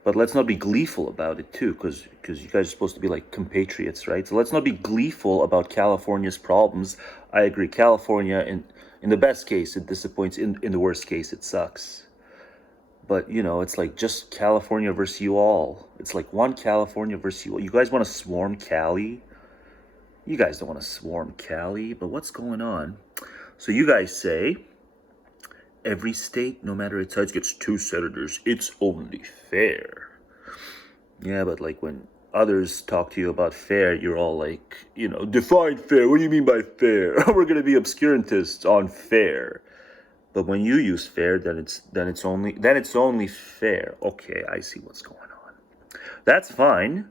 But let's not be gleeful about it, too, because you guys are supposed to be like compatriots, right? So let's not be gleeful about California's problems. I agree. California, in the best case, it disappoints. In the worst case, it sucks. But, it's like just California versus you all. It's like one California versus you all. You guys want to swarm Cali? You guys don't want to swarm Cali, but what's going on? So you guys say, every state, no matter its size, gets 2 senators. It's only fair. Yeah, but like when others talk to you about fair, you're all like, define fair. What do you mean by fair? We're going to be obscurantists on fair. But when you use fair, then it's only fair. Okay, I see what's going on. That's fine.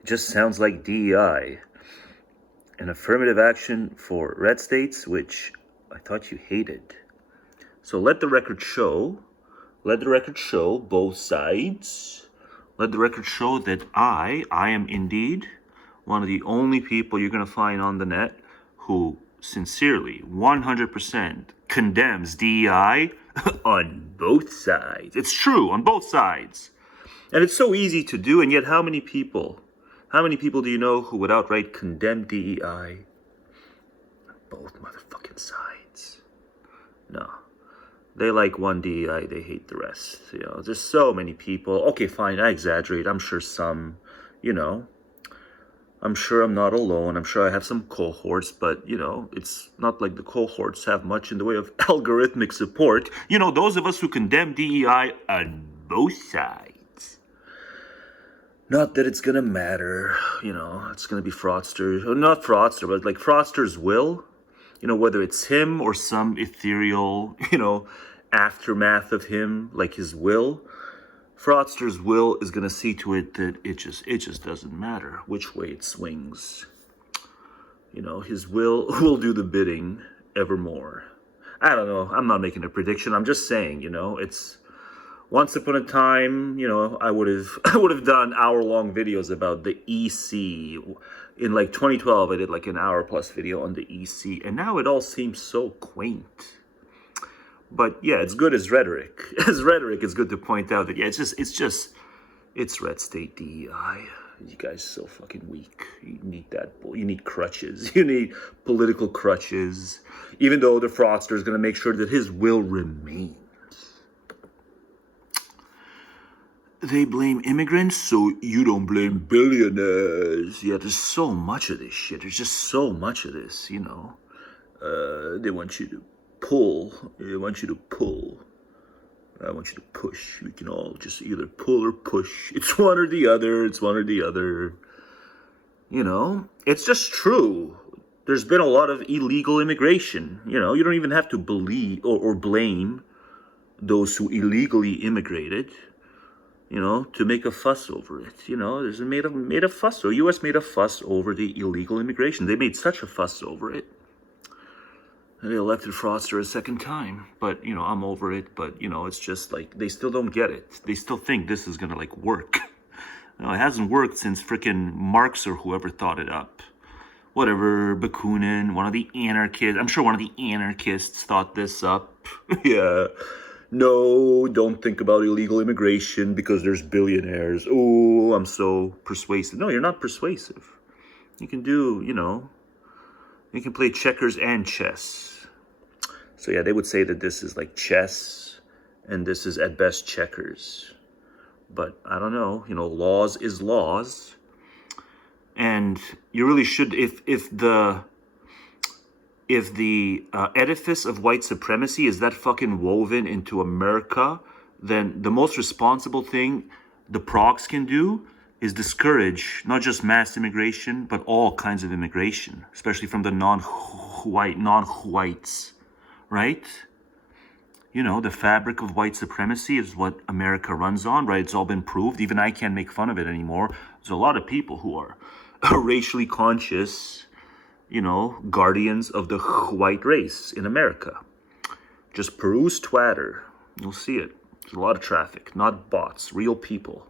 It just sounds like DEI. An affirmative action for red states, which I thought you hated. So let the record show both sides. Let the record show that I am indeed one of the only people you're going to find on the net who sincerely, 100%, condemns DEI on both sides. It's true, on both sides. And it's so easy to do, and yet how many people do you know who would outright condemn DEI? Both motherfucking sides. No. They like one DEI, they hate the rest. There's so many people. Okay, fine, I exaggerate. I'm sure some, I'm sure I'm not alone. I'm sure I have some cohorts, but, it's not like the cohorts have much in the way of algorithmic support. Those of us who condemn DEI on both sides. Not that it's going to matter, it's going to be fraudsters. Or not fraudster, but like fraudsters will. Whether it's him or some ethereal, aftermath of him, like his will. Fraudster's will is going to see to it that it just doesn't matter which way it swings. His will do the bidding evermore. I don't know. I'm not making a prediction. I'm just saying, it's once upon a time, I would have done hour-long videos about the EC. In like 2012, I did like an hour-plus video on the EC, and now it all seems so quaint. But yeah, it's good as rhetoric. As rhetoric, it's good to point out that yeah, it's red state DEI. you guys are so fucking weak. You need that. You need crutches. You need political crutches. Even though the fraudster is going to make sure that his will remains. They blame immigrants, so you don't blame billionaires. Yeah, there's so much of this shit. There's just so much of this, you know. They want you to pull. They want you to pull. I want you to push. We can all just either pull or push. It's one or the other. It's one or the other. You know, it's just true. There's been a lot of illegal immigration. You know, you don't even have to believe or blame those who illegally immigrated, you know, to make a fuss over it. You know, there's made a fuss. So U.S. made a fuss over the illegal immigration. They made such a fuss over it. They elected fraudster a second time, but, you know, I'm over it. But, you know, it's just like, they still don't get it. They still think this is going to, like, work. You know, it hasn't worked since frickin' Marx or whoever thought it up. Whatever, Bakunin, one of the anarchists. I'm sure one of the anarchists thought this up. Yeah. No, don't think about illegal immigration because there's billionaires. Oh, I'm so persuasive. No, you're not persuasive. You can do, you know, you can play checkers and chess. So yeah, they would say that this is like chess and this is at best checkers. But I don't know, you know, laws is laws. And you really should, if the edifice of white supremacy is that fucking woven into America, then the most responsible thing the progs can do is discourage not just mass immigration, but all kinds of immigration, especially from the non-whites, right? You know, the fabric of white supremacy is what America runs on, right? It's all been proved. Even I can't make fun of it anymore. There's a lot of people who are racially conscious, you know, guardians of the white race in America. Just peruse Twitter. You'll see it. There's a lot of traffic, not bots, real people.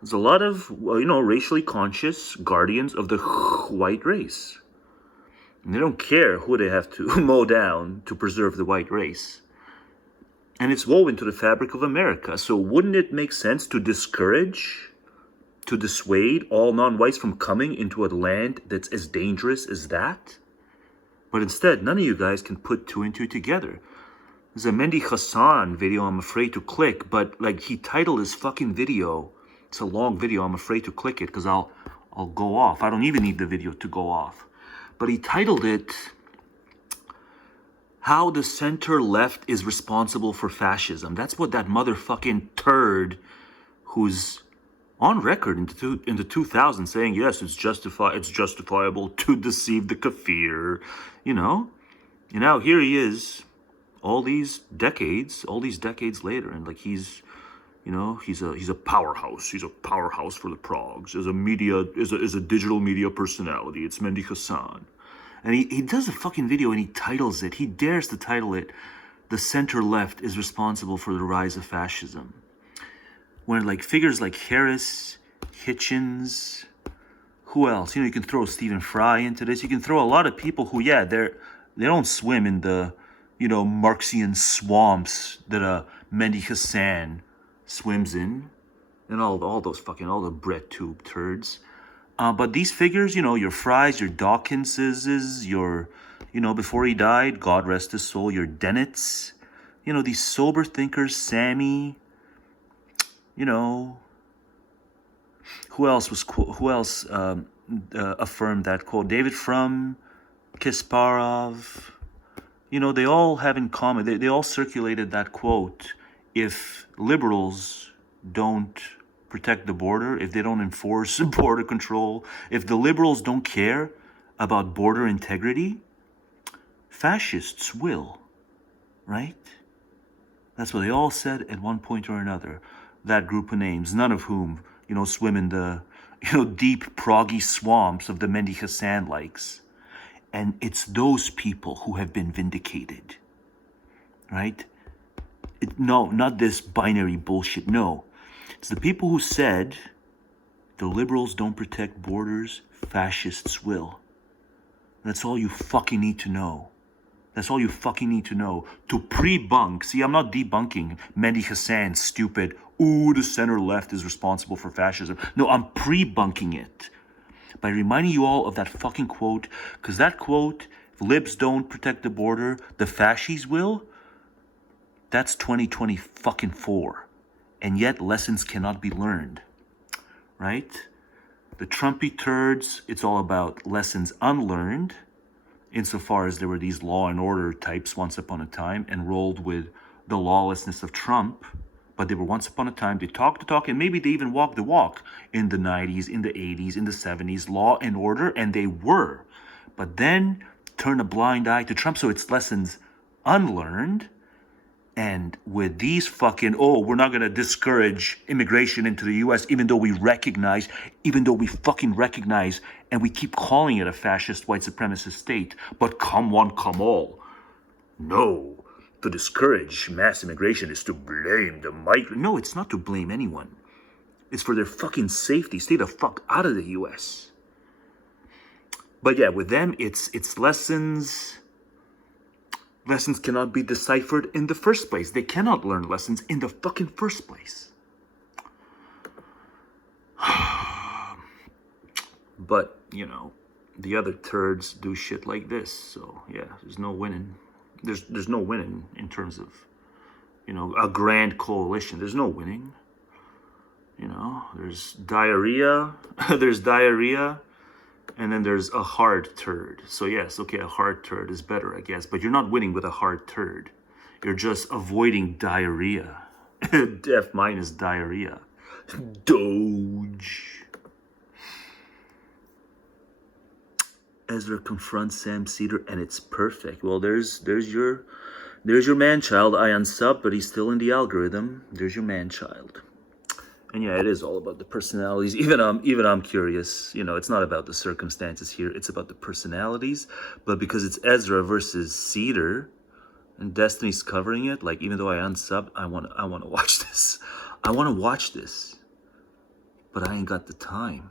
There's a lot of, you know, racially conscious guardians of the white race. And they don't care who they have to mow down to preserve the white race. And it's woven to the fabric of America. So wouldn't it make sense to discourage, to dissuade all non-whites from coming into a land that's as dangerous as that? But instead, none of you guys can put two and two together. There's a Mehdi Hassan video I'm afraid to click, but like he titled his fucking video. It's a long video. I'm afraid to click it because I'll go off. I don't even need the video to go off. But he titled it, How the Center Left is Responsible for Fascism. That's what that motherfucking turd who's on record in the 2000s saying, yes, it's justifiable to deceive the kafir, you know? And now here he is, all these decades later, and like he's, you know, he's a powerhouse. He's a powerhouse for the progs. As a digital media personality, it's Mehdi Hassan. And he does a fucking video and he titles it, he dares to title it, The Center Left is Responsible for the Rise of Fascism. When like figures like Harris, Hitchens, who else? You know, you can throw Stephen Fry into this. You can throw a lot of people who, yeah, they don't swim in the, you know, Marxian swamps that Mehdi Hassan swims in, and all the bread tube turds. But these figures, you know, your Frys, your Dawkinses, your, you know, before he died, God rest his soul, your Dennett's, you know, these sober thinkers, Sammy, you know, who else affirmed that quote? David Frum, Kasparov, you know, they all have in common, they all circulated that quote, if liberals don't protect the border, if they don't enforce border control, if the liberals don't care about border integrity, fascists will, right? That's what they all said at one point or another. That group of names, none of whom, you know, swim in the, you know, deep proggy swamps of the Mehdi Hassan likes. And it's those people who have been vindicated, right? No, not this binary bullshit, no. It's the people who said, the liberals don't protect borders, fascists will. That's all you fucking need to know. That's all you fucking need to know. To pre-bunk, see, I'm not debunking Mehdi Hassan's stupid, ooh, the center left is responsible for fascism. No, I'm pre-bunking it by reminding you all of that fucking quote, because that quote, if libs don't protect the border, the fascists will, that's 2020 fucking 4. And yet lessons cannot be learned, right? The Trumpy turds, it's all about lessons unlearned, insofar as there were these law and order types once upon a time enrolled with the lawlessness of Trump. But they were once upon a time, they talked the talk, and maybe they even walked the walk in the 90s, in the 80s, in the 70s, law and order, and they were. But then turn a blind eye to Trump, so it's lessons unlearned. And with these fucking, we're not going to discourage immigration into the U.S., even though we fucking recognize, and we keep calling it a fascist white supremacist state, but come one, come all. No, to discourage mass immigration is to blame the migrant. No, it's not to blame anyone. It's for their fucking safety. Stay the fuck out of the U.S. But yeah, with them, it's lessons. Lessons cannot be deciphered in the first place. They cannot learn lessons in the fucking first place. But, you know, the other turds do shit like this. So, yeah, there's no winning. There's no winning in terms of, you know, a grand coalition. There's no winning. You know, there's diarrhea. There's diarrhea. And then there's a hard turd. So yes, okay, a hard turd is better, I guess. But you're not winning with a hard turd. You're just avoiding diarrhea. F minus diarrhea. Doge. Ezra confronts Sam Cedar, and it's perfect. Well, there's your man-child. I unsub, but he's still in the algorithm. There's your man-child. And yeah, it is all about the personalities. Even I'm curious. You know, it's not about the circumstances here. It's about the personalities. But because it's Ezra versus Cedar, and Destiny's covering it, like even though I unsub, I want to watch this. I want to watch this, but I ain't got the time.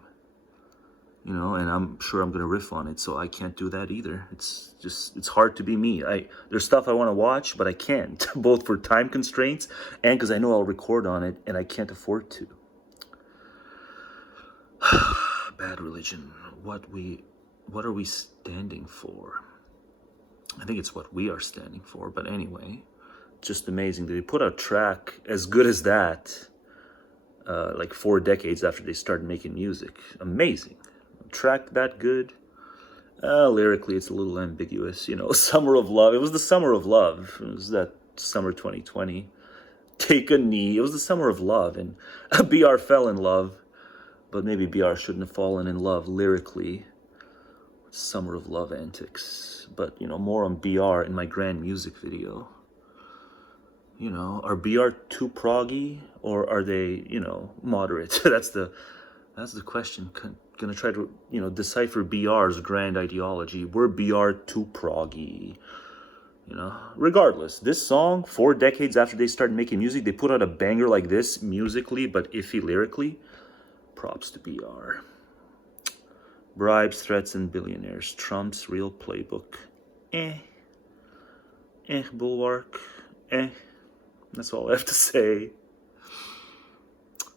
You know, and I'm sure I'm gonna riff on it, so I can't do that either. It's hard to be me. There's stuff I want to watch, but I can't, both for time constraints and because I know I'll record on it, and I can't afford to. Bad religion. What are we standing for? I think it's what we are standing for. But anyway, just amazing that they put out a track as good as that, like 4 decades after they started making music. Amazing. Track that good. Lyrically, it's a little ambiguous. You know, Summer of Love. It was the Summer of Love. It was that summer 2020. Take a Knee. It was the Summer of Love. And BR fell in love. But maybe BR shouldn't have fallen in love lyrically. Summer of Love antics. But, you know, more on BR in my grand music video. You know, are BR too proggy? Or are they, you know, moderate? That's the question. Gonna try to, you know, decipher BR's grand ideology. We're BR too proggy. You know, regardless, this song, 4 decades after they started making music, they put out a banger like this musically, but iffy lyrically. Props to BR. Bribes, threats, and billionaires. Trump's real playbook. Bulwark. That's all I have to say.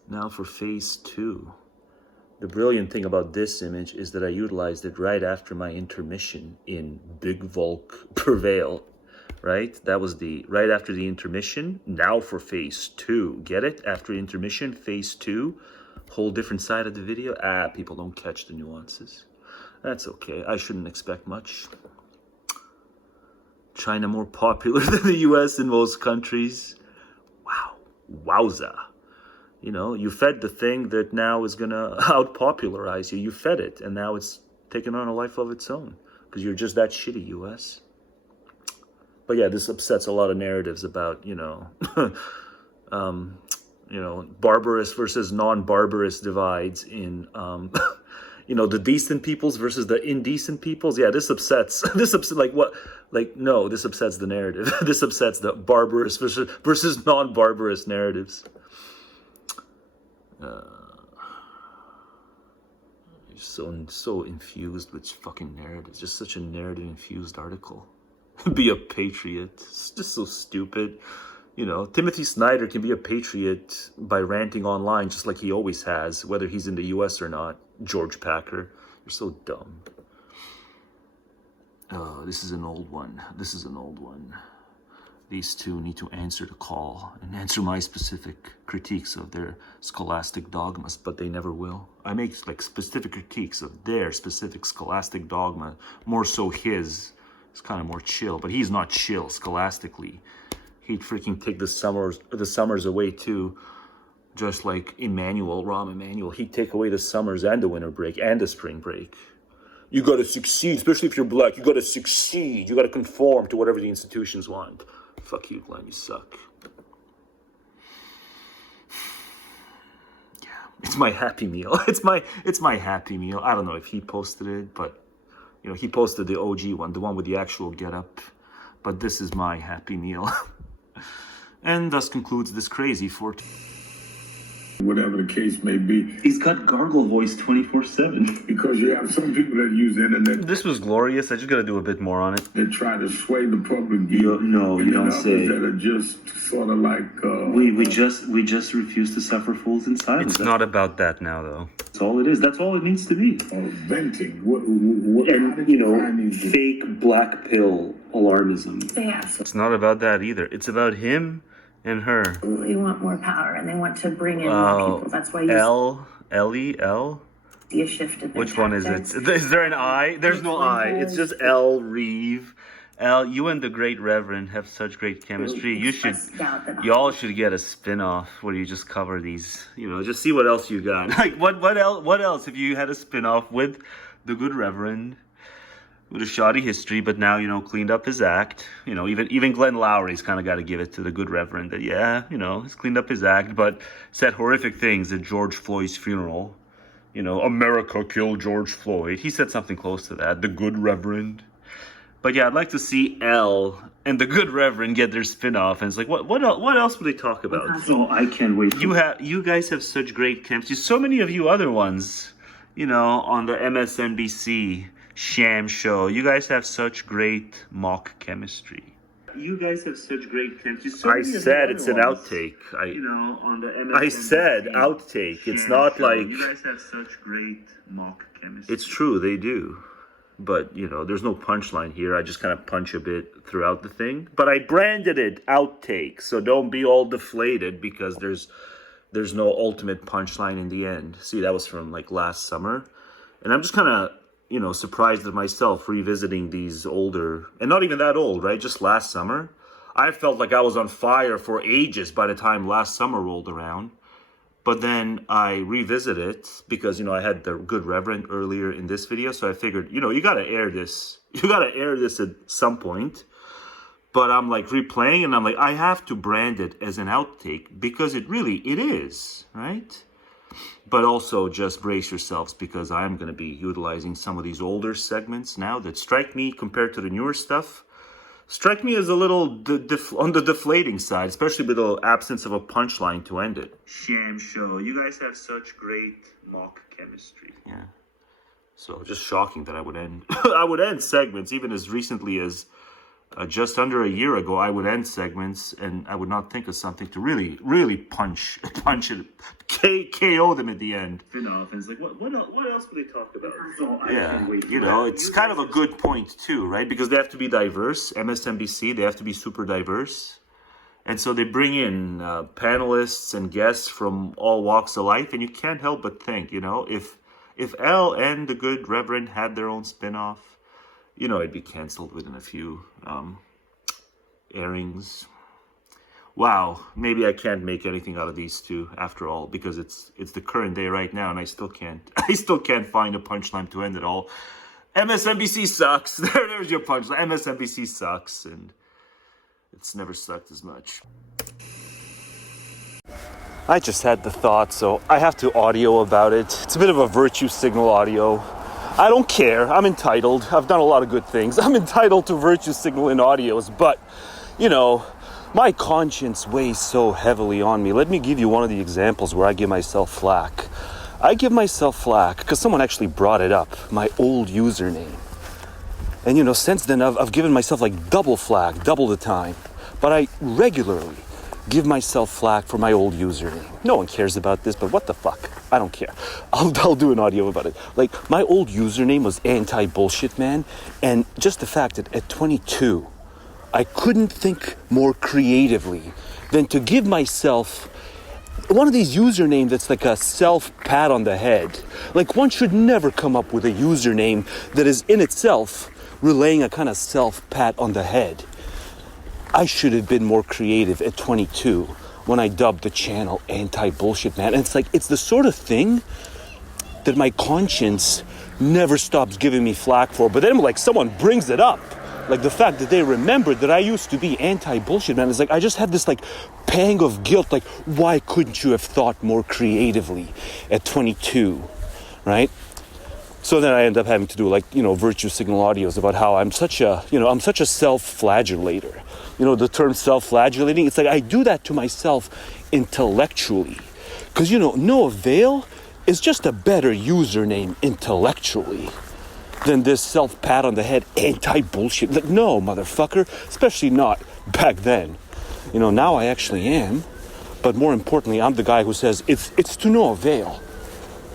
Now for phase 2. The brilliant thing about this image is that I utilized it right after my intermission in Big Volk Prevail, right? That was right after the intermission. Now for phase 2. Get it? After intermission, phase 2. Whole different side of the video. People don't catch the nuances. That's okay. I shouldn't expect much. China more popular than the US in most countries. Wow. Wowza. You know, you fed the thing that now is going to out-popularize you. You fed it, and now it's taken on a life of its own because you're just that shitty, U.S. But yeah, this upsets a lot of narratives about, you know, barbarous versus non-barbarous divides in, you know, the decent peoples versus the indecent peoples. Yeah, this upsets the narrative. This upsets the barbarous versus non-barbarous narratives. So infused with fucking narratives. Just such a narrative-infused article. be a patriot. It's just so stupid. You know, Timothy Snyder can be a patriot by ranting online just like he always has, whether he's in the US or not. George Packer, you're so dumb. This is an old one. These two need to answer the call and answer my specific critiques of their scholastic dogmas, but they never will. I make like specific critiques of their specific scholastic dogma, more so his. It's kind of more chill, but he's not chill scholastically. He'd freaking take the summers away too, just like Rahm Emanuel. He'd take away the summers and the winter break and the spring break. You gotta succeed, especially if you're black. You gotta succeed. You gotta conform to whatever the institutions want. Fuck you, Glenn. You suck. Yeah, it's my happy meal. It's my happy meal. I don't know if he posted it, but you know, he posted the OG one, the one with the actual getup. But this is my happy meal. And thus concludes this crazy 14. Whatever the case may be. He's got gargle voice 24/7. Because you have some people that use the internet. This was glorious. I just got to do a bit more on it. They try to sway the public view. No, you don't say. That are just sort of like. We just refuse to suffer fools in silence. It's not about that now, though. That's all it is. That's all it needs to be. Venting. And you know, fake black pill alarmism. It's not about that either. It's about him and her. They want more power and they want to bring in more people. That's why you see a shift in Which one is it? Is there an I? There's no I. It's just L, Reeve. Al, you and the great Reverend have such great chemistry. Y'all should get a spin-off where you just cover these, you know, just see what else you got. Like what else if you had a spin-off with the good Reverend? With a shoddy history, but now, you know, cleaned up his act. You know, even Glenn Lowry's kind of got to give it to the good Reverend that, yeah, you know, he's cleaned up his act, but said horrific things at George Floyd's funeral. You know, America killed George Floyd. He said something close to that, the good Reverend. But yeah, I'd like to see L and the good Reverend get their spin-off. And it's like, what else would they talk about? Oh, I can't wait. You guys have such great chemistry. So many of you other ones, you know, on the MSNBC sham show. You guys have such great mock chemistry. You guys have such great chemistry. I said it's an outtake. I said outtake. It's not like... You guys have such great mock chemistry. It's true, they do. But, you know, there's no punchline here. I just kind of punch a bit throughout the thing. But I branded it outtake, so don't be all deflated because there's no ultimate punchline in the end. See, that was from, like, last summer. And I'm just kind of... you know, surprised at myself revisiting these older, and not even that old, right? Just last summer. I felt like I was on fire for ages by the time last summer rolled around. But then I revisit it because, you know, I had the good Reverend earlier in this video. So I figured, you know, you got to air this. You got to air this at some point. But I'm like replaying and I'm like, I have to brand it as an outtake because it is, right? But also just brace yourselves because I'm going to be utilizing some of these older segments now that strike me compared to the newer stuff. Strike me as a little on the deflating side, especially with the absence of a punchline to end it. Sham show. You guys have such great mock chemistry. Yeah. So just shocking that I would end segments even as recently as just under a year ago. I would end segments and I would not think of something to really punch it, KO them at the end. Spin-off, and it's like, what else would they talk about? Yeah, you know, it's kind of a good point too, right? Because they have to be diverse. MSNBC, they have to be super diverse. And so they bring in panelists and guests from all walks of life, and you can't help but think, you know, if L and the good Reverend had their own spin-off, you know, it'd be canceled within a few airings. Wow, maybe I can't make anything out of these two after all because it's the current day right now, and I still can't find a punchline to end it all. MSNBC sucks. There's your punchline. MSNBC sucks, and it's never sucked as much. I just had the thought, so I have to audio about it. It's a bit of a virtue signal audio. I don't care. I'm entitled. I've done a lot of good things. I'm entitled to virtue signal in audios, but, you know, my conscience weighs so heavily on me. Let me give you one of the examples where I give myself flack. I give myself flack because someone actually brought it up, my old username. And, since then, I've given myself like double flack, double the time. But I regularly give myself flack for my old username. No one cares about this, but what the fuck? I don't care. I'll do an audio about it. Like, my old username was Anti-Bullshit Man, and just the fact that at 22, I couldn't think more creatively than to give myself one of these usernames that's like a self-pat on the head. Like, one should never come up with a username that is in itself relaying a kind of self-pat on the head. I should have been more creative at 22 when I dubbed the channel Anti-Bullshit Man. And it's the sort of thing that my conscience never stops giving me flack for. But then someone brings it up. Like the fact that they remembered that I used to be Anti-Bullshit Man. It's I just have this pang of guilt. Why couldn't you have thought more creatively at 22, right? So then I end up having to do virtue signal audios about how I'm such a self-flagellator. The term self-flagellating, it's I do that to myself intellectually. Because, no avail is just a better username intellectually than this self-pat on the head anti-bullshit. No, motherfucker, especially not back then. Now I actually am. But more importantly, I'm the guy who says it's to no avail.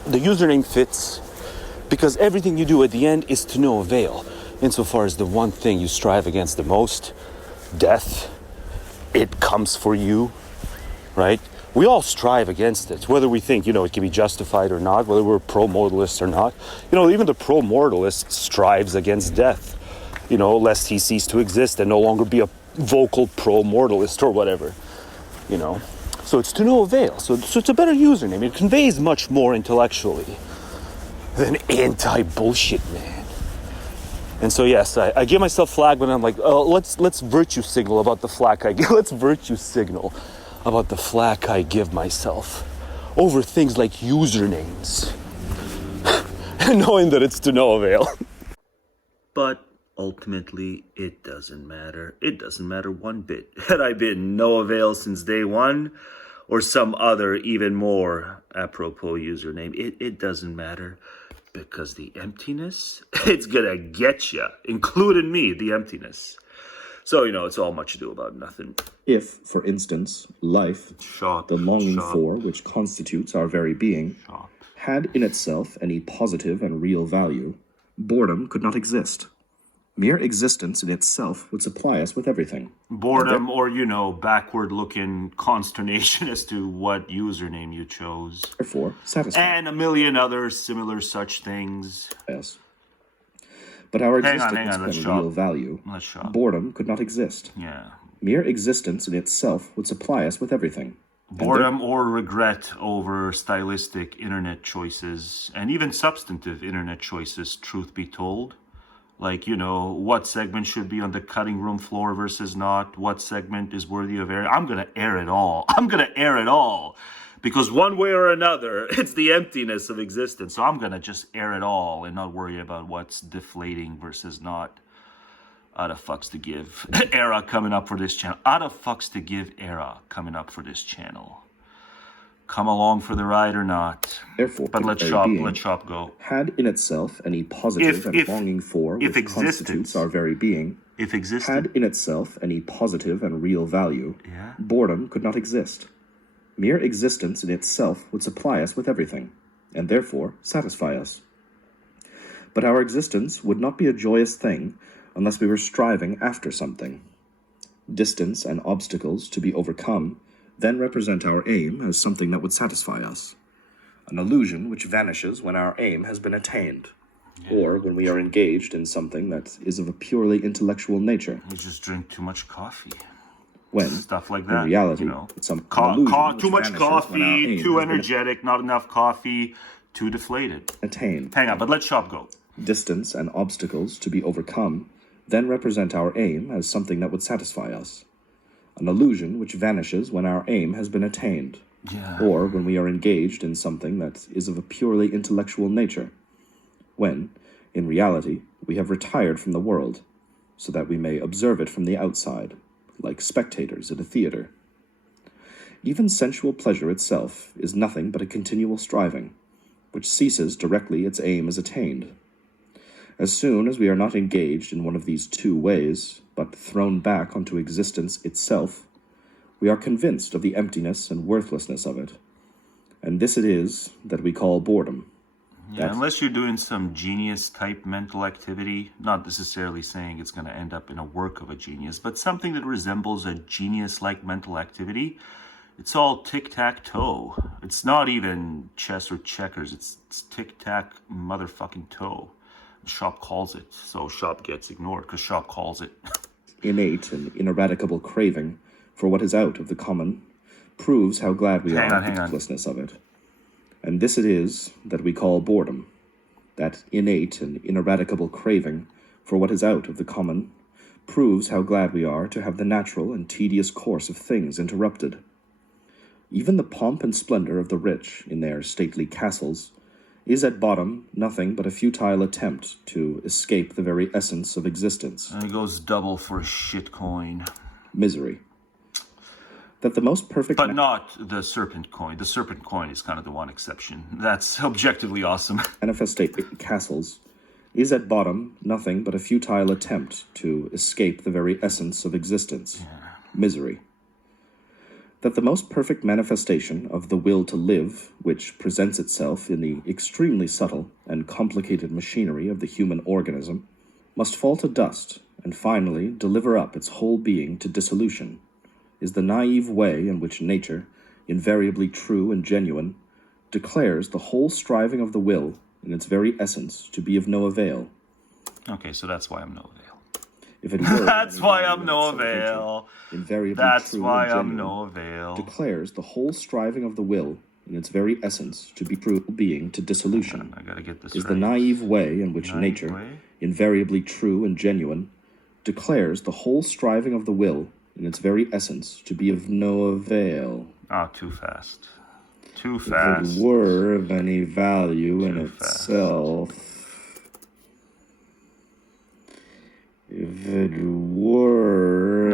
The username fits because everything you do at the end is to no avail. Insofar as the one thing you strive against the most, death, it comes for you, right? We all strive against it, whether we think, it can be justified or not, whether we're pro-mortalists or not. Even the pro-mortalist strives against death, lest he cease to exist and no longer be a vocal pro-mortalist or whatever, So it's to no avail. So it's a better username. It conveys much more intellectually than Anti-Bullshit Man. And so yes, I give myself flack when I'm let's virtue signal about the flack I give. Let's virtue signal about the flack I give myself over things like usernames, knowing that it's to no avail. But ultimately, it doesn't matter. It doesn't matter one bit. Had I been no avail since day one, or some other even more apropos username, it doesn't matter. Because the emptiness, it's gonna get ya, including me, the emptiness. So, it's all much ado about nothing. If, for instance, life, the longing for which constitutes our very being, had in itself any positive and real value, boredom could not exist. Mere existence in itself would supply us with everything. Boredom or, backward-looking consternation as to what username you chose. Therefore, satisfied. And a million other similar such things. Yes. But our existence had real value. Boredom could not exist. Yeah. Mere existence in itself would supply us with everything. Boredom or regret over stylistic internet choices, and even substantive internet choices, truth be told. What segment should be on the cutting room floor versus not, what segment is worthy of air. I'm going to air it all. Because one way or another, it's the emptiness of existence. So I'm going to just air it all and not worry about what's deflating versus not. Out of fucks to give. Era coming up for this channel. Out of fucks to give era coming up for this channel. Come along for the ride or not. Therefore, but let shop go. Had in itself any positive and longing for which constitutes our very being, had in itself any positive and real value, boredom could not exist. Mere existence in itself would supply us with everything, and therefore satisfy us. But our existence would not be a joyous thing unless we were striving after something. Distance and obstacles to be overcome then represent our aim as something that would satisfy us, an illusion which vanishes when our aim has been attained, or when we are engaged in something that is of a purely intellectual nature. You just drink too much coffee. When, stuff like that, in reality, it's some illusion too much coffee, too energetic, not enough coffee, too deflated. Attained. Hang on, but let shop go. Distance and obstacles to be overcome then represent our aim as something that would satisfy us, an illusion which vanishes when our aim has been attained, or when we are engaged in something that is of a purely intellectual nature, when, in reality, we have retired from the world, so that we may observe it from the outside, like spectators at a theater. Even sensual pleasure itself is nothing but a continual striving, which ceases directly its aim is attained. As soon as we are not engaged in one of these two ways, but thrown back onto existence itself, we are convinced of the emptiness and worthlessness of it. And this it is that we call boredom. Yeah, unless you're doing some genius-type mental activity, not necessarily saying it's going to end up in a work of a genius, but something that resembles a genius-like mental activity, it's all tic-tac-toe. It's not even chess or checkers, it's tic-tac motherfucking toe. Shop calls it, so Shop gets ignored because Shop calls it. Innate and ineradicable craving for what is out of the common proves how glad we are of the helplessness of it. And this it is that we call boredom. That innate and ineradicable craving for what is out of the common proves how glad we are to have the natural and tedious course of things interrupted. Even the pomp and splendor of the rich in their stately castles is at bottom nothing but a futile attempt to escape the very essence of existence. And it goes double for a shit coin. Misery. That the most perfect... But not the serpent coin. The serpent coin is kind of the one exception. That's objectively awesome. Manifestate castles is at bottom nothing but a futile attempt to escape the very essence of existence. Misery. That the most perfect manifestation of the will to live, which presents itself in the extremely subtle and complicated machinery of the human organism, must fall to dust and finally deliver up its whole being to dissolution, is the naive way in which nature, invariably true and genuine, declares the whole striving of the will in its very essence to be of no avail. Okay, so that's why I'm no avail. If it were that's why I'm no avail. Invariably that's true why and I'm genuine, no avail. Declares the whole striving of the will in its very essence to be true being to dissolution. I gotta get this is right. the naive way in which nature, invariably true and genuine, declares the whole striving of the will in its very essence to be of no avail. Ah, too fast. Too fast. If it were of any value in itself, if it were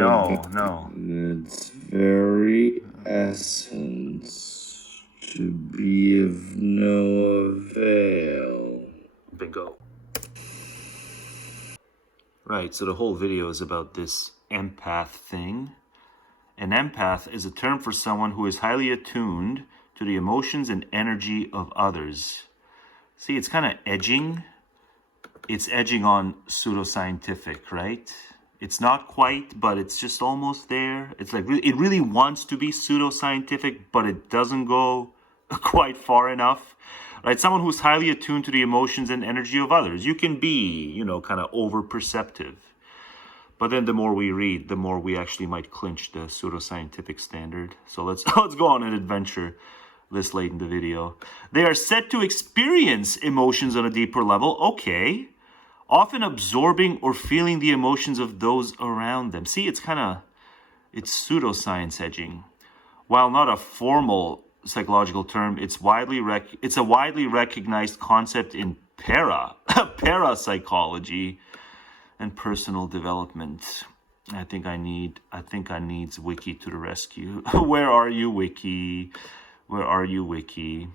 in its very essence to be of no avail. Bingo. Right, so the whole video is about this empath thing. An empath is a term for someone who is highly attuned to the emotions and energy of others. See, it's kind of edging. It's edging on pseudoscientific, right? It's not quite, but it's just almost there. It's like it really wants to be pseudoscientific, but it doesn't go quite far enough. Right? Someone who's highly attuned to the emotions and energy of others. You can be, kind of over-perceptive. But then the more we read, the more we actually might clinch the pseudoscientific standard. So let's go on an adventure this late in the video. They are said to experience emotions on a deeper level. Okay. Often absorbing or feeling the emotions of those around them. See, it's pseudoscience edging. While not a formal psychological term, it's a widely recognized concept in parapsychology and personal development. I think I needs Wiki to the rescue. Where are you, Wiki? Where are you, Wiki?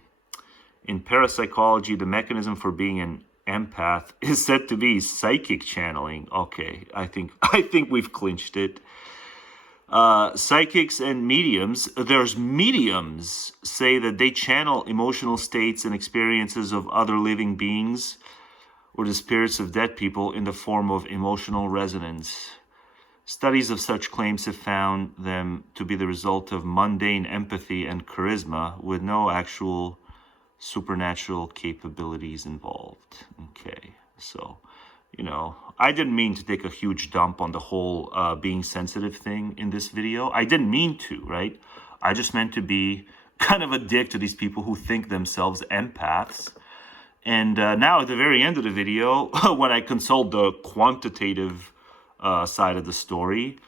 In parapsychology, the mechanism for being an empath is said to be psychic channeling. Okay, I think we've clinched it. Psychics and mediums, there's mediums, say that they channel emotional states and experiences of other living beings or the spirits of dead people in the form of emotional resonance. Studies of such claims have found them to be the result of mundane empathy and charisma with no actual supernatural capabilities involved. Okay, so, I didn't mean to take a huge dump on the whole being sensitive thing in this video. I didn't mean to, right? I just meant to be kind of a dick to these people who think themselves empaths. And now at the very end of the video, when I consult the quantitative side of the story,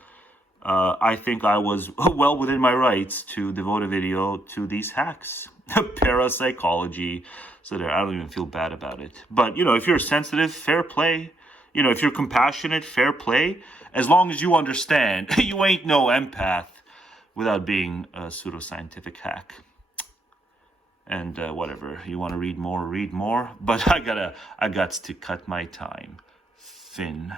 I think I was well within my rights to devote a video to these hacks. Parapsychology. So there, I don't even feel bad about it. But, if you're sensitive, fair play. If you're compassionate, fair play. As long as you understand, you ain't no empath without being a pseudoscientific hack. And whatever, you want to read more, but I got to cut my time thin.